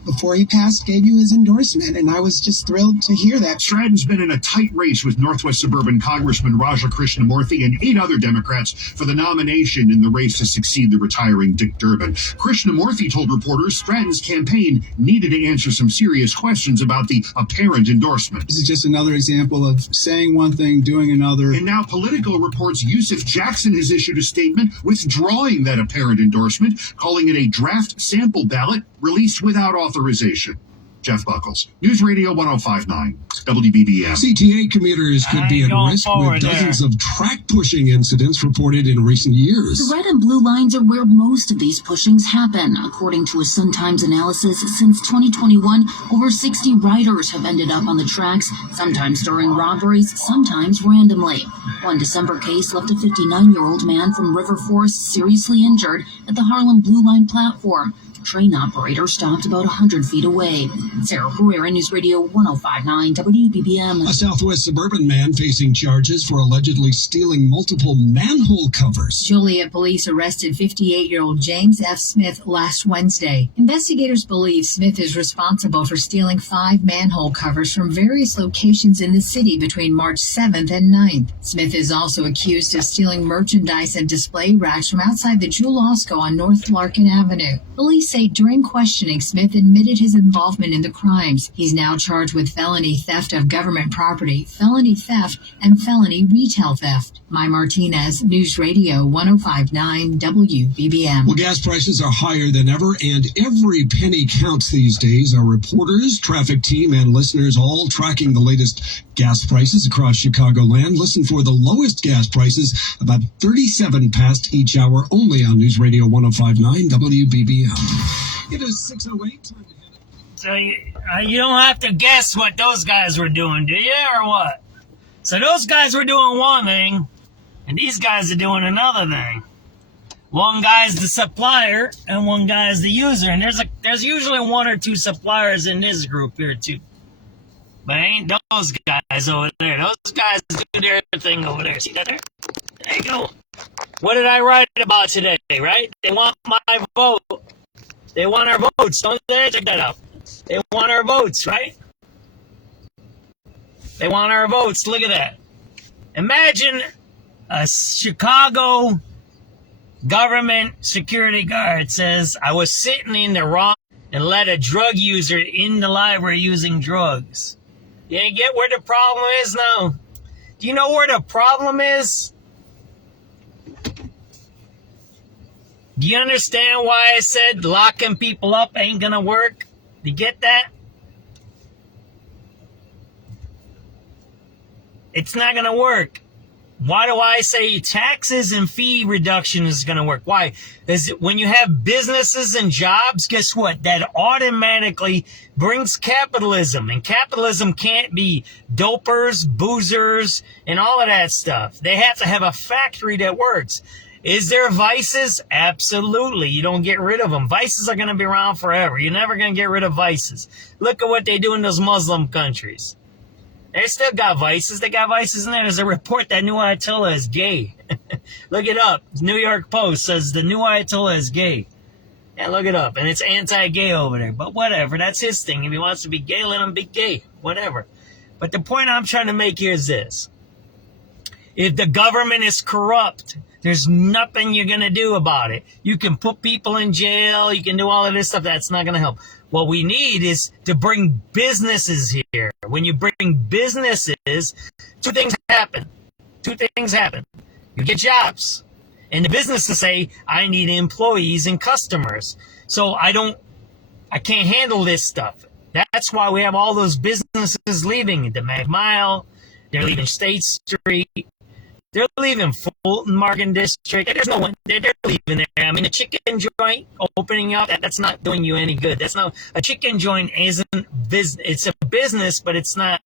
before he passed, gave you his endorsement, and I was just thrilled to hear that. Stratton's been in a tight race with Northwest Suburban Congressman Raja Krishnamurthy and 8 other Democrats for the nomination in the race to succeed the retiring Dick Durbin. Krishnamurthy told reporters Stratton's campaign needed to answer some serious questions about the apparent endorsement. This is just another example of saying one thing, doing another. And now Politico reports Yusuf Jackson has issued a statement withdrawing that apparent endorsement, calling it a draft sample ballot released without authorization. Jeff Buckles, News Radio 105.9, WBBM. CTA commuters could be at risk with dozens of track pushing incidents reported in recent years. The red and blue lines are where most of these pushings happen. According to a Sun Times analysis, since 2021, over 60 riders have ended up on the tracks, sometimes during robberies, sometimes randomly. One December case left a 59-year-old man from River Forest seriously injured at the Harlem Blue Line platform. Train operator stopped about 100 feet away. Sarah Herrera, News Radio 105.9 WBBM. A Southwest suburban man facing charges for allegedly stealing multiple manhole covers. Joliet police arrested 58-year-old James F. Smith last Wednesday. Investigators believe Smith is responsible for stealing 5 manhole covers from various locations in the city between March 7th and 9th. Smith is also accused of stealing merchandise and display racks from outside the Jewel Osco on North Larkin Avenue. Police say during questioning, Smith admitted his involvement in the crimes. He's now charged with felony theft of government property, felony theft, and felony retail theft. Mai Martinez, News Radio 105.9 WBBM. Well, gas prices are higher than ever, and every penny counts these days. Our reporters, traffic team, and listeners all tracking the latest gas prices across Chicagoland. Listen for the lowest gas prices, about 37 past each hour, only on News Radio 105.9 WBBM. It is 6:08. So you don't have to guess what those guys were doing, do you, or what? So those guys were doing one thing, and these guys are doing another thing. One guy's the supplier, and one guy's the user. And there's usually one or two suppliers in this group here, too. But ain't those guys over there. Those guys do their thing over there. See that there? There you go. What did I write about today, right? They want my vote. They want our votes, don't they? Check that out. They want our votes, right? They want our votes. Look at that. Imagine a Chicago government security guard says, I was sitting in the wrong and let a drug user in the library using drugs. You get where the problem is now? Do you know where the problem is? Do you understand why I said locking people up ain't gonna work? Do you get that? It's not gonna work. Why do I say taxes and fee reduction is gonna work? Why? Is it when you have businesses and jobs, guess what? That automatically brings capitalism. And capitalism can't be dopers, boozers, and all of that stuff. They have to have a factory that works. Is there vices? Absolutely. You don't get rid of them. Vices are going to be around forever. You're never going to get rid of vices. Look at what they do in those Muslim countries. They still got vices. They got vices in there. There's a report that new Ayatollah is gay. Look it up. New York Post says the new Ayatollah is gay. Yeah, look it up. And it's anti-gay over there. But whatever. That's his thing. If he wants to be gay, let him be gay. Whatever. But the point I'm trying to make here is this. If the government is corrupt, there's nothing you're going to do about it. You can put people in jail. You can do all of this stuff. That's not going to help. What we need is to bring businesses here. When you bring businesses, two things happen. You get jobs. And the businesses say, I need employees and customers. So I can't handle this stuff. That's why we have all those businesses leaving the Mag Mile. They're leaving State Street. They're leaving Fulton Market District. There's no one. They're leaving there. I mean, a chicken joint opening up, that's not doing you any good. A chicken joint isn't business. It's a business, but it's not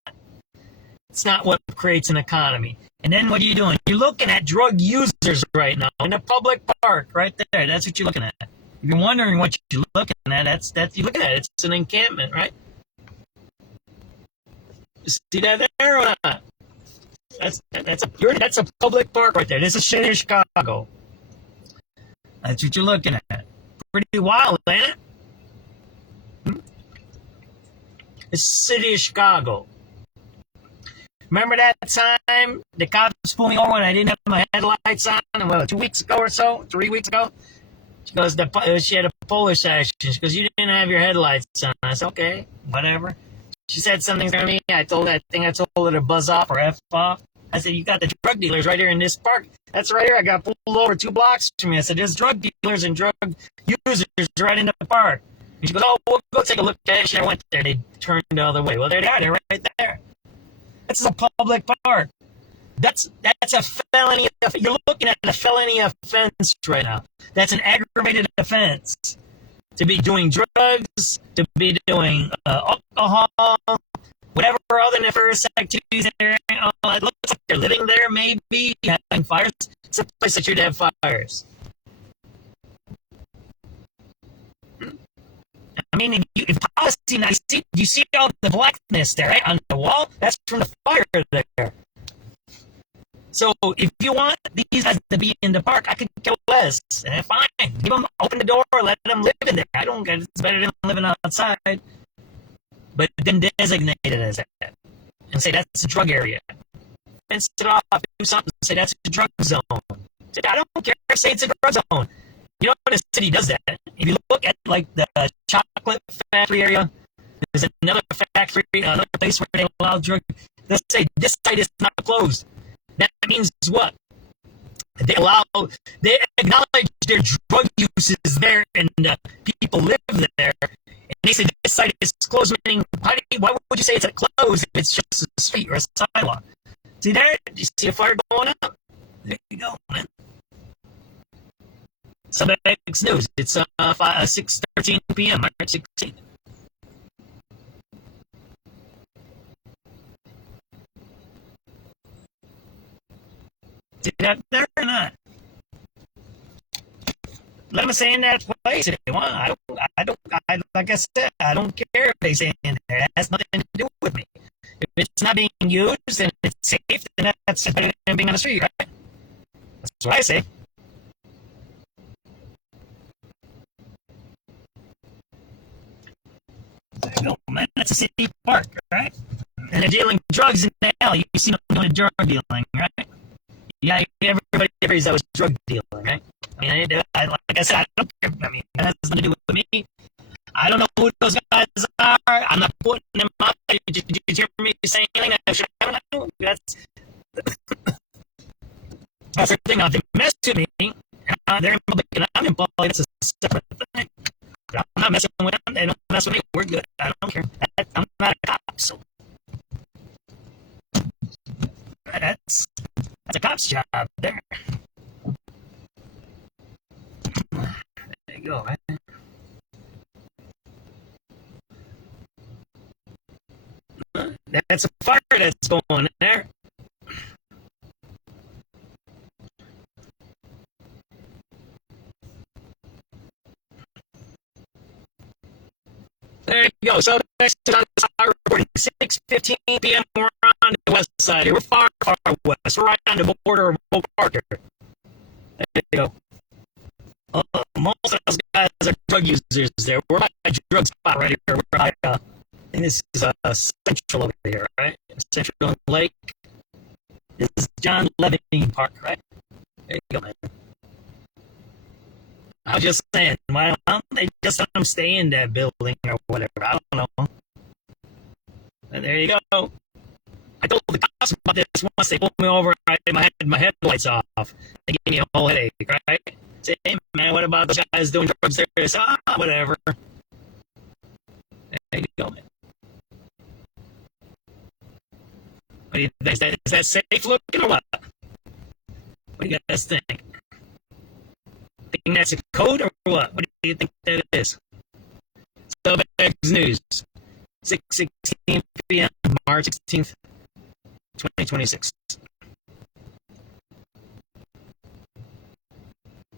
what creates an economy. And then what are you doing? You're looking at drug users right now in a public park right there. That's what you're looking at. If you're wondering what you're looking at, that's you're looking at it. It's an encampment, right? See that there or not? That's a public park right there. This is city of Chicago. That's what you're looking at. Pretty wild, ain't it? It's the city of Chicago. Remember that time the cops pulled me over when I didn't have my headlights on? 2 weeks ago or so? 3 weeks ago? She goes, she had a Polish accent. She goes, you didn't have your headlights on. I said, okay, whatever. She said something to me. I told her to buzz off or F off. I said, you got the drug dealers right here in this park. That's right here. I got pulled over 2 blocks from me. I said, there's drug dealers and drug users right in the park. And she goes, oh, we'll go take a look at it. She went there. They turned the other way. Well, there they are. They're right there. This is a public park. That's a felony. You're looking at a felony offense right now. That's an aggravated offense. To be doing drugs, to be doing alcohol, whatever other nefarious activities there. It looks like they're living there, maybe having fires. It's a place that should have fires. I mean, if policy, now you see all the blackness there, right, on the wall? That's from the fire there. So if you want these guys to be in the park, I could kill less. Fine, give them, open the door, let them live in there. I don't get it. It's better than living outside. But then designate it as that. And say that's a drug area. Fence it off, do something, say that's a drug zone. Say, I don't care, say it's a drug zone. You know, the city does that. If you look at, like, the chocolate factory area, there's another factory, another place where they allow drugs. They'll say, this site is not closed. That means what? They acknowledge their drug use is there and people live there. And they say this site is closed, meaning, why would you say it's closed if it's just a street or a sidewalk? See there? Do you see a fire going up? There you go, man. SubX.News. It's 6:13 p.m. March 16th. See that there or not? Let them stay in that place if they want. Like I said, I don't care if they stay in there. It has nothing to do with me. If it's not being used and it's safe, then that's better than being on the street, right? That's what I say. There you go, man. That's a city park, right? And they're dealing drugs in the alley. You see them doing drug dealing, right? Yeah, everybody agrees that was drug dealing, right? I mean, like I said, I don't care. I mean, that has nothing to do with me. I don't know who those guys are. I'm not putting them out. Did you hear me saying anything? That's the thing. Now, if they mess with me, they're in public and I'm in public. That's a separate thing. I'm not messing with them. They don't mess with me. We're good. I don't care. I'm not a cop, so that's a cop's job there. There you go, man. That's a fire that's going there. There you go. So next on the side reporting 6:15 p.m. We're on the west side. We're far, far west. We're right on the border of Oak Park. There you go. Most of those guys are drug users there. We're by a drug spot right here. We're by, and this is Central over here, right? Central Lake. This is John Levine Park, right? There you go, man. I was just saying, why don't they just let them stay in that building or whatever? I don't know. And there you go. I told the cops about this once. They pulled me over. I had my headlights off. They gave me a whole headache, right? Say, hey, man, what about those guys doing drugs there? I said, whatever. There you go, man. What do you think? Is that safe looking or what? What do you guys think? Think that's a code or what? What do you think that is? SubX.News, 6:16 p.m., March 16th, 2026.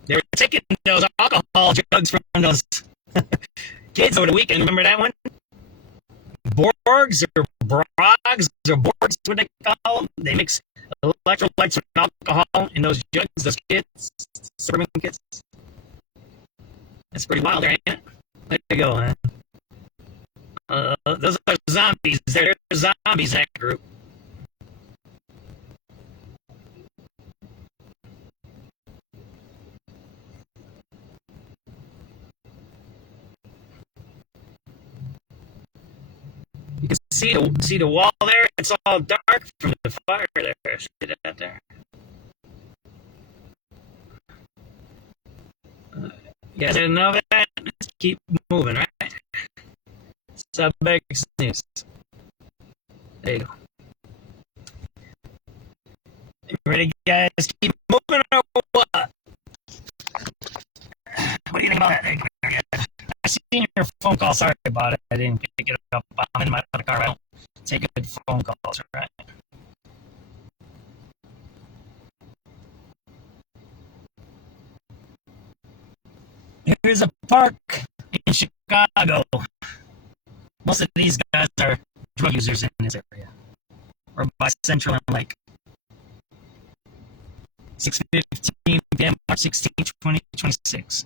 They were taking those alcohol drugs from those kids over the weekend. Remember that one? Borgs or Brogs or Borgs, what they call them. They mix electrolytes with alcohol in those jugs, those kids, suburban kids. That's pretty wild, ain't it? There you go, man. Those are zombies. They're zombies, that group. You can see the wall there. It's all dark from the fire there. See that there? You guys didn't know that? Let's keep moving, right? SubX.News. There you go. You ready, guys? Keep moving or what? What do you think about that? I seen your phone call. Sorry about it. I didn't pick it up. I'm in my other car. I don't take good phone calls, right? Here's a park in Chicago. Most of these guys are drug users in this area. Or by Central and Lake. 6:15 p.m. March 16, 2026.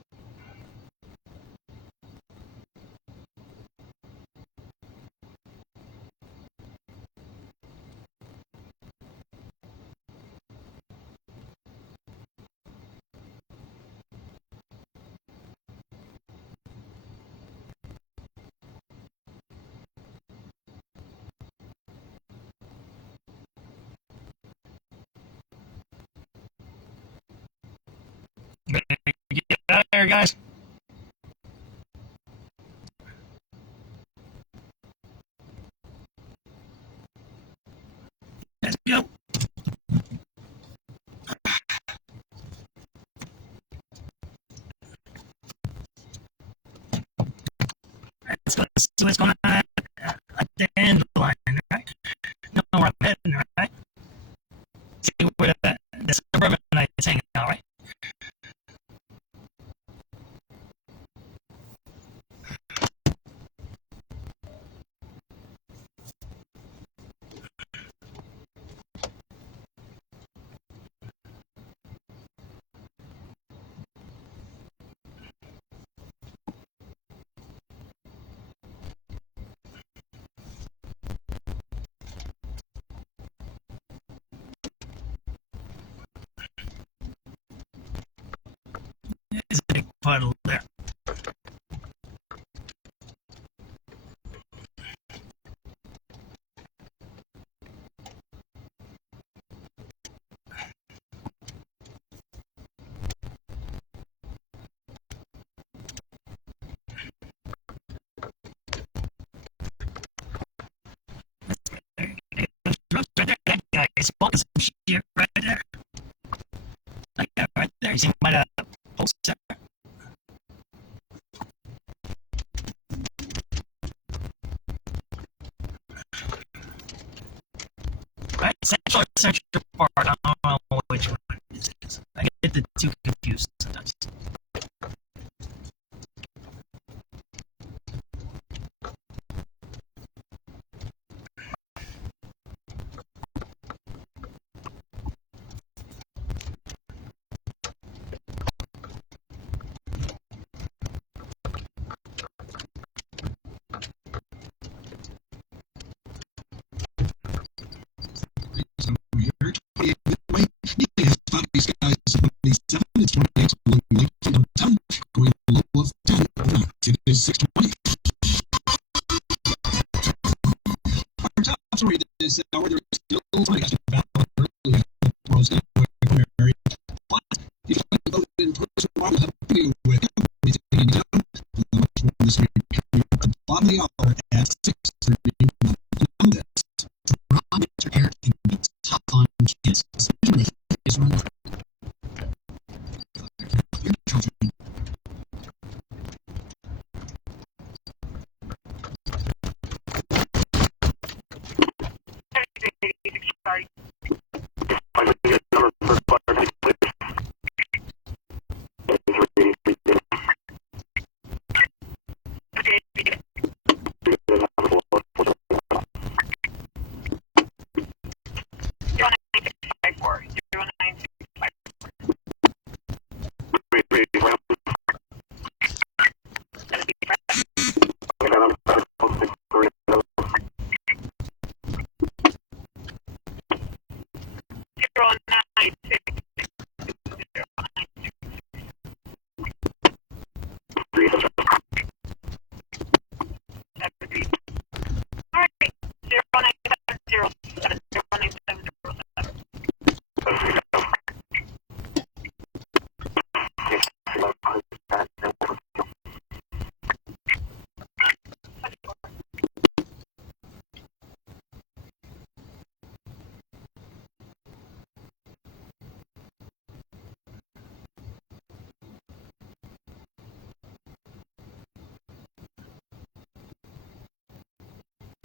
Get out of here, guys. Let's go. Let's go see what's going on at the end of the line, right? Know where I'm heading, right? See where the suburban night is hanging out, right? There's a big puddle there. Right there, that guy is smoking some shit right there. Like that right there. You see my poster? Right? Central Park. I don't know which one this is. I get the two confused sometimes. These guys 27, it's 28 along Lake downtown, going a low of 10 overnight. It is 6:20. Our top story this hour, there is still time to ballot early was Mary. But if you like to vote in person, I'll help you with everything down. Much more this week coming up at the bottom of the hour at 6:30. On this, Ron, Mr. Eric, and meets Top on Kids. Is one of your children.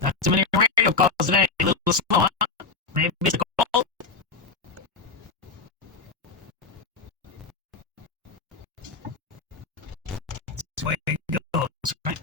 Not too many radio calls today. A little slow, huh? Maybe it's a cold. That's the way it goes, right?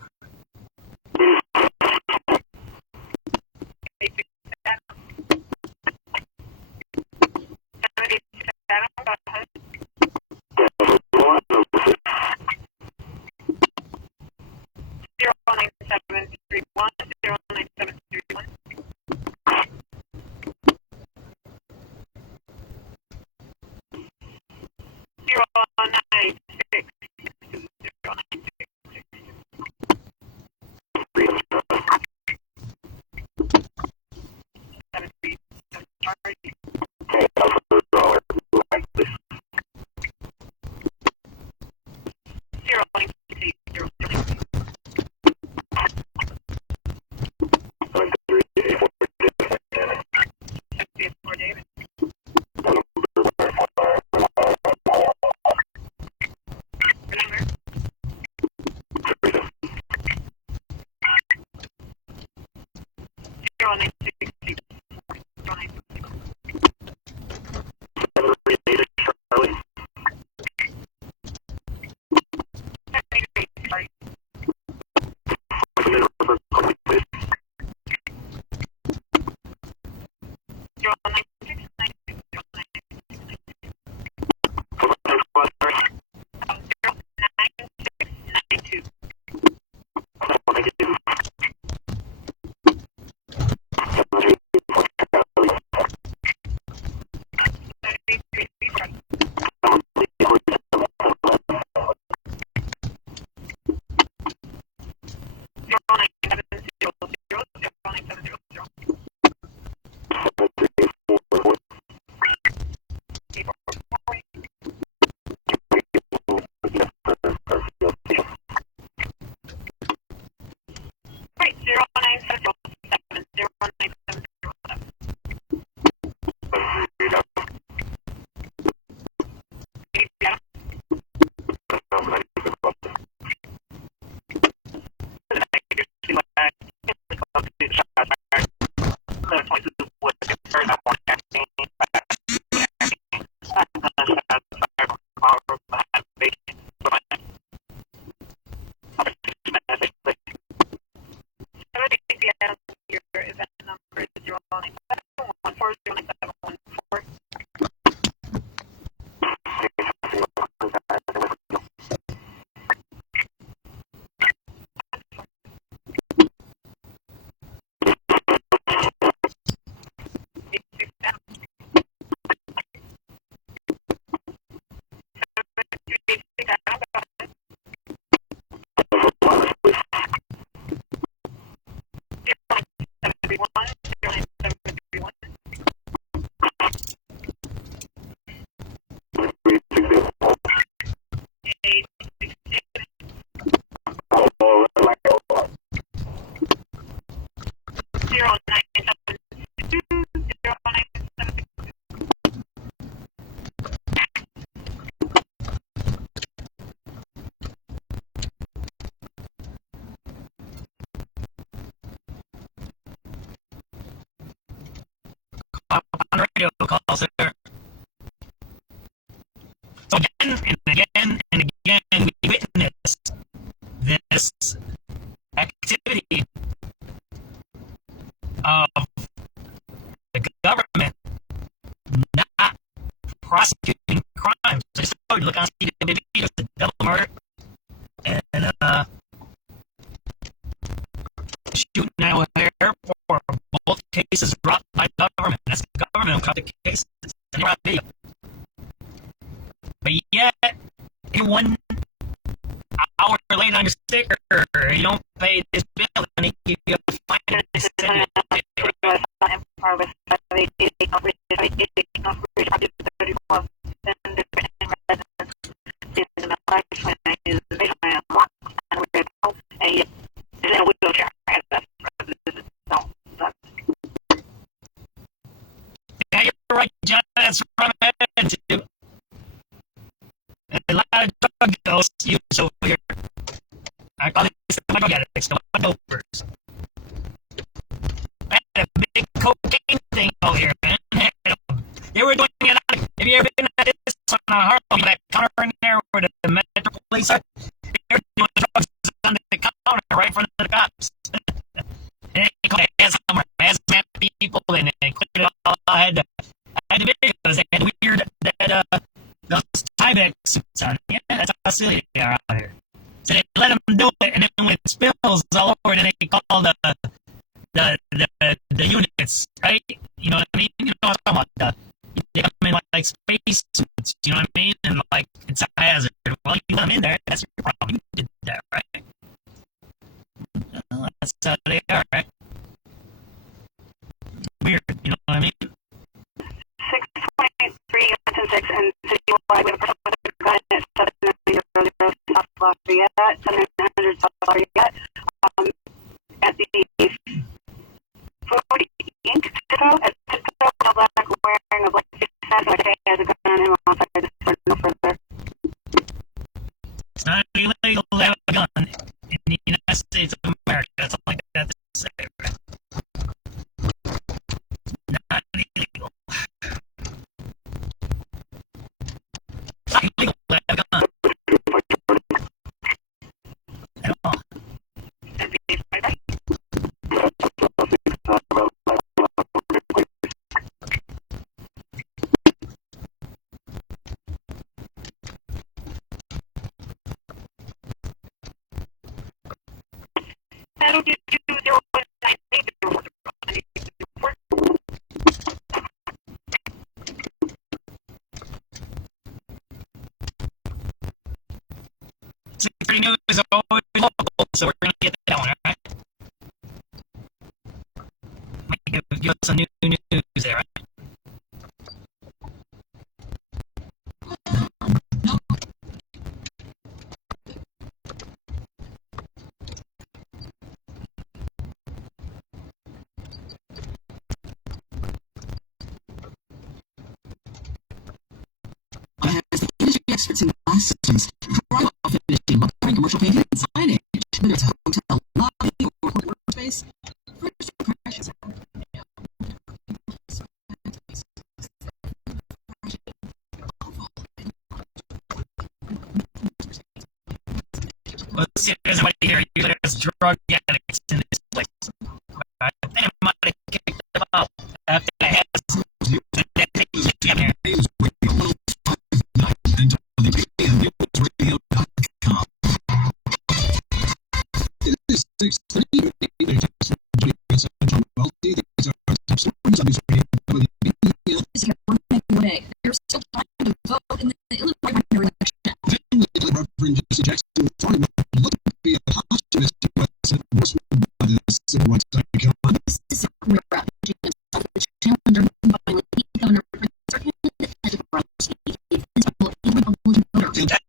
On radio calls there. So again and again and again, we witness this activity of the government not prosecuting crimes. Just so you look on CWD, there's a double murder and shooting at an airport. Both cases brought by the government. That's the government who caught the cases. Anyway, on video. But yet, you're 1 hour late on your sticker, you don't pay this bill, and they give you a fine and send it. Yeah, you're right, John. That's what I'm headed to. A lot of drug dose use over here. I call it the drug addicts, the dopers. cocaine thing over here, man. They were doing it on, have you ever been at this on Harlem, that counter in there where the Metro Police are? They were doing drugs on the counter right in front of the cops. And they called it hazmat people, and they put it all, I had the videos, they had weird, those Tyvek suits on. Yeah, that's how silly they are out here. So they let them do it, and then when it spills all over, then they call the units, right? You know what I mean? You know what I'm talking about? They come in like space suits, you know what I mean? And like, it's a hazard. Well, you let them in there, that's your problem. You did that, right? Well, that's how they are, right? Weird, you know what I mean? 623 Unison 6 and citywide, we have a person with a gun at 7900 South Lafayette, 7900 South Lafayette. At the Food Inc. Cisco, at Cisco, a black wearing a black face mask, like he has a gun on him outside the store, no further. It's not illegal to have a gun in the United States of America. That's all I got to say, right? Not illegal. It's not illegal to have a gun. At all. News is always local, so we're going to get that one, right? Give us some new news there, right? As the industry experts in glass systems, finishing commercial painting and signage, whether it's a hotel lobby or workspace, first impressions Let's see if there's anybody here. There's drug addicts in this place. They might have kicked them out after they had They're still trying to vote in the Illinois primary election. Reverend Jesse Jackson looked to be a optimistic endorsement by the civil rights icon. This is a ravaging of the challenger violent governor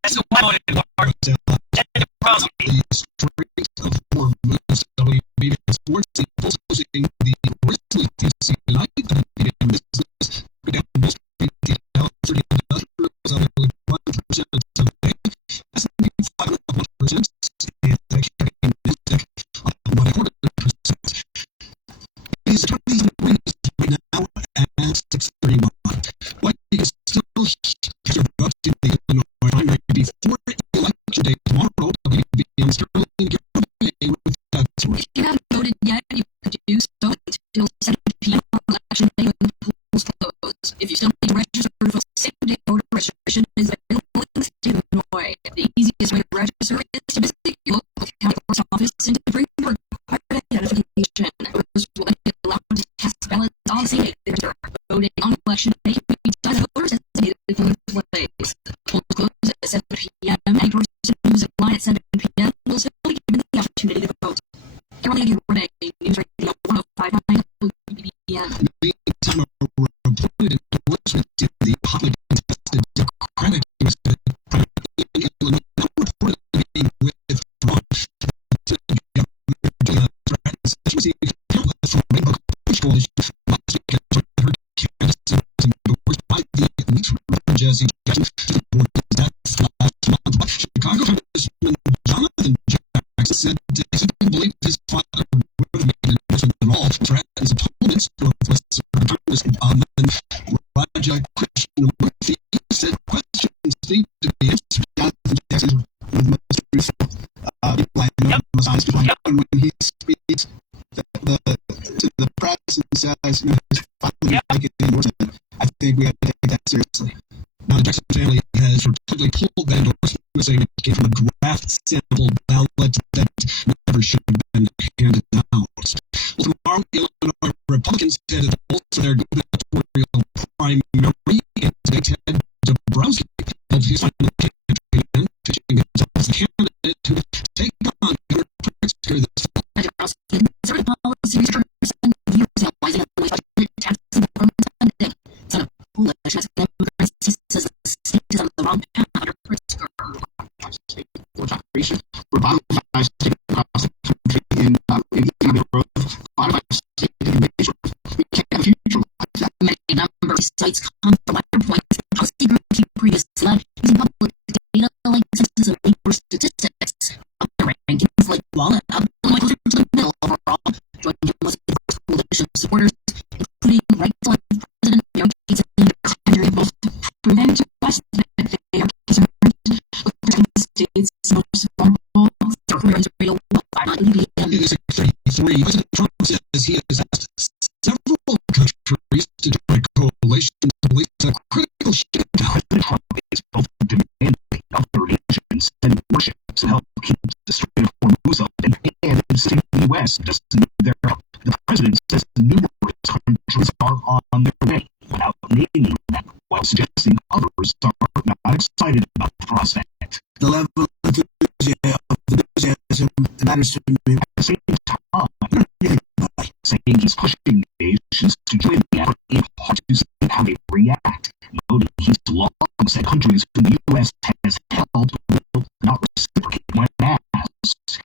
that's the one the strength of four moves WB Sports posting the originally DC United and business began most industrial is only 1% of the that's 5% and that on 1.25%. It is 20 degrees right now at 6:31. What you can still hear about in the Illinois primary before election day tomorrow. WB Sterling with that story. If you haven't voted yet, you could do so until 7 p.m. on election day when the polls close. If you still need to register for same-day voter registration, is available in the state of Illinois. The easiest way to register is to visit your local county clerk's office and to bring your required identification. Voters will be allowed to cast ballots on the same day they register. Voting on election day can be done at voters designated for the place. Polls close at 7 p.m. Any person who's in line at 7 p.m. will still be given the opportunity to vote. Carolina Renee, News Radio 105.9 WBBM. Meantime, a reported endorsement in the hotly contested Democratic in Illinois now reportedly being withdrawn. From Rainbow Coalition last week, her candidacy was endorsed by the Reverend Jesse Jackson to the board last month. Chicago Congressman Jonathan Jackson said he didn't believe his father would have made an endorsement at all. Threatens opponents to Vice Mayor has finally taken endorsement. I think we have to take that seriously. Now, the Jackson family has repeatedly pulled that endorsement, saying it came from a draft sample ballot that never should have been handed out. Well, tomorrow, the Illinois Republicans head to the polls for their gubernatorial primary, and today Ted Dabrowski held his final campaign, pitching himself as the candidate to take on Governor Pritzker this fall. Dabrowski, conservative policy researcher, years analyzing Illinois budget, taxes, and government spending. Son of foolish Mexican immigrants, he says the state is on the wrong path under Pritzker. Revitalized across the country in economic growth, modified state innovation. We can't have a future like that. Many number of sites come from other points the policy group he previously led, using public data like census and labor statistics. Other rankings like Wallet up Illinois closer to the middle overall. Joining him was a coalition of supporters, including right-to-life President Yankees and Secretary both proven to us that they are concerned with protecting the state's most vulnerable servers real In his 33, President Trump says he has asked several countries to join a coalition to police a critical shutdown. President Trump is both demanding other nations and worships to help keep the Strait of Hormuz open and insisting the U.S. doesn't need their help. The president says numerous countries are on their way without naming them, while suggesting others are not excited about the prospect. The level of enthusiasm matters to me. At the same time, saying he's pushing nations to join the effort in hard to see how they react, noting he's long said countries who the U.S. has held will not reciprocate when asked.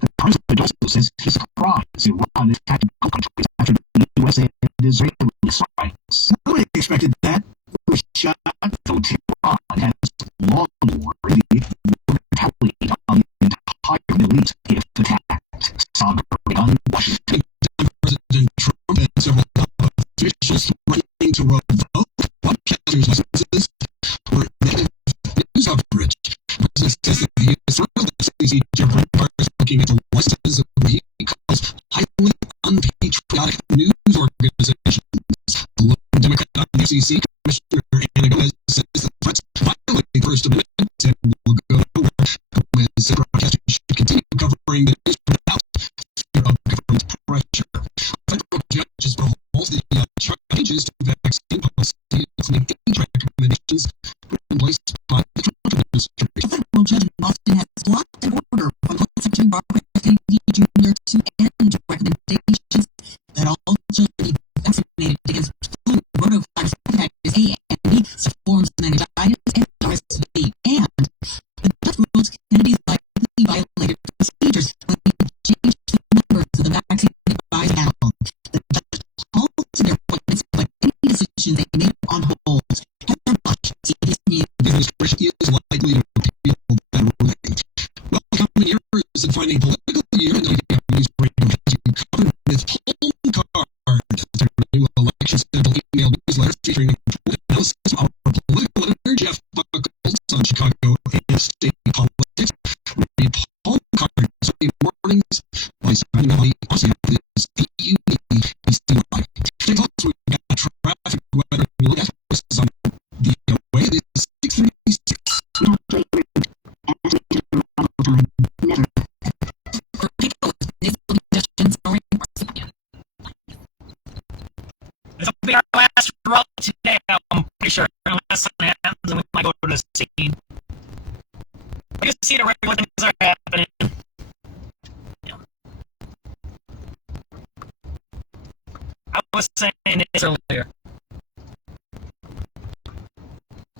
The president also says he's surprised Iran attacked both countries after the U.S. and Israeli strikes. Nobody expected that. We shot. Though Tehran has long warned it will retaliate on the entire Middle East if attacked. Saudi Arabia, Washington. President Trump and several officials threatening to revoke broadcasters' licenses for negative news coverage. The president says that he is thrilled that CDC Jeffrey is looking at the licenses of what he calls highly unpatriotic news organizations. The lone Democrat on the FCC, Commissioner Anna Gomez, says the threats violate the First Amendment and will go nowhere. Gomez said broadcasters should continue covering the news without fear of government pressure. Federal judges will hold the changes to vaccine policy, including age recommendations put in place by the Trump administration. A federal judge in Boston has blocked an order from Secretary Robert F. Kennedy Jr. to end recommendations that all children be vaccinated against flu, rotavirus, hepatitis A and B, forms of meningitis, and RSV. And the judge rules Kennedy likely violated procedures when he changed the members of the vaccine advisory panel. The judge halted their appointments, but any decisions they made on hold. Heather Bush, CBS News. The administration is likely to appeal that ruling. Well, the coming year is a defining political year, and WWNews Radio has you covered with Polling Card, their new election sample email newsletter featuring analysis of our political editor Jeff Buckles on Chicago and state politics. Read Polling Card Sunday mornings by signing on the Aussie is DUEBCY. Stay close, we've got traffic, weather, and look at what's on the way. It is 6:36. This will be our last route today, I'm pretty sure. Unless something happens, then we might go to the scene. I can see the regular things are happening. Yeah. I was saying this earlier.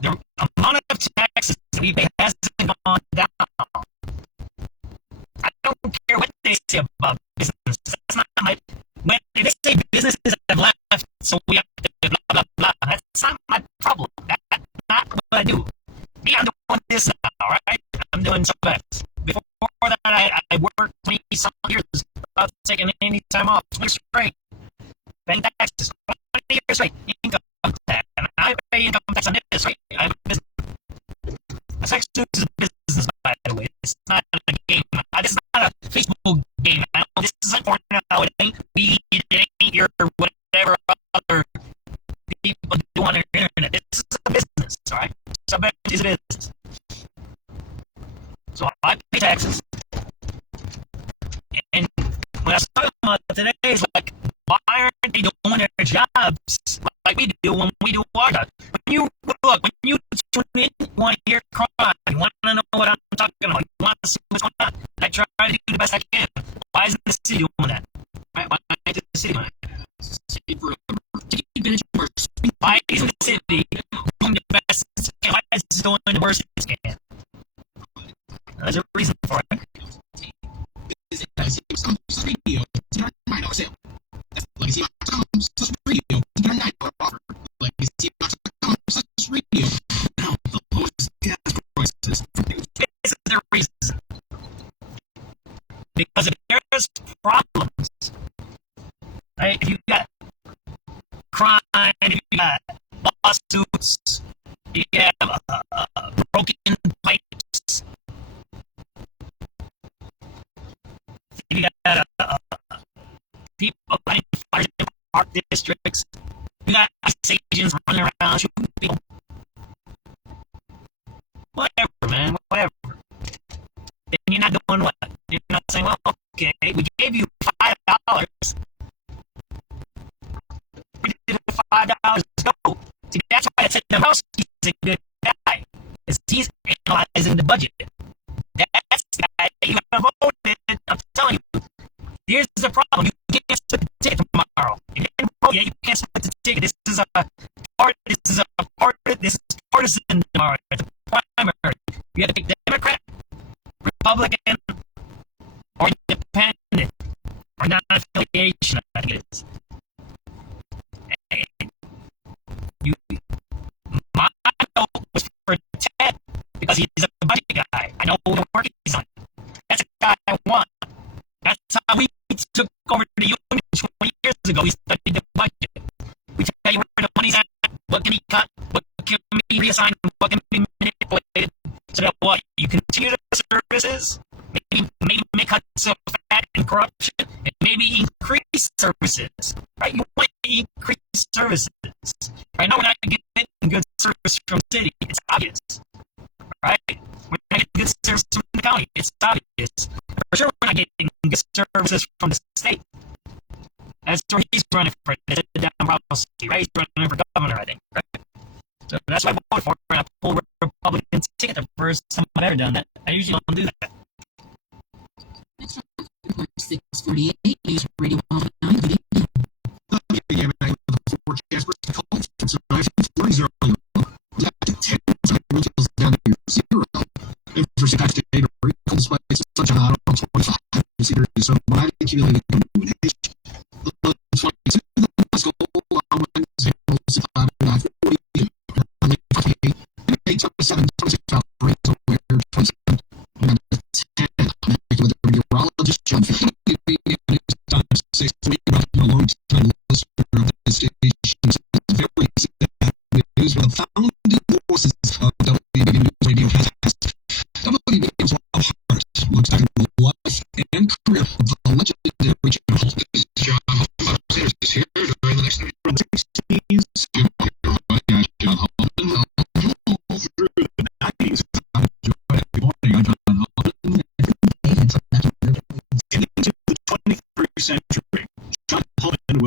The amount of taxes that we pay hasn't gone down. I don't care what they say about businesses. That's not my. When they say businesses have left, so we have to blah blah blah. That's not my problem. That's not what I do. Me, I'm doing this now, right? I'm doing SubX. Before that, I worked 20-some years without taking any time off. 20 straight. Paying taxes. 20 years straight. Income tax. And I pay income tax on this, right? I have a business. SubX.News is a business, by the way. It's not a game. This is not a Facebook game. This is important now. It ain't weed. It ain't your whatever news like we do when we do our job. When you tune in, you want to hear crime, you want to know what I'm talking about, you want to see what's going on. I try to do the best I can. Why isn't the city doing that? Why isn't the city doing that? Why isn't the city doing the best it can? Why is it doing the worst it can? There's a reason for it. This is the reason. Because if there's problems, right? If you got crime, if you got lawsuits, you have broken pipes, you got people fighting fires in park districts, you got ICE agents running around shooting people. Whatever, man, whatever. Then you're not doing what? You're not saying, well, okay, we gave you $5. We did it for $5. Go. See, that's why I said the house he's a good guy. Because he's analyzing the budget. That's the guy you have voted. I'm telling you. Here's the problem. You can't split the ticket tomorrow. You can't vote yet. You can't split the ticket. This is partisan tomorrow. It's a primary. You have to pick Democrat, Republican, or independent, or non-affiliation, I think it is. My vote was for Ted because he's a budget guy. I know the work he's on. That's the guy I want. That's how we took over the union 20 years ago. We studied the budget. We tell you where the money's at, what can be cut, what can be reassigned, what can be manipulated, so that what you continue the services, maybe make cuts of fat and corruption, and maybe increase services. Right? You want to increase services. Right now we're not getting good service from the city. It's obvious. Right? We're not getting good service from the county. It's obvious. For sure we're not getting good services from the state. That's where he's running for down policy, right? He's running for governor, I think, right? So that's why I voted for it, and I pulled a Republican ticket the first time I've ever done that. I usually don't do that. Next up, 648 News Radio 109. So when I accumulated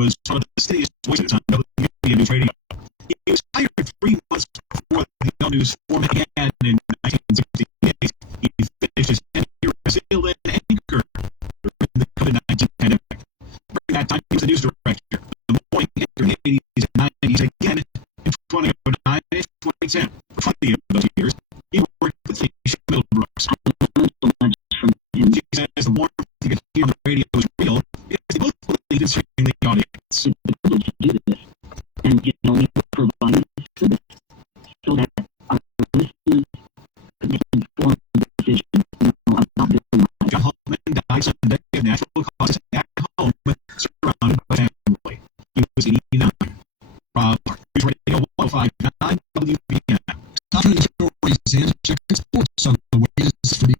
was one of the steadiest voices on WBA News Radio. He was hired 3 months before the All News format began in 1968. He finished his tenure as field anchor during the COVID-19 pandemic. During that time, he was the news director of the morning anchor in the 80s and 90s, again in 2009 and 2010. For 20 of those years, he worked with Felicia Middlebrooks. She says the warmth you can hear on the radio is real because they both believe in serving the audience. So the privilege to do this, and we provide service so that our listeners can make informed decisions about their lives. John Hoffman died Sunday of natural causes at home, surrounded by family. He was 89. Rob Clark, News Radio 105.9 WBN. Top 20 stories and check sports on the way is for these.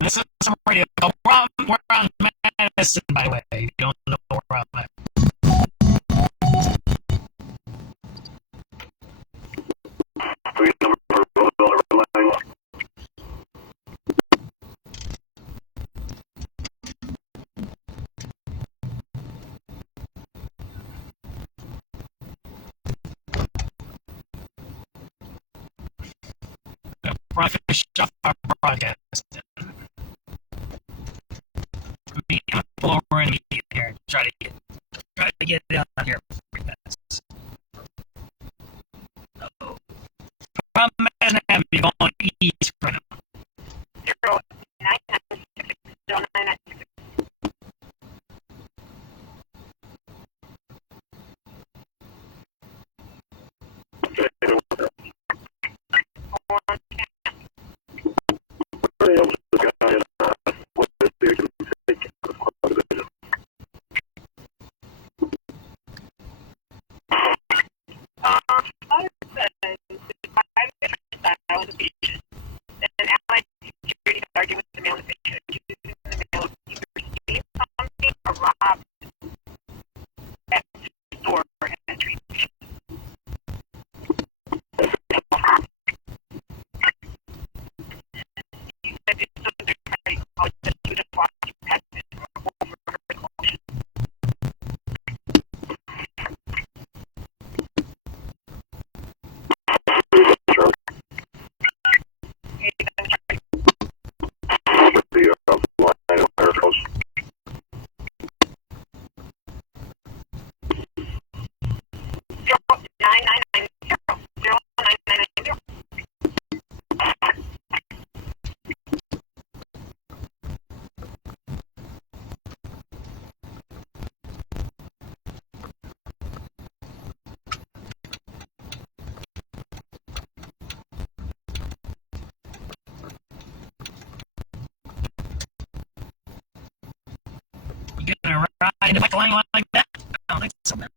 This is some radio. We're on Madison, by the way. You don't know where we're at. finish off our broadcast. I'm lower in here and try to get it on here pretty fast. So, problem is having me going east right now. 099660996. Then allied security argued with the male official, accusing the male of either stealing something or robbed at the store at the train station. He said this was the party called the student watching peasant over her emotion. You gonna ride a line like that? I don't think so, man.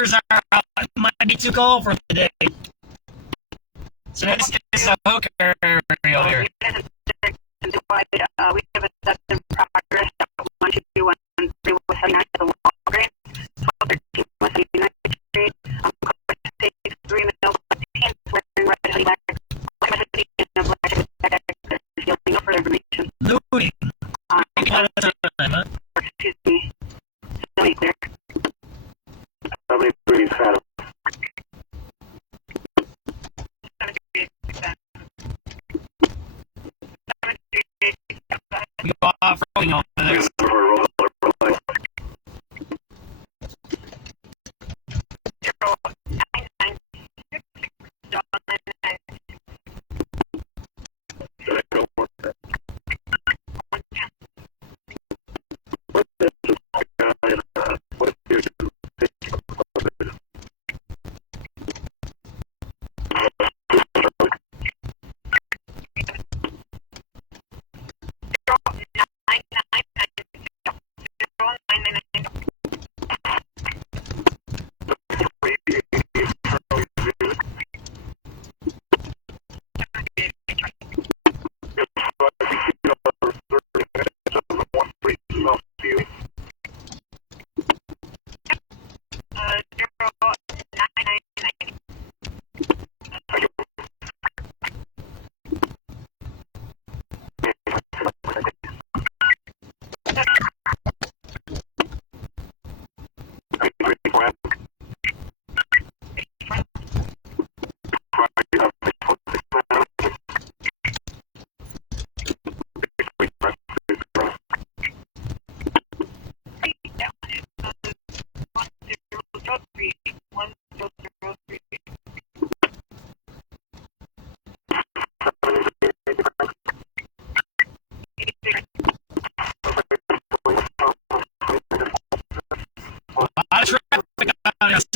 numbers are might be too cold for today. So this is a hooker area here. We have a step in progress. 12213 was heading out to the Walgreens. 1213 was heading United Street. Take 3 mils, 10 wearing red hoodie back. Healing up for their relation. Looting. Excuse me. Still ain't clear. Somebody please settle. We are throwing on this.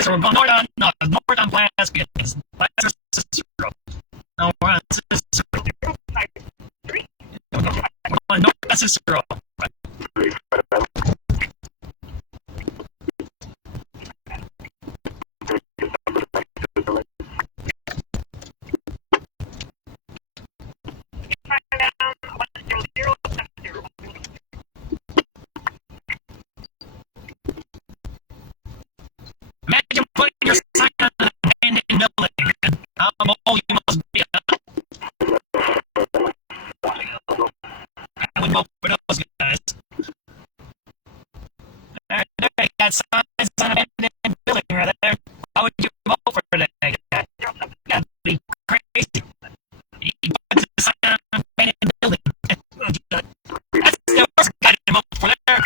So we're going north on Plasky. Cicero. No, we're on Cicero. We're going north on Cicero. Imagine putting your sign on an abandoned building. How old you must be. I would vote for those guys. They got signs on an abandoned building right there. Why would you vote for that guy? You gotta be crazy. He puts a sign on an abandoned building. That's the worst guy to vote for there.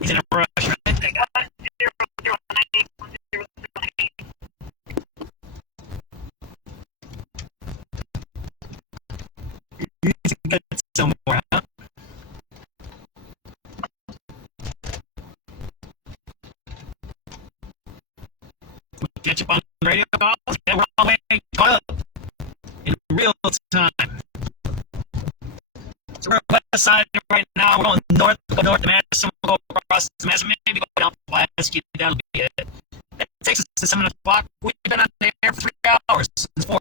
He's in a rush, right? You need to get somewhere, huh? We catch up on radio calls, and we're all caught up in real time. So we're west side right now. We're going north to Madison. We'll go across to Madison. Maybe go down to Pulaski. That'll be it. It takes us to 7 o'clock. We've been on the air for 3 hours since 4.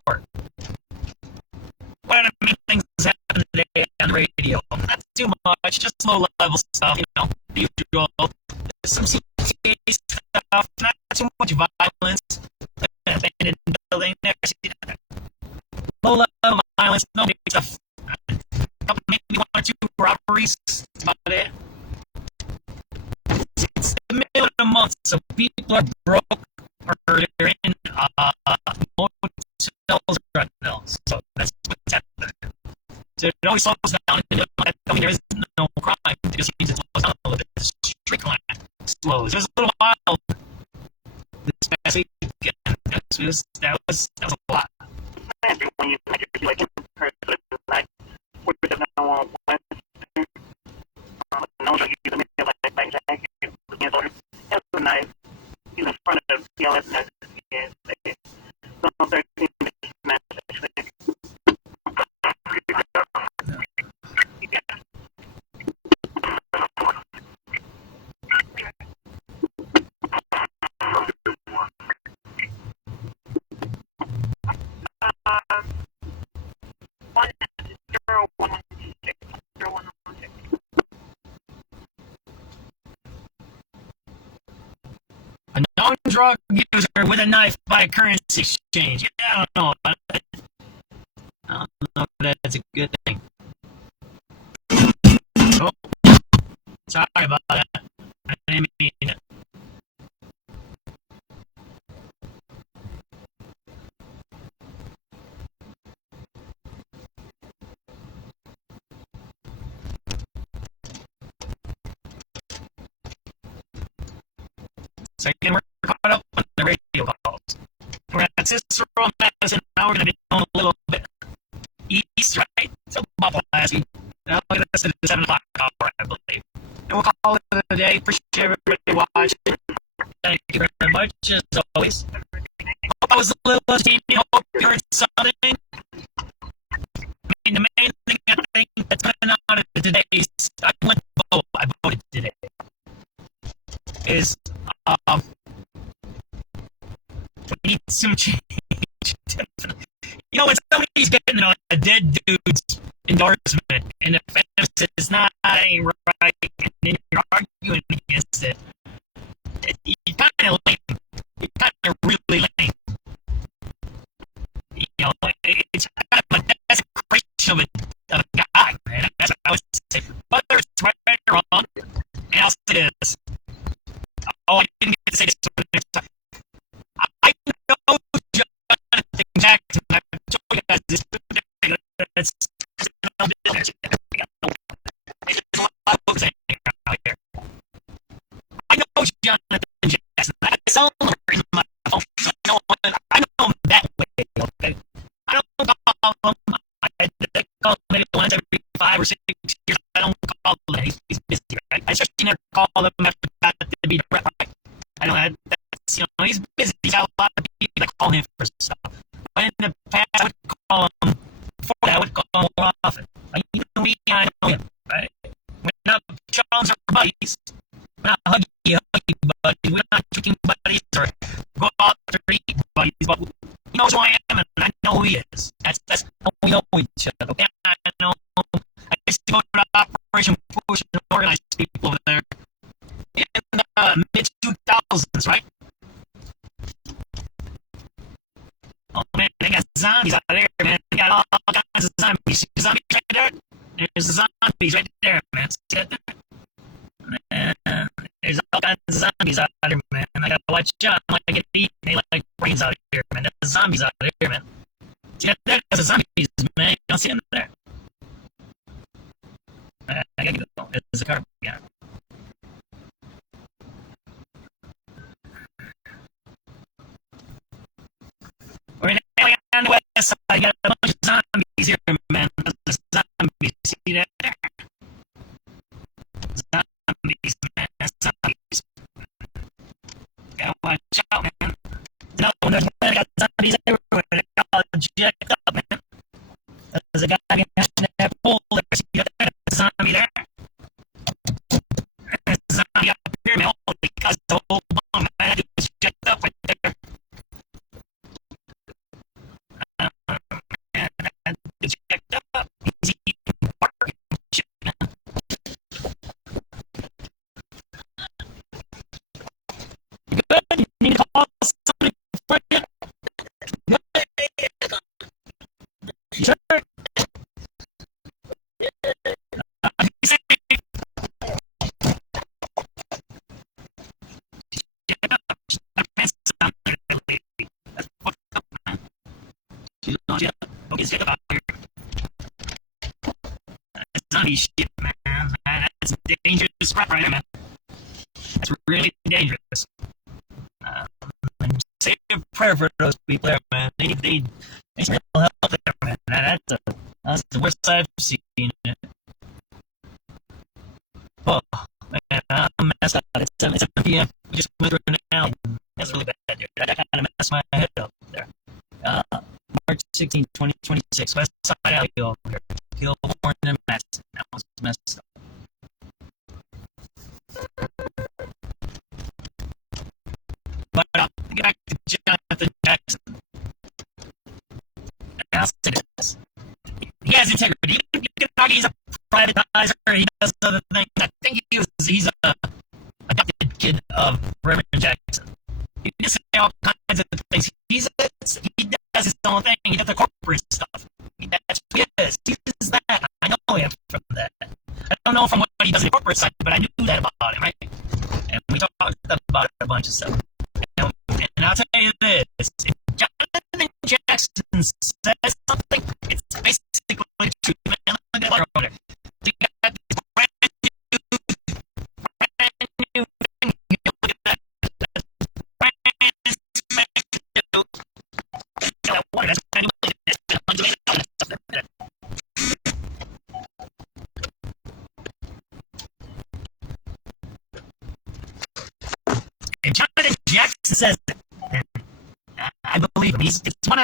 One of the main things that's happened today on the radio. Not too much, just low level stuff, the usual. Some CTA stuff, not too much violence. Abandoned building, never see that. Low level violence, no big stuff. Maybe 1 or 2 robberies. That's about it. It's the middle of the month, so people are broke or they're in motels right now. So that's what's happening. So it always slows down. There is no crime. It just means it slows down a little bit. The street crime slows. There's a little while this past weekend. That was a lot. When you like in person, like what does no one want no you like jacket knife, in front of the PLS nurses again. Zone 13 is A known drug user with a knife by a currency exchange. Yeah, I don't know. I don't know if that's a good thing. Oh, sorry about that. I didn't mean it. So again, we're caught up on the radio calls. We're at Cicero, Madison. Now we're going to be going a little bit east, right? So Buffalo-Lasky. Now look at this at the 7 o'clock hour, I believe. And we'll call it a day. Appreciate everybody watching. Thank you very much, as always. Hope I was a little entertaining. Hope you heard something. I mean, the main thing I think that's been out of today's, I went to vote. I voted today. Is we need some change. You know, when somebody's getting a dead dude's endorsement, and if it's not right, and then you're arguing against it, you're kind of lame. You're kind of really lame. You know, it's kind of a desecration of a guy, man. That's what I would say. Whether it's right or wrong, and I'll say this. Oh, I didn't get to say this one next time. I know Jonathan Jackson. I've told you guys this. There's a lot of folks out here. I know Jonathan Jackson. I saw him in my phone. I know him that way, okay? I don't call him. I call him maybe once every 5 or 6 years. I don't call him. He's busy, right? I especially never call him after that to be direct. I know that's, you know, he's busy. He's got a lot of people that call him for stuff. But in the past, I would call him, before that, I would call him more often. Like, you know me, I know him, right? We're not Sean's or buddies. We're not huggy buddies. We're not drinking buddies or go out to eat buddies. But he knows who I am, and I know who he is. That's how we know each other, okay? I know him. I used to go to the Operation Push and organize people over there in the mid-2000s, right? Oh, man, they got zombies out there, man. They got all kinds of zombies. See the zombies right there? There's the zombies right there, man. See that there? Man, there's all kinds of zombies out there, man. I gotta watch out. I might get eaten. They like brains out here, man. There's zombies out there, man. See that there? There's the zombies, man. You don't see them there. I gotta go. There's a car. Yeah. We're in on the west side. I got a bunch of zombies here, man. There's zombies. See that there? Zombies, man. Zombies. Gotta watch out, man. No, there's got zombies everywhere. They're all jacked up, man. There's a guy in that pool there. See that there? There's a zombie there. There's a zombie up here, man. Holy because the whole bomb, man. It's jacked up right there. It's jacked up. He's eating pork and shit, man. Good. You need to call somebody for you. Good. Sure. Zombie shit, man. That's dangerous crap right there, man. That's really dangerous. Say a prayer for those people there, man. They need real help there, man. That's the worst I've seen it. Oh, man, I'm messed up. It's 7 p.m. We just went through it now. That's really bad, dude. I kind of messed my head up there. March 16, 2026. West Side Alley over here. Kilborn and Madison. That was messed up. But get back to Jonathan Jackson. And I'll say this. He has integrity. You can argue he's a privatizer. He does other things. I think he's a adopted kid of Reverend Jackson. He can say all kinds of things. He does his own thing. He does the corporate stuff. That's who he is. He is that. I know him from that. I don't know from what he does in the corporate side, but I knew that about him, right? And we talked about a bunch of stuff. And I'll tell you this. If Jonathan Jackson says something, it's basically true. Man, look at that over there. You got this brand new thing. Look at that. Brand new. That's brand new. And Jonathan Jackson says it. I believe him. He's one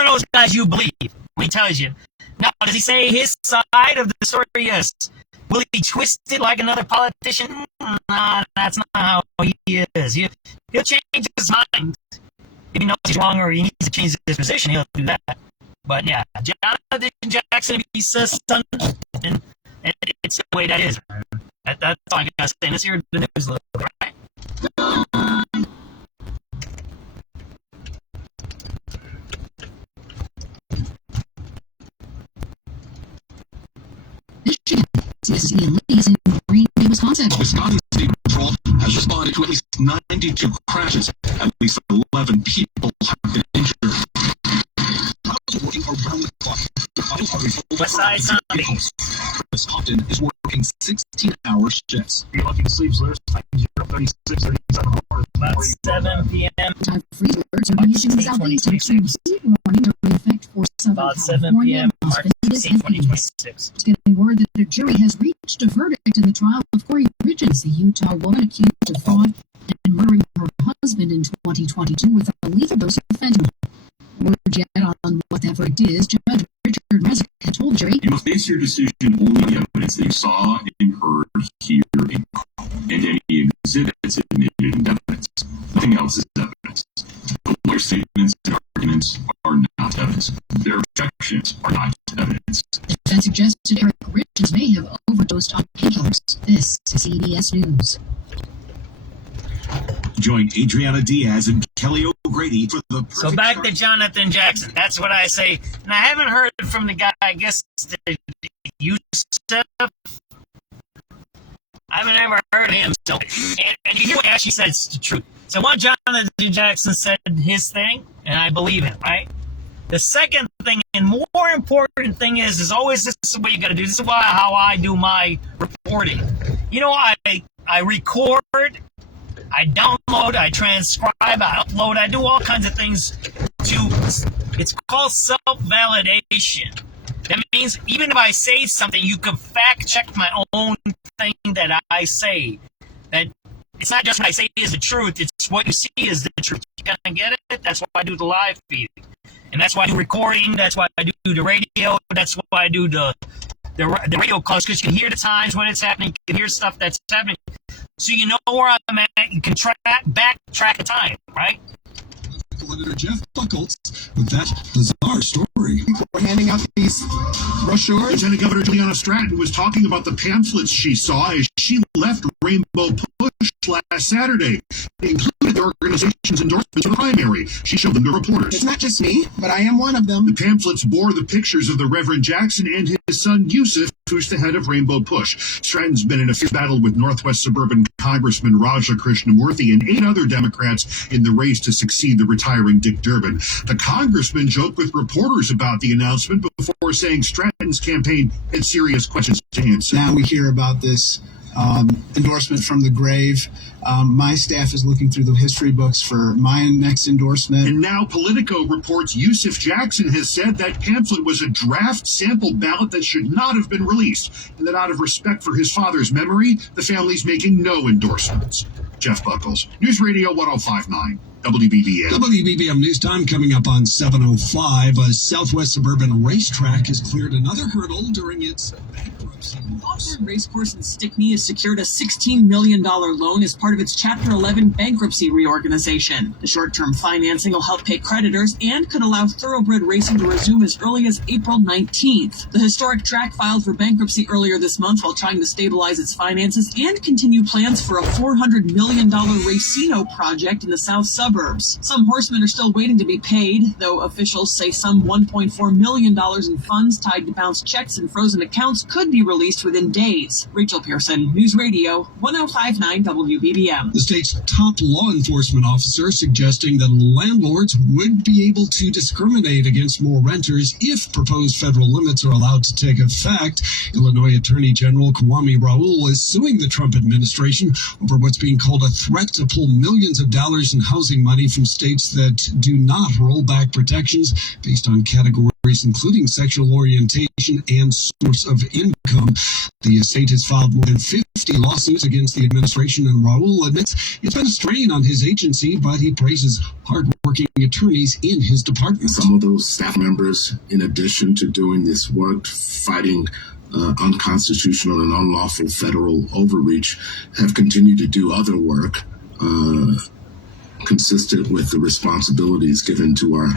of those guys you believe when he tells you. Now, does he say his side of the story? Yes. Will he twist it like another politician? Nah, that's not how he is. He'll change his mind. If he knows he's wrong or he needs to change his position, he'll do that. But yeah, Jonathan Jackson, if he says something, and it's the way that is. That's all I gotta say. Let's hear the news a little bit, right? Michigan, CSC and Lee's in Green Bay, Wisconsin. Wisconsin State Patrol has responded to at least 92 crashes. At least 11 people have been injured. Working around the clock. West Side Sunday. Chris Compton is working 16-hour shifts. You're lucky to sleep, so there's 36, 37 hours. About 7 p.m. Time freeze alerts are being issued in Southeast and heat warning are in effect for Southern About 7 California, p.m. Las March Vegas, 16, and Phoenix. 2026. It's getting word that a jury has reached a verdict in the trial of Corey Richards, the Utah woman accused of fraud and murdering her husband in 2022 with a lethal dose of fentanyl. Word yet on what that verdict is, Judge Richard Mezek had told the jury, You must base your decision only on the evidence that you saw and heard here in court, and any exhibits admitted in evidence. Nothing else is evidence. The lawyer's statements and arguments are not evidence. Their objections are not evidence. the defense suggested Eric Richards may have overdosed on painkillers. This is CBS News. Join Adriana Diaz and Kelly O'Grady for the perfect So back to Jonathan Jackson. That's what I say. And I haven't heard from the guy, I guess, Yusuf. I haven't ever heard of him. So, and you hear what Ashley said, it's the truth. So one, Jonathan Jackson said his thing, and I believe him, right? The second thing and more important thing is always this is what you got to do. This is how I do my reporting. You know, I record, I download, I transcribe, I upload, I do all kinds of things it's called self-validation. That means even if I say something, you can fact check my own thing that I say. That it's not just what I say is the truth, it's what you see is the truth. You kind of get it? That's why I do the live feed. And that's why I do recording, that's why I do the radio, that's why I do the radio calls, because you can hear the times when it's happening, you can hear stuff that's happening. So you know where I'm at, you can backtrack the time, right? Editor Jeff Buckles with that bizarre story. We're handing out these brochures. Lieutenant Governor Juliana Stratton was talking about the pamphlets she saw as she left Rainbow Push last Saturday. They included the organization's endorsements for the primary. She showed them to reporters. It's not just me, but I am one of them. The pamphlets bore the pictures of the Reverend Jackson and his son Yusuf, who's the head of Rainbow Push. Stratton's been in a fierce battle with Northwest Suburban Congressman Raja Krishnamurthy and 8 other Democrats in the race to succeed the retiring Dick Durbin. The congressman joked with reporters about the announcement before saying Stratton's campaign had serious questions to answer. Now we hear about this endorsement from the grave. My staff is looking through the history books for my next endorsement. And now Politico reports Yusuf Jackson has said that pamphlet was a draft sample ballot that should not have been released, and that out of respect for his father's memory, the family's making no endorsements. Jeff Buckles, News Radio 105.9. WBBM. WBBM News Time coming up on 7:05. A Southwest Suburban racetrack has cleared another hurdle during its bankruptcy. Hawthorne Racecourse in Stickney has secured a $16 million loan as part of its Chapter 11 bankruptcy reorganization. The short-term financing will help pay creditors and could allow thoroughbred racing to resume as early as April 19th. The historic track filed for bankruptcy earlier this month while trying to stabilize its finances and continue plans for a $400 million racino project in the south suburbs. Some horsemen are still waiting to be paid, though officials say some $1.4 million in funds tied to bounced checks and frozen accounts could be released within days. Rachel Pearson, News Radio 105.9 WBBM. The state's top law enforcement officer suggesting that landlords would be able to discriminate against more renters if proposed federal limits are allowed to take effect. Illinois Attorney General Kwame Raoul is suing the Trump administration over what's being called a threat to pull millions of dollars in housing money from states that do not roll back protections based on categories including sexual orientation and source of income. The state has filed more than 50 lawsuits against the administration, and Raoul admits it's been a strain on his agency, but he praises hardworking attorneys in his department. Some of those staff members, in addition to doing this work, fighting unconstitutional and unlawful federal overreach, have continued to do other work consistent with the responsibilities given to our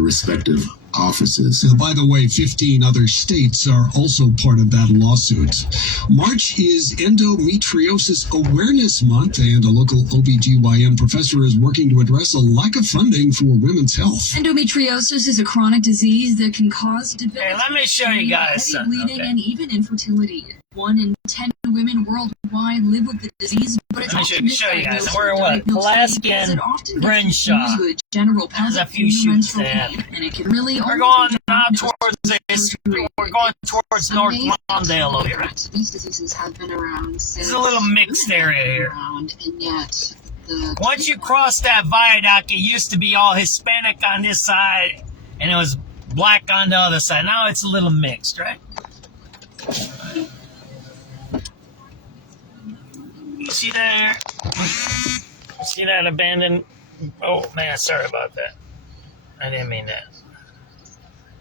respective offices. And by the way, 15 other states are also part of that lawsuit. March is Endometriosis Awareness Month, and a local OBGYN professor is working to address a lack of funding for women's health. Endometriosis is a chronic disease that can cause debilitating, let me show you guys heavy bleeding, and even infertility. 1 in 10 women worldwide live with the disease, but it's let me show you guys. We're what? Alaskan Crenshaw. There's a few shoots there. And it can really we're going out towards this. We're going towards North Lawndale over here. These diseases have been around since. It's a little mixed area here. And yet, once you cross that viaduct, it used to be all Hispanic on this side, and it was black on the other side. Now it's a little mixed, right? You see there? See that abandoned? Oh man, sorry about that. I didn't mean that.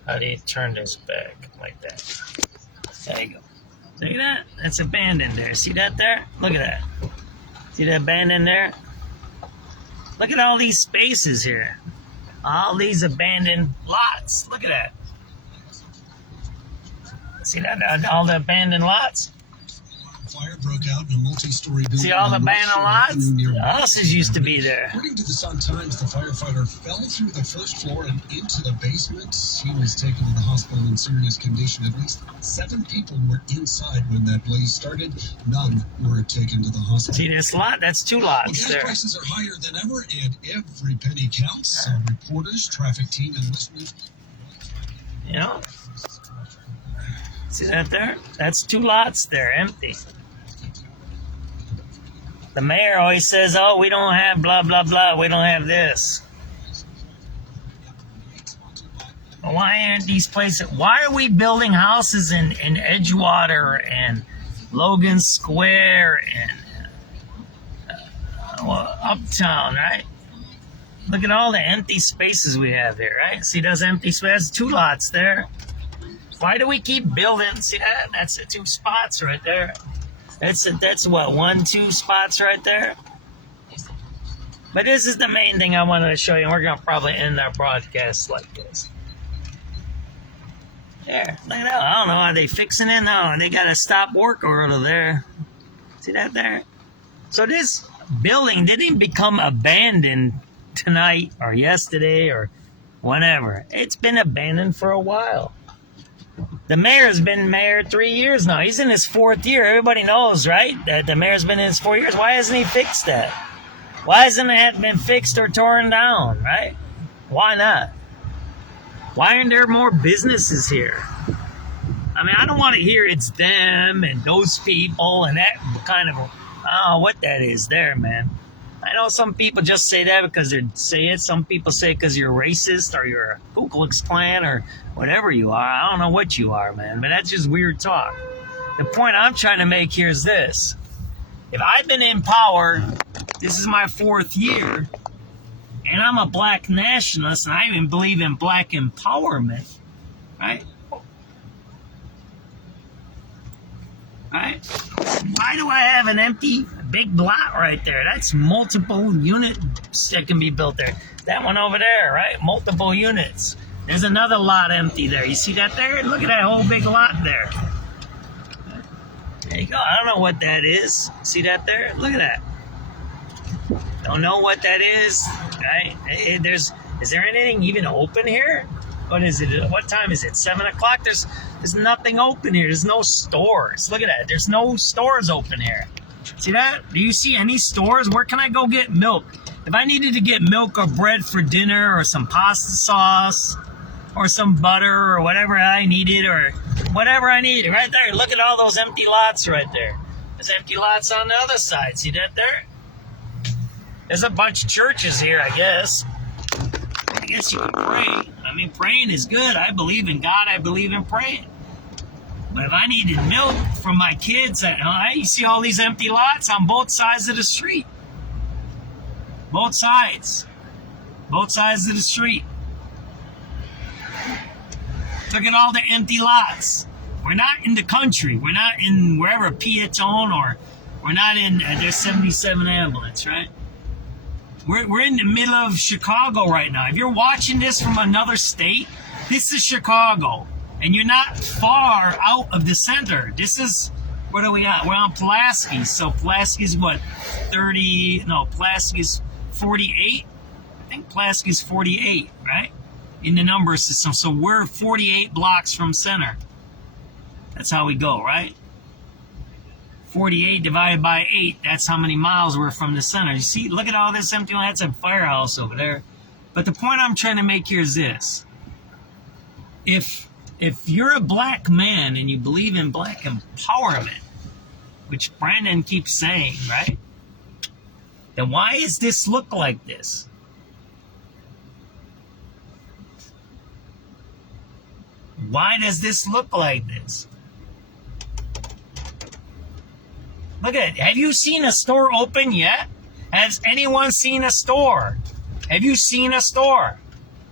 How do you turn this back like that? There you go. Look at that. That's abandoned there. See that there? Look at that. See that abandoned there? Look at all these spaces here. All these abandoned lots. Look at that. See that? All the abandoned lots? Fire broke out in a multi-story building. See all the abandoned lots? The houses used to be there. According to the Sun-Times, the firefighter fell through the first floor and into the basement. He was taken to the hospital in serious condition. At least 7 people were inside when that blaze started. None were taken to the hospital. See this lot? That's 2 lots well, gas there. Prices are higher than ever, and every penny counts. Reporters, traffic team, and listeners. You know? See that there? That's 2 lots there, empty. The mayor always says, oh, we don't have blah, blah, blah. We don't have this. Why aren't these places? Why are we building houses in Edgewater and Logan Square and Uptown, right? Look at all the empty spaces we have here, right? See those empty spaces? 2 lots there. Why do we keep building? See that? That's the 2 spots right there. That's what, 1, 2 spots right there? But this is the main thing I wanted to show you. We're going to probably end our broadcast like this. There, look at that. I don't know, are they fixing it? No, they got to stop work over there. See that there? So this building didn't become abandoned tonight or yesterday or whenever. It's been abandoned for a while. The mayor's been mayor 3 years now. He's in his 4th year. Everybody knows, right? That the mayor's been in his 4 years. Why hasn't he fixed that? Why hasn't it been fixed or torn down, right? Why not? Why aren't there more businesses here? I mean, I don't want to hear it's them and those people and that kind of, I don't know what that is there, man. I know some people just say that because they say it. Some people say it because you're racist or you're a Ku Klux Klan or whatever you are. I don't know what you are, man, but that's just weird talk. The point I'm trying to make here is this. If I've been in power, this is my 4th year, and I'm a black nationalist, and I even believe in black empowerment, right? Right? Why do I have an empty big lot right there? That's multiple units that can be built there. That one over there, right? Multiple units. There's another lot empty there. You see that there? Look at that whole big lot there. There you go. I don't know what that is. See that there? Look at that. Don't know what that is. Right? Is there anything even open here? What is it? What time is it? 7 o'clock? There's nothing open here. There's no stores. Look at that. There's no stores open here. See that? Do you see any stores? Where can I go get milk? If I needed to get milk or bread for dinner or some pasta sauce or some butter or whatever I needed or whatever I needed, right there. Look at all those empty lots right there. There's empty lots on the other side. See that there? There's a bunch of churches here, I guess. I guess you can pray. I mean, praying is good. I believe in God. I believe in praying. But if I needed milk from my kids, you see all these empty lots on both sides of the street. Both sides. Both sides of the street. Look at all the empty lots. We're not in the country. We're not in wherever, Piatone, or we're not in, there's 77 ambulance, right? We're in the middle of Chicago right now. If you're watching this from another state, this is Chicago. And you're not far out of the center. This is, what are we at? We're on Pulaski. So Pulaski's what? Pulaski's 48? I think Pulaski's 48, right? In the number system. So we're 48 blocks from center. That's how we go, right? 48 divided by 8, that's how many miles we're from the center. You see, look at all this empty land. That's a firehouse over there. But the point I'm trying to make here is this. If you're a black man and you believe in black empowerment, which Brandon keeps saying, right? Then why does this look like this? Why does this look like this? Look at it. Have you seen a store open yet? Has anyone seen a store? Have you seen a store?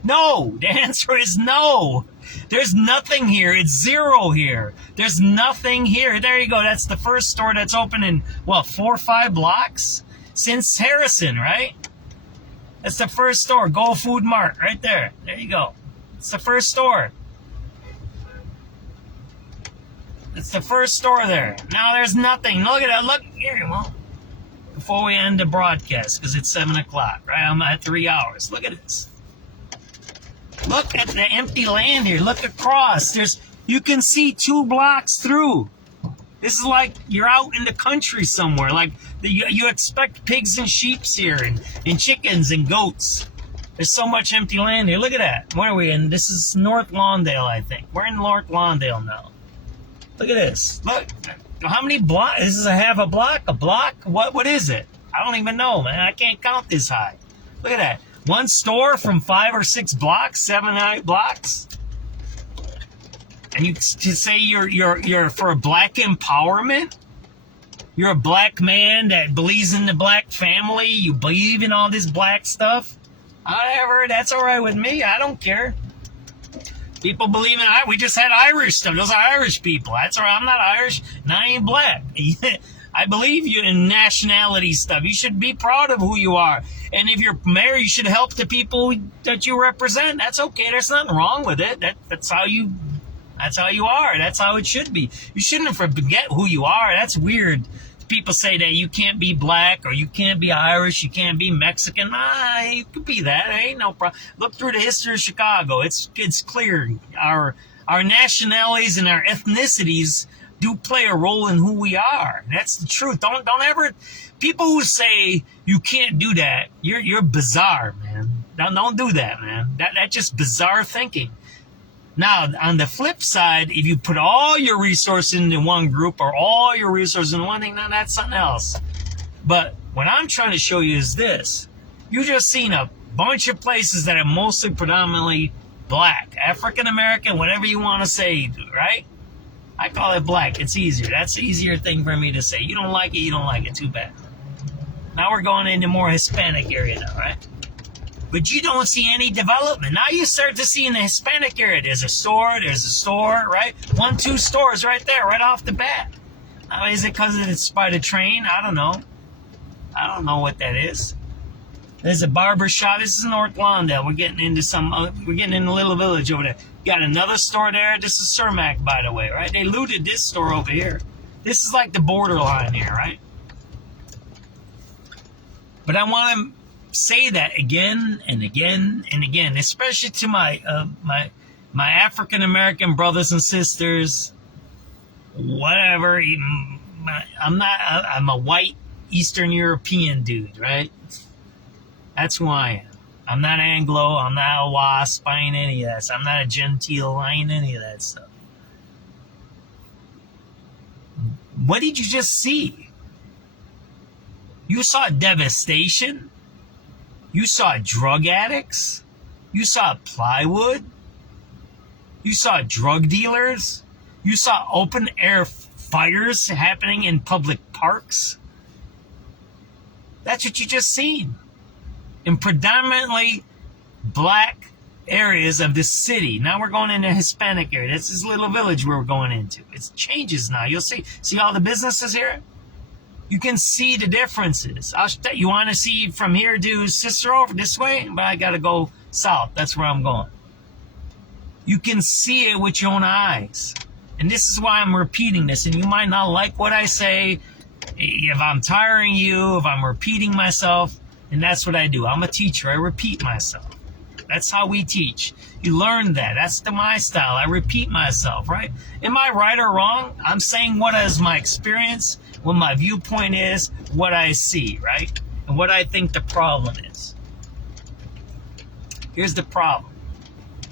No. The answer is no. There's nothing here. It's zero here. There's nothing here. There you go. That's the first store that's open in, 4 or 5 blocks? Since Harrison, right? That's the first store. Go Food Mart right there. There you go. It's the first store. It's the first store there. Now there's nothing. Look at that. Look here. Well, before we end the broadcast, because it's 7 o'clock, right? I'm at 3 hours. Look at this. Look at the empty land here. Look across. You can see 2 blocks through. This is like you're out in the country somewhere. Like you expect pigs and sheep here and chickens and goats. There's so much empty land here. Look at that. Where are we in? This is North Lawndale, I think. We're in North Lawndale now. Look at this. Look. How many blocks? This is a half a block? A block? What is it? I don't even know, man. I can't count this high. Look at that. One store from 5 or 6 blocks, 7 or 8 blocks. And you to say you're for black empowerment? You're a black man that believes in the black family. You believe in all this black stuff. Whatever. That's all right with me. I don't care. People believe in we just had Irish stuff. Those are Irish people. That's all right. I'm not Irish, and I ain't black. I believe you in nationality stuff. You should be proud of who you are. And if you're married, you should help the people that you represent. That's okay. There's nothing wrong with it. That's how you are. That's how it should be. You shouldn't forget who you are. That's weird. People say that you can't be black or you can't be Irish, you can't be Mexican. You could be that. Ain't no problem. Look through the history of Chicago. It's clear. Our nationalities and our ethnicities do play a role in who we are. That's the truth. Don't ever. People who say you can't do that, you're bizarre, man. Don't do that, man. That's just bizarre thinking. Now, on the flip side, if you put all your resources into one group or all your resources in one thing, now that's something else. But what I'm trying to show you is this. You just seen a bunch of places that are mostly predominantly black, African American, whatever you want to say, right? I call it black. It's easier. That's the easier thing for me to say. You don't like it, you don't like it. Too bad. Now we're going into more Hispanic area now, right? But you don't see any development. Now you start to see in the Hispanic area, there's a store, right? 1, 2 stores right there, right off the bat. Now, is it because it's by the train? I don't know. I don't know what that is. There's a barber shop. This is North Lawndale. We're getting into a little village over there. Got another store there. This is Cermak, by the way, right? They looted this store over here. This is like the borderline here, right? But I want to say that again and again and again, especially to my African American brothers and sisters. Whatever. I'm a white Eastern European dude, right? That's who I am. I'm not Anglo. I'm not a WASP. I ain't any of that. I'm not a Gentile. I ain't any of that stuff. What did you just see? You saw devastation. You saw drug addicts. You saw plywood. You saw drug dealers. You saw open air fires happening in public parks. That's what you just seen. In predominantly black areas of this city. Now we're going into a Hispanic area. This is a little village we're going into. It changes now. You'll see all the businesses here? You can see the differences. You want to see from here to Cicero this way? But I got to go south. That's where I'm going. You can see it with your own eyes. And this is why I'm repeating this. And you might not like what I say. If I'm tiring you, if I'm repeating myself, and that's what I do. I'm a teacher. I repeat myself. That's how we teach. You learn that. That's my style. I repeat myself, right? Am I right or wrong? I'm saying what is my experience, what my viewpoint is, what I see, right? And what I think the problem is. Here's the problem.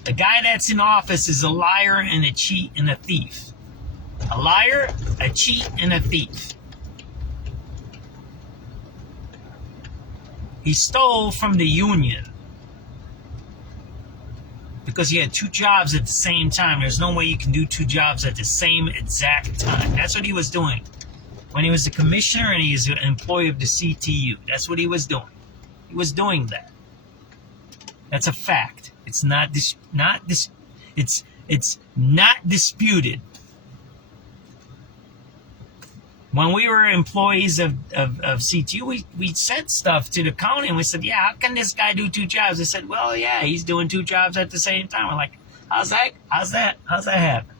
The guy that's in office is a liar and a cheat and a thief. A liar, a cheat, and a thief. He stole from the union because he had 2 jobs at the same time. There's no way you can do 2 jobs at the same exact time. That's what he was doing when he was the commissioner and he was an employee of the CTU. That's what he was doing. He was doing that. That's a fact. It's not disputed. When we were employees of CTU, we sent stuff to the county and we said, yeah, how can this guy do 2 jobs? They said, well, yeah, he's doing 2 jobs at the same time. We're like, how's that happen?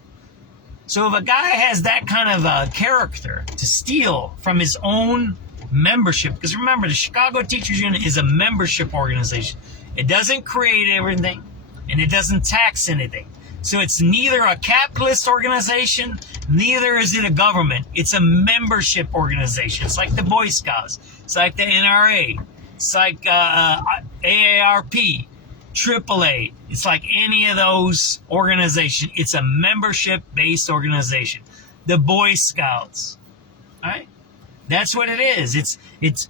So if a guy has that kind of a character to steal from his own membership, because remember, the Chicago Teachers Union is a membership organization. It doesn't create everything and it doesn't tax anything. So it's neither a capitalist organization, neither is it a government. It's a membership organization. It's like the Boy Scouts. It's like the NRA. It's like AARP, AAA. It's like any of those organizations. It's a membership-based organization. The Boy Scouts. All right? That's what it is. It's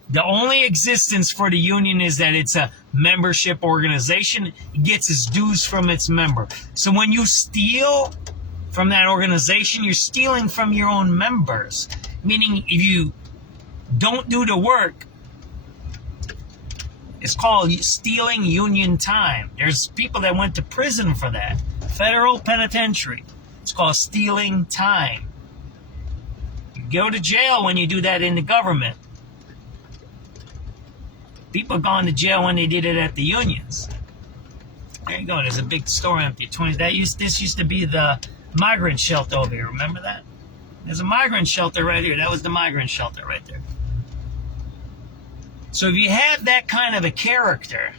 the only existence for the union is that it's a membership organization. It gets its dues from its member. So when you steal from that organization, you're stealing from your own members. Meaning if you don't do the work, it's called stealing union time. There's people that went to prison for that. Federal penitentiary. It's called stealing time. Go to jail when you do that in the government. People gone to jail when they did it at the unions. There you go. There's a big store empty. This used to be the migrant shelter over here. Remember that? There's a migrant shelter right here. That was the migrant shelter right there. So if you have that kind of a character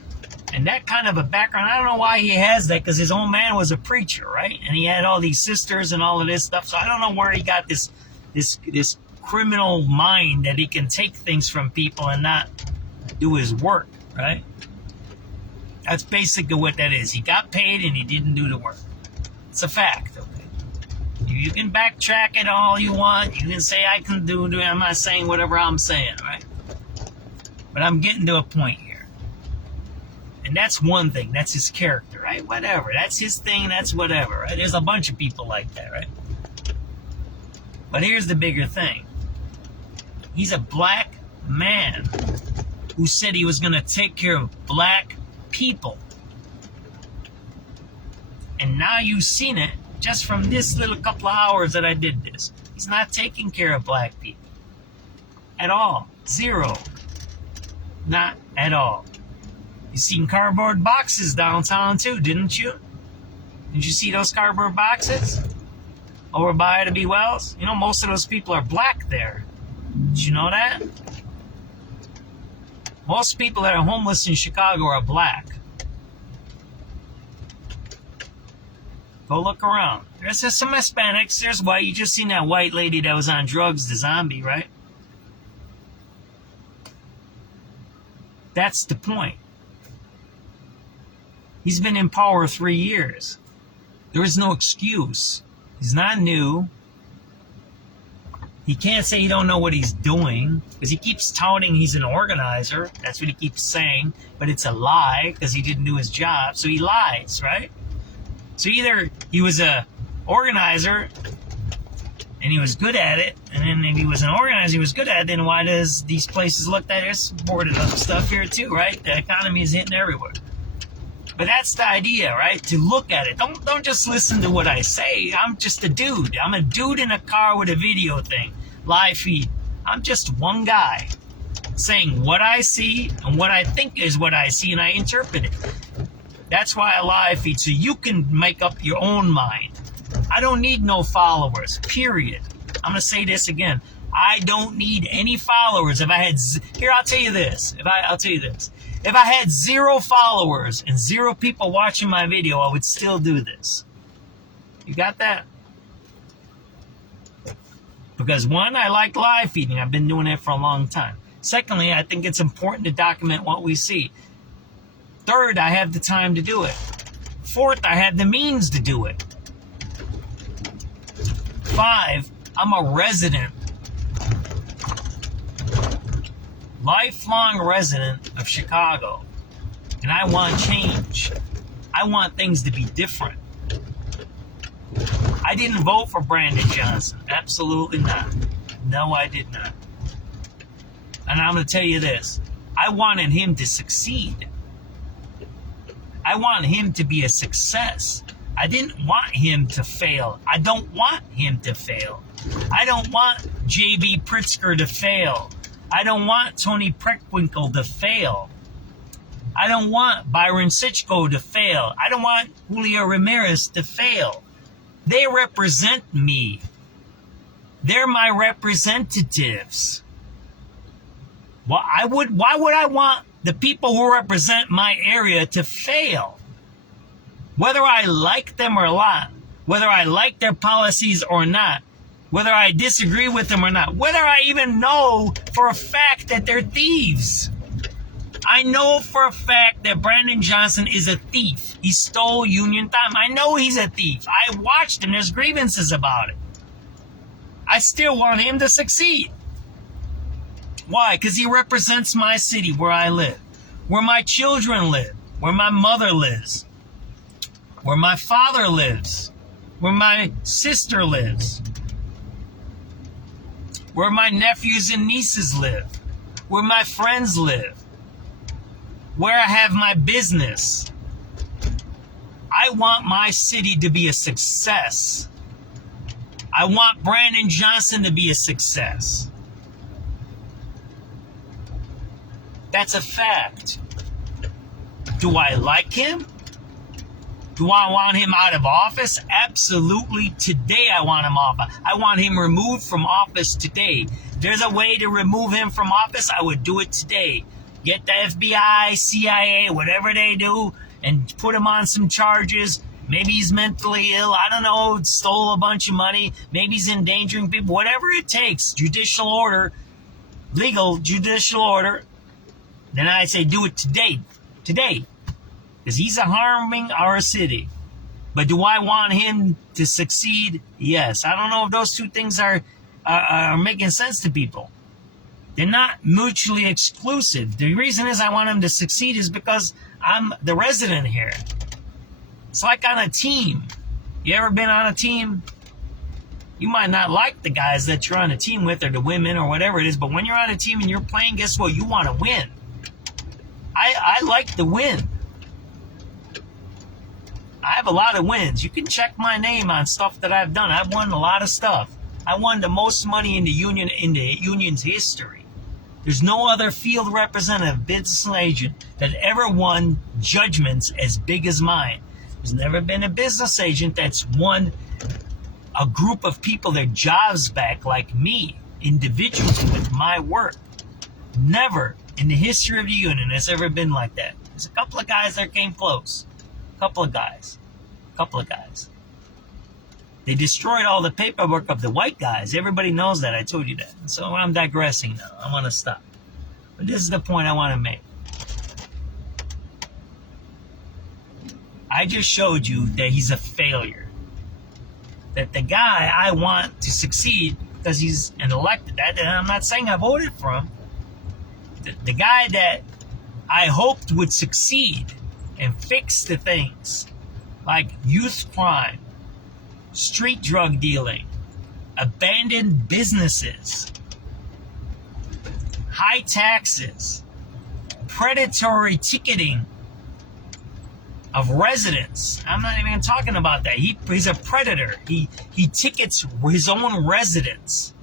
and that kind of a background, I don't know why he has that, because his old man was a preacher, right? And he had all these sisters and all of this stuff. So I don't know where he got this criminal mind that he can take things from people and not do his work, right? That's basically what that is. He got paid and he didn't do the work. It's a fact, okay? You can backtrack it all you want. You can say I can do it. I'm not saying whatever I'm saying, right? But I'm getting to a point here. And that's one thing. That's his character, right? Whatever. That's his thing. That's whatever, right? There's a bunch of people like that, right? But here's the bigger thing. He's a black man who said he was going to take care of black people. And now you've seen it just from this little couple of hours that I did this. He's not taking care of black people. At all. Zero. Not at all. You seen cardboard boxes downtown too, didn't you? Did you see those cardboard boxes? Over by the B. Wells? You know, most of those people are black there. Did you know that? Most people that are homeless in Chicago are black. Go look around. There's just some Hispanics. There's white. You just seen that white lady that was on drugs, the zombie, right? That's the point. He's been in power 3 years. There is no excuse. He's not new. He can't say he don't know what he's doing because he keeps touting he's an organizer. That's what he keeps saying. But it's a lie because he didn't do his job. So he lies, right? So either he was a organizer and he was good at it, and then if he was an organizer, he was good at it, then why does these places look like there's boarded up stuff here too, right? The economy is hitting everywhere. But that's the idea, right? To look at it. Don't just listen to what I say. I'm just a dude. I'm a dude in a car with a video thing. Live feed. I'm just one guy saying what I see and what I think is what I see, and I interpret it. That's why I live feed, so you can make up your own mind. I don't need no followers, period. I'm going to say this again. I don't need any followers. If I had... Here, I'll tell you this. I'll tell you this. If I had 0 followers and 0 people watching my video, I would still do this. You got that? Because one, I like live feeding. I've been doing it for a long time. Secondly, I think it's important to document what we see. Third, I have the time to do it. Fourth, I have the means to do it. 5, I'm a resident. Lifelong resident of Chicago. And I want change. I want things to be different. I didn't vote for Brandon Johnson. Absolutely not. No, I did not. And I'm going to tell you this. I wanted him to succeed. I want him to be a success. I didn't want him to fail. I don't want him to fail. I don't want J.B. Pritzker to fail. I don't want Tony Preckwinkle to fail. I don't want Byron Sitchko to fail. I don't want Julio Ramirez to fail. They represent me. They're my representatives. Why would I want the people who represent my area to fail? Whether I like them or not, whether I like their policies or not, whether I disagree with them or not, whether I even know for a fact that they're thieves. I know for a fact that Brandon Johnson is a thief. He stole union time. I know he's a thief. I watched him. There's grievances about it. I still want him to succeed. Why? Because he represents my city where I live, where my children live, where my mother lives, where my father lives, where my sister lives, where my nephews and nieces live, where my friends live, where I have my business. I want my city to be a success. I want Brandon Johnson to be a success. That's a fact. Do I like him? Do I want him out of office? Absolutely. Today I want him off. I want him removed from office today. If there's a way to remove him from office, I would do it today. Get the FBI, CIA, whatever they do, and put him on some charges. Maybe he's mentally ill. I don't know. Stole a bunch of money. Maybe he's endangering people. Whatever it takes. Judicial order. Legal judicial order. Then I say do it today. Today. Because he's harming our city. But do I want him to succeed? Yes. I don't know if those two things are making sense to people. They're not mutually exclusive. The reason is I want him to succeed is because I'm the resident here. It's like on a team. You ever been on a team? You might not like the guys that you're on a team with or the women or whatever it is, but when you're on a team and you're playing, guess what? You want to win. I like the win. I have a lot of wins. You can check my name on stuff that I've done. I've won a lot of stuff. I won the most money in the union's history. There's no other field representative, business agent that ever won judgments as big as mine. There's never been a business agent that's won a group of people their jobs back like me, individually with my work. Never in the history of the union has ever been like that. There's a couple of guys that came close. A couple of guys. They destroyed all the paperwork of the white guys. Everybody knows that. I told you that. So I'm digressing now. I want to stop. But this is the point I want to make. I just showed you that he's a failure. That the guy I want to succeed because he's an elected, and I'm not saying I voted for him, the guy that I hoped would succeed and fix the things like youth crime, street drug dealing, abandoned businesses, high taxes, predatory ticketing of residents. I'm not even talking about that. He's a predator. He tickets his own residents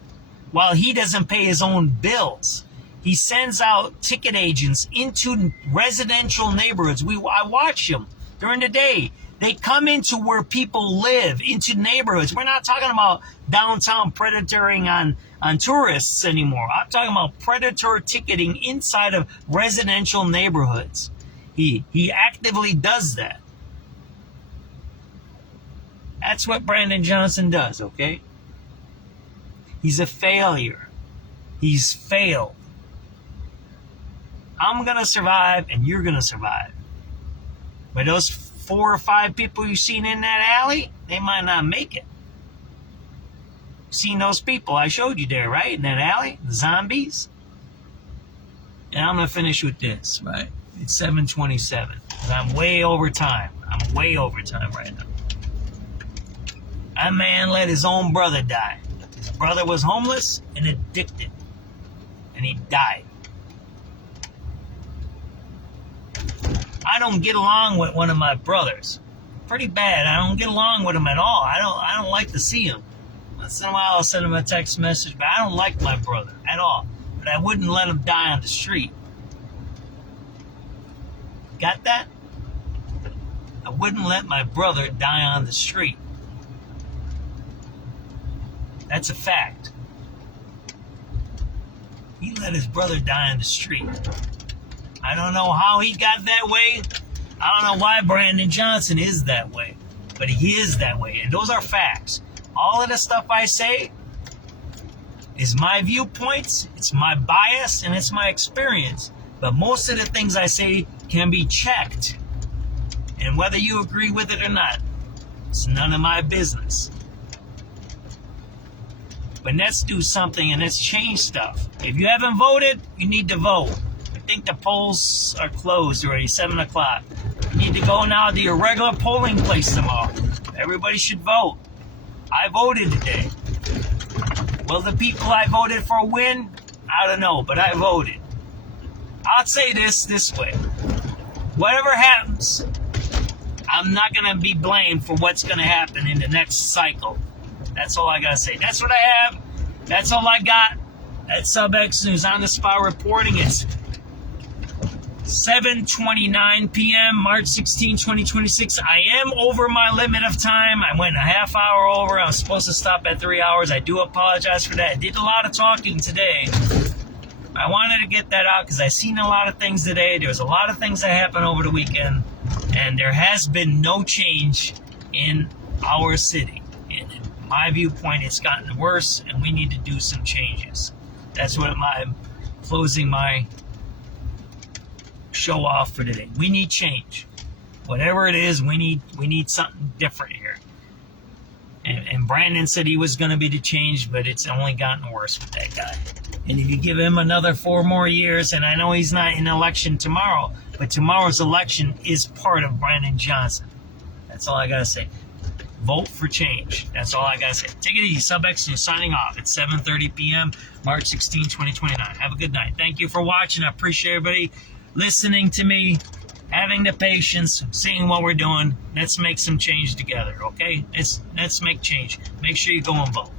while he doesn't pay his own bills. He sends out ticket agents into residential neighborhoods. I watch them during the day. They come into where people live, into neighborhoods. We're not talking about downtown predatoring on tourists anymore. I'm talking about predatory ticketing inside of residential neighborhoods. He actively does that. That's what Brandon Johnson does, okay? He's a failure. He's failed. I'm going to survive and you're going to survive. But those 4 or 5 people you've seen in that alley, they might not make it. Seen those people I showed you there, right? In that alley, the zombies. And I'm going to finish with this, right? It's 7:27. And I'm way over time. I'm way over time right now. That man let his own brother die. His brother was homeless and addicted. And he died. I don't get along with one of my brothers. Pretty bad. I don't get along with him at all. I don't like to see him. Once in a while I'll send him a text message, but I don't like my brother at all. But I wouldn't let him die on the street. Got that? I wouldn't let my brother die on the street. That's a fact. He let his brother die on the street. I don't know how he got that way. I don't know why Brandon Johnson is that way. But he is that way. And those are facts. All of the stuff I say is my viewpoints, it's my bias, and it's my experience. But most of the things I say can be checked. And whether you agree with it or not, it's none of my business. But let's do something and let's change stuff. If you haven't voted, you need to vote. I think the polls are closed already, 7 o'clock. You need to go now to your regular polling place tomorrow. Everybody should vote. I voted today. Will the people I voted for win? I don't know, but I voted. I'll say this way. Whatever happens, I'm not going to be blamed for what's going to happen in the next cycle. That's all I got to say. That's what I have. That's all I got at SubX.News on the spot reporting. It's 7:29 p.m., March 16, 2026. I am over my limit of time. I went a half hour over. I was supposed to stop at 3 hours. I do apologize for that. I did a lot of talking today. I wanted to get that out because I've seen a lot of things today. There's a lot of things that happened over the weekend, and there has been no change in our city. In my viewpoint, it's gotten worse, and we need to do some changes. That's what I'm closing my show off for today. We need change. Whatever it is, we need something different here. And Brandon said he was going to be the change, but it's only gotten worse with that guy. And if you give him another 4 more years, and I know he's not in election tomorrow, but tomorrow's election is part of Brandon Johnson. That's all I got to say. Vote for change. That's all I got to say. Take it easy. SubX.News signing off at 7:30 p.m., March 16, 2029. Have a good night. Thank you for watching. I appreciate everybody listening to me, having the patience, seeing what we're doing. Let's make some change together, okay? Let's make change. Make sure you go and vote.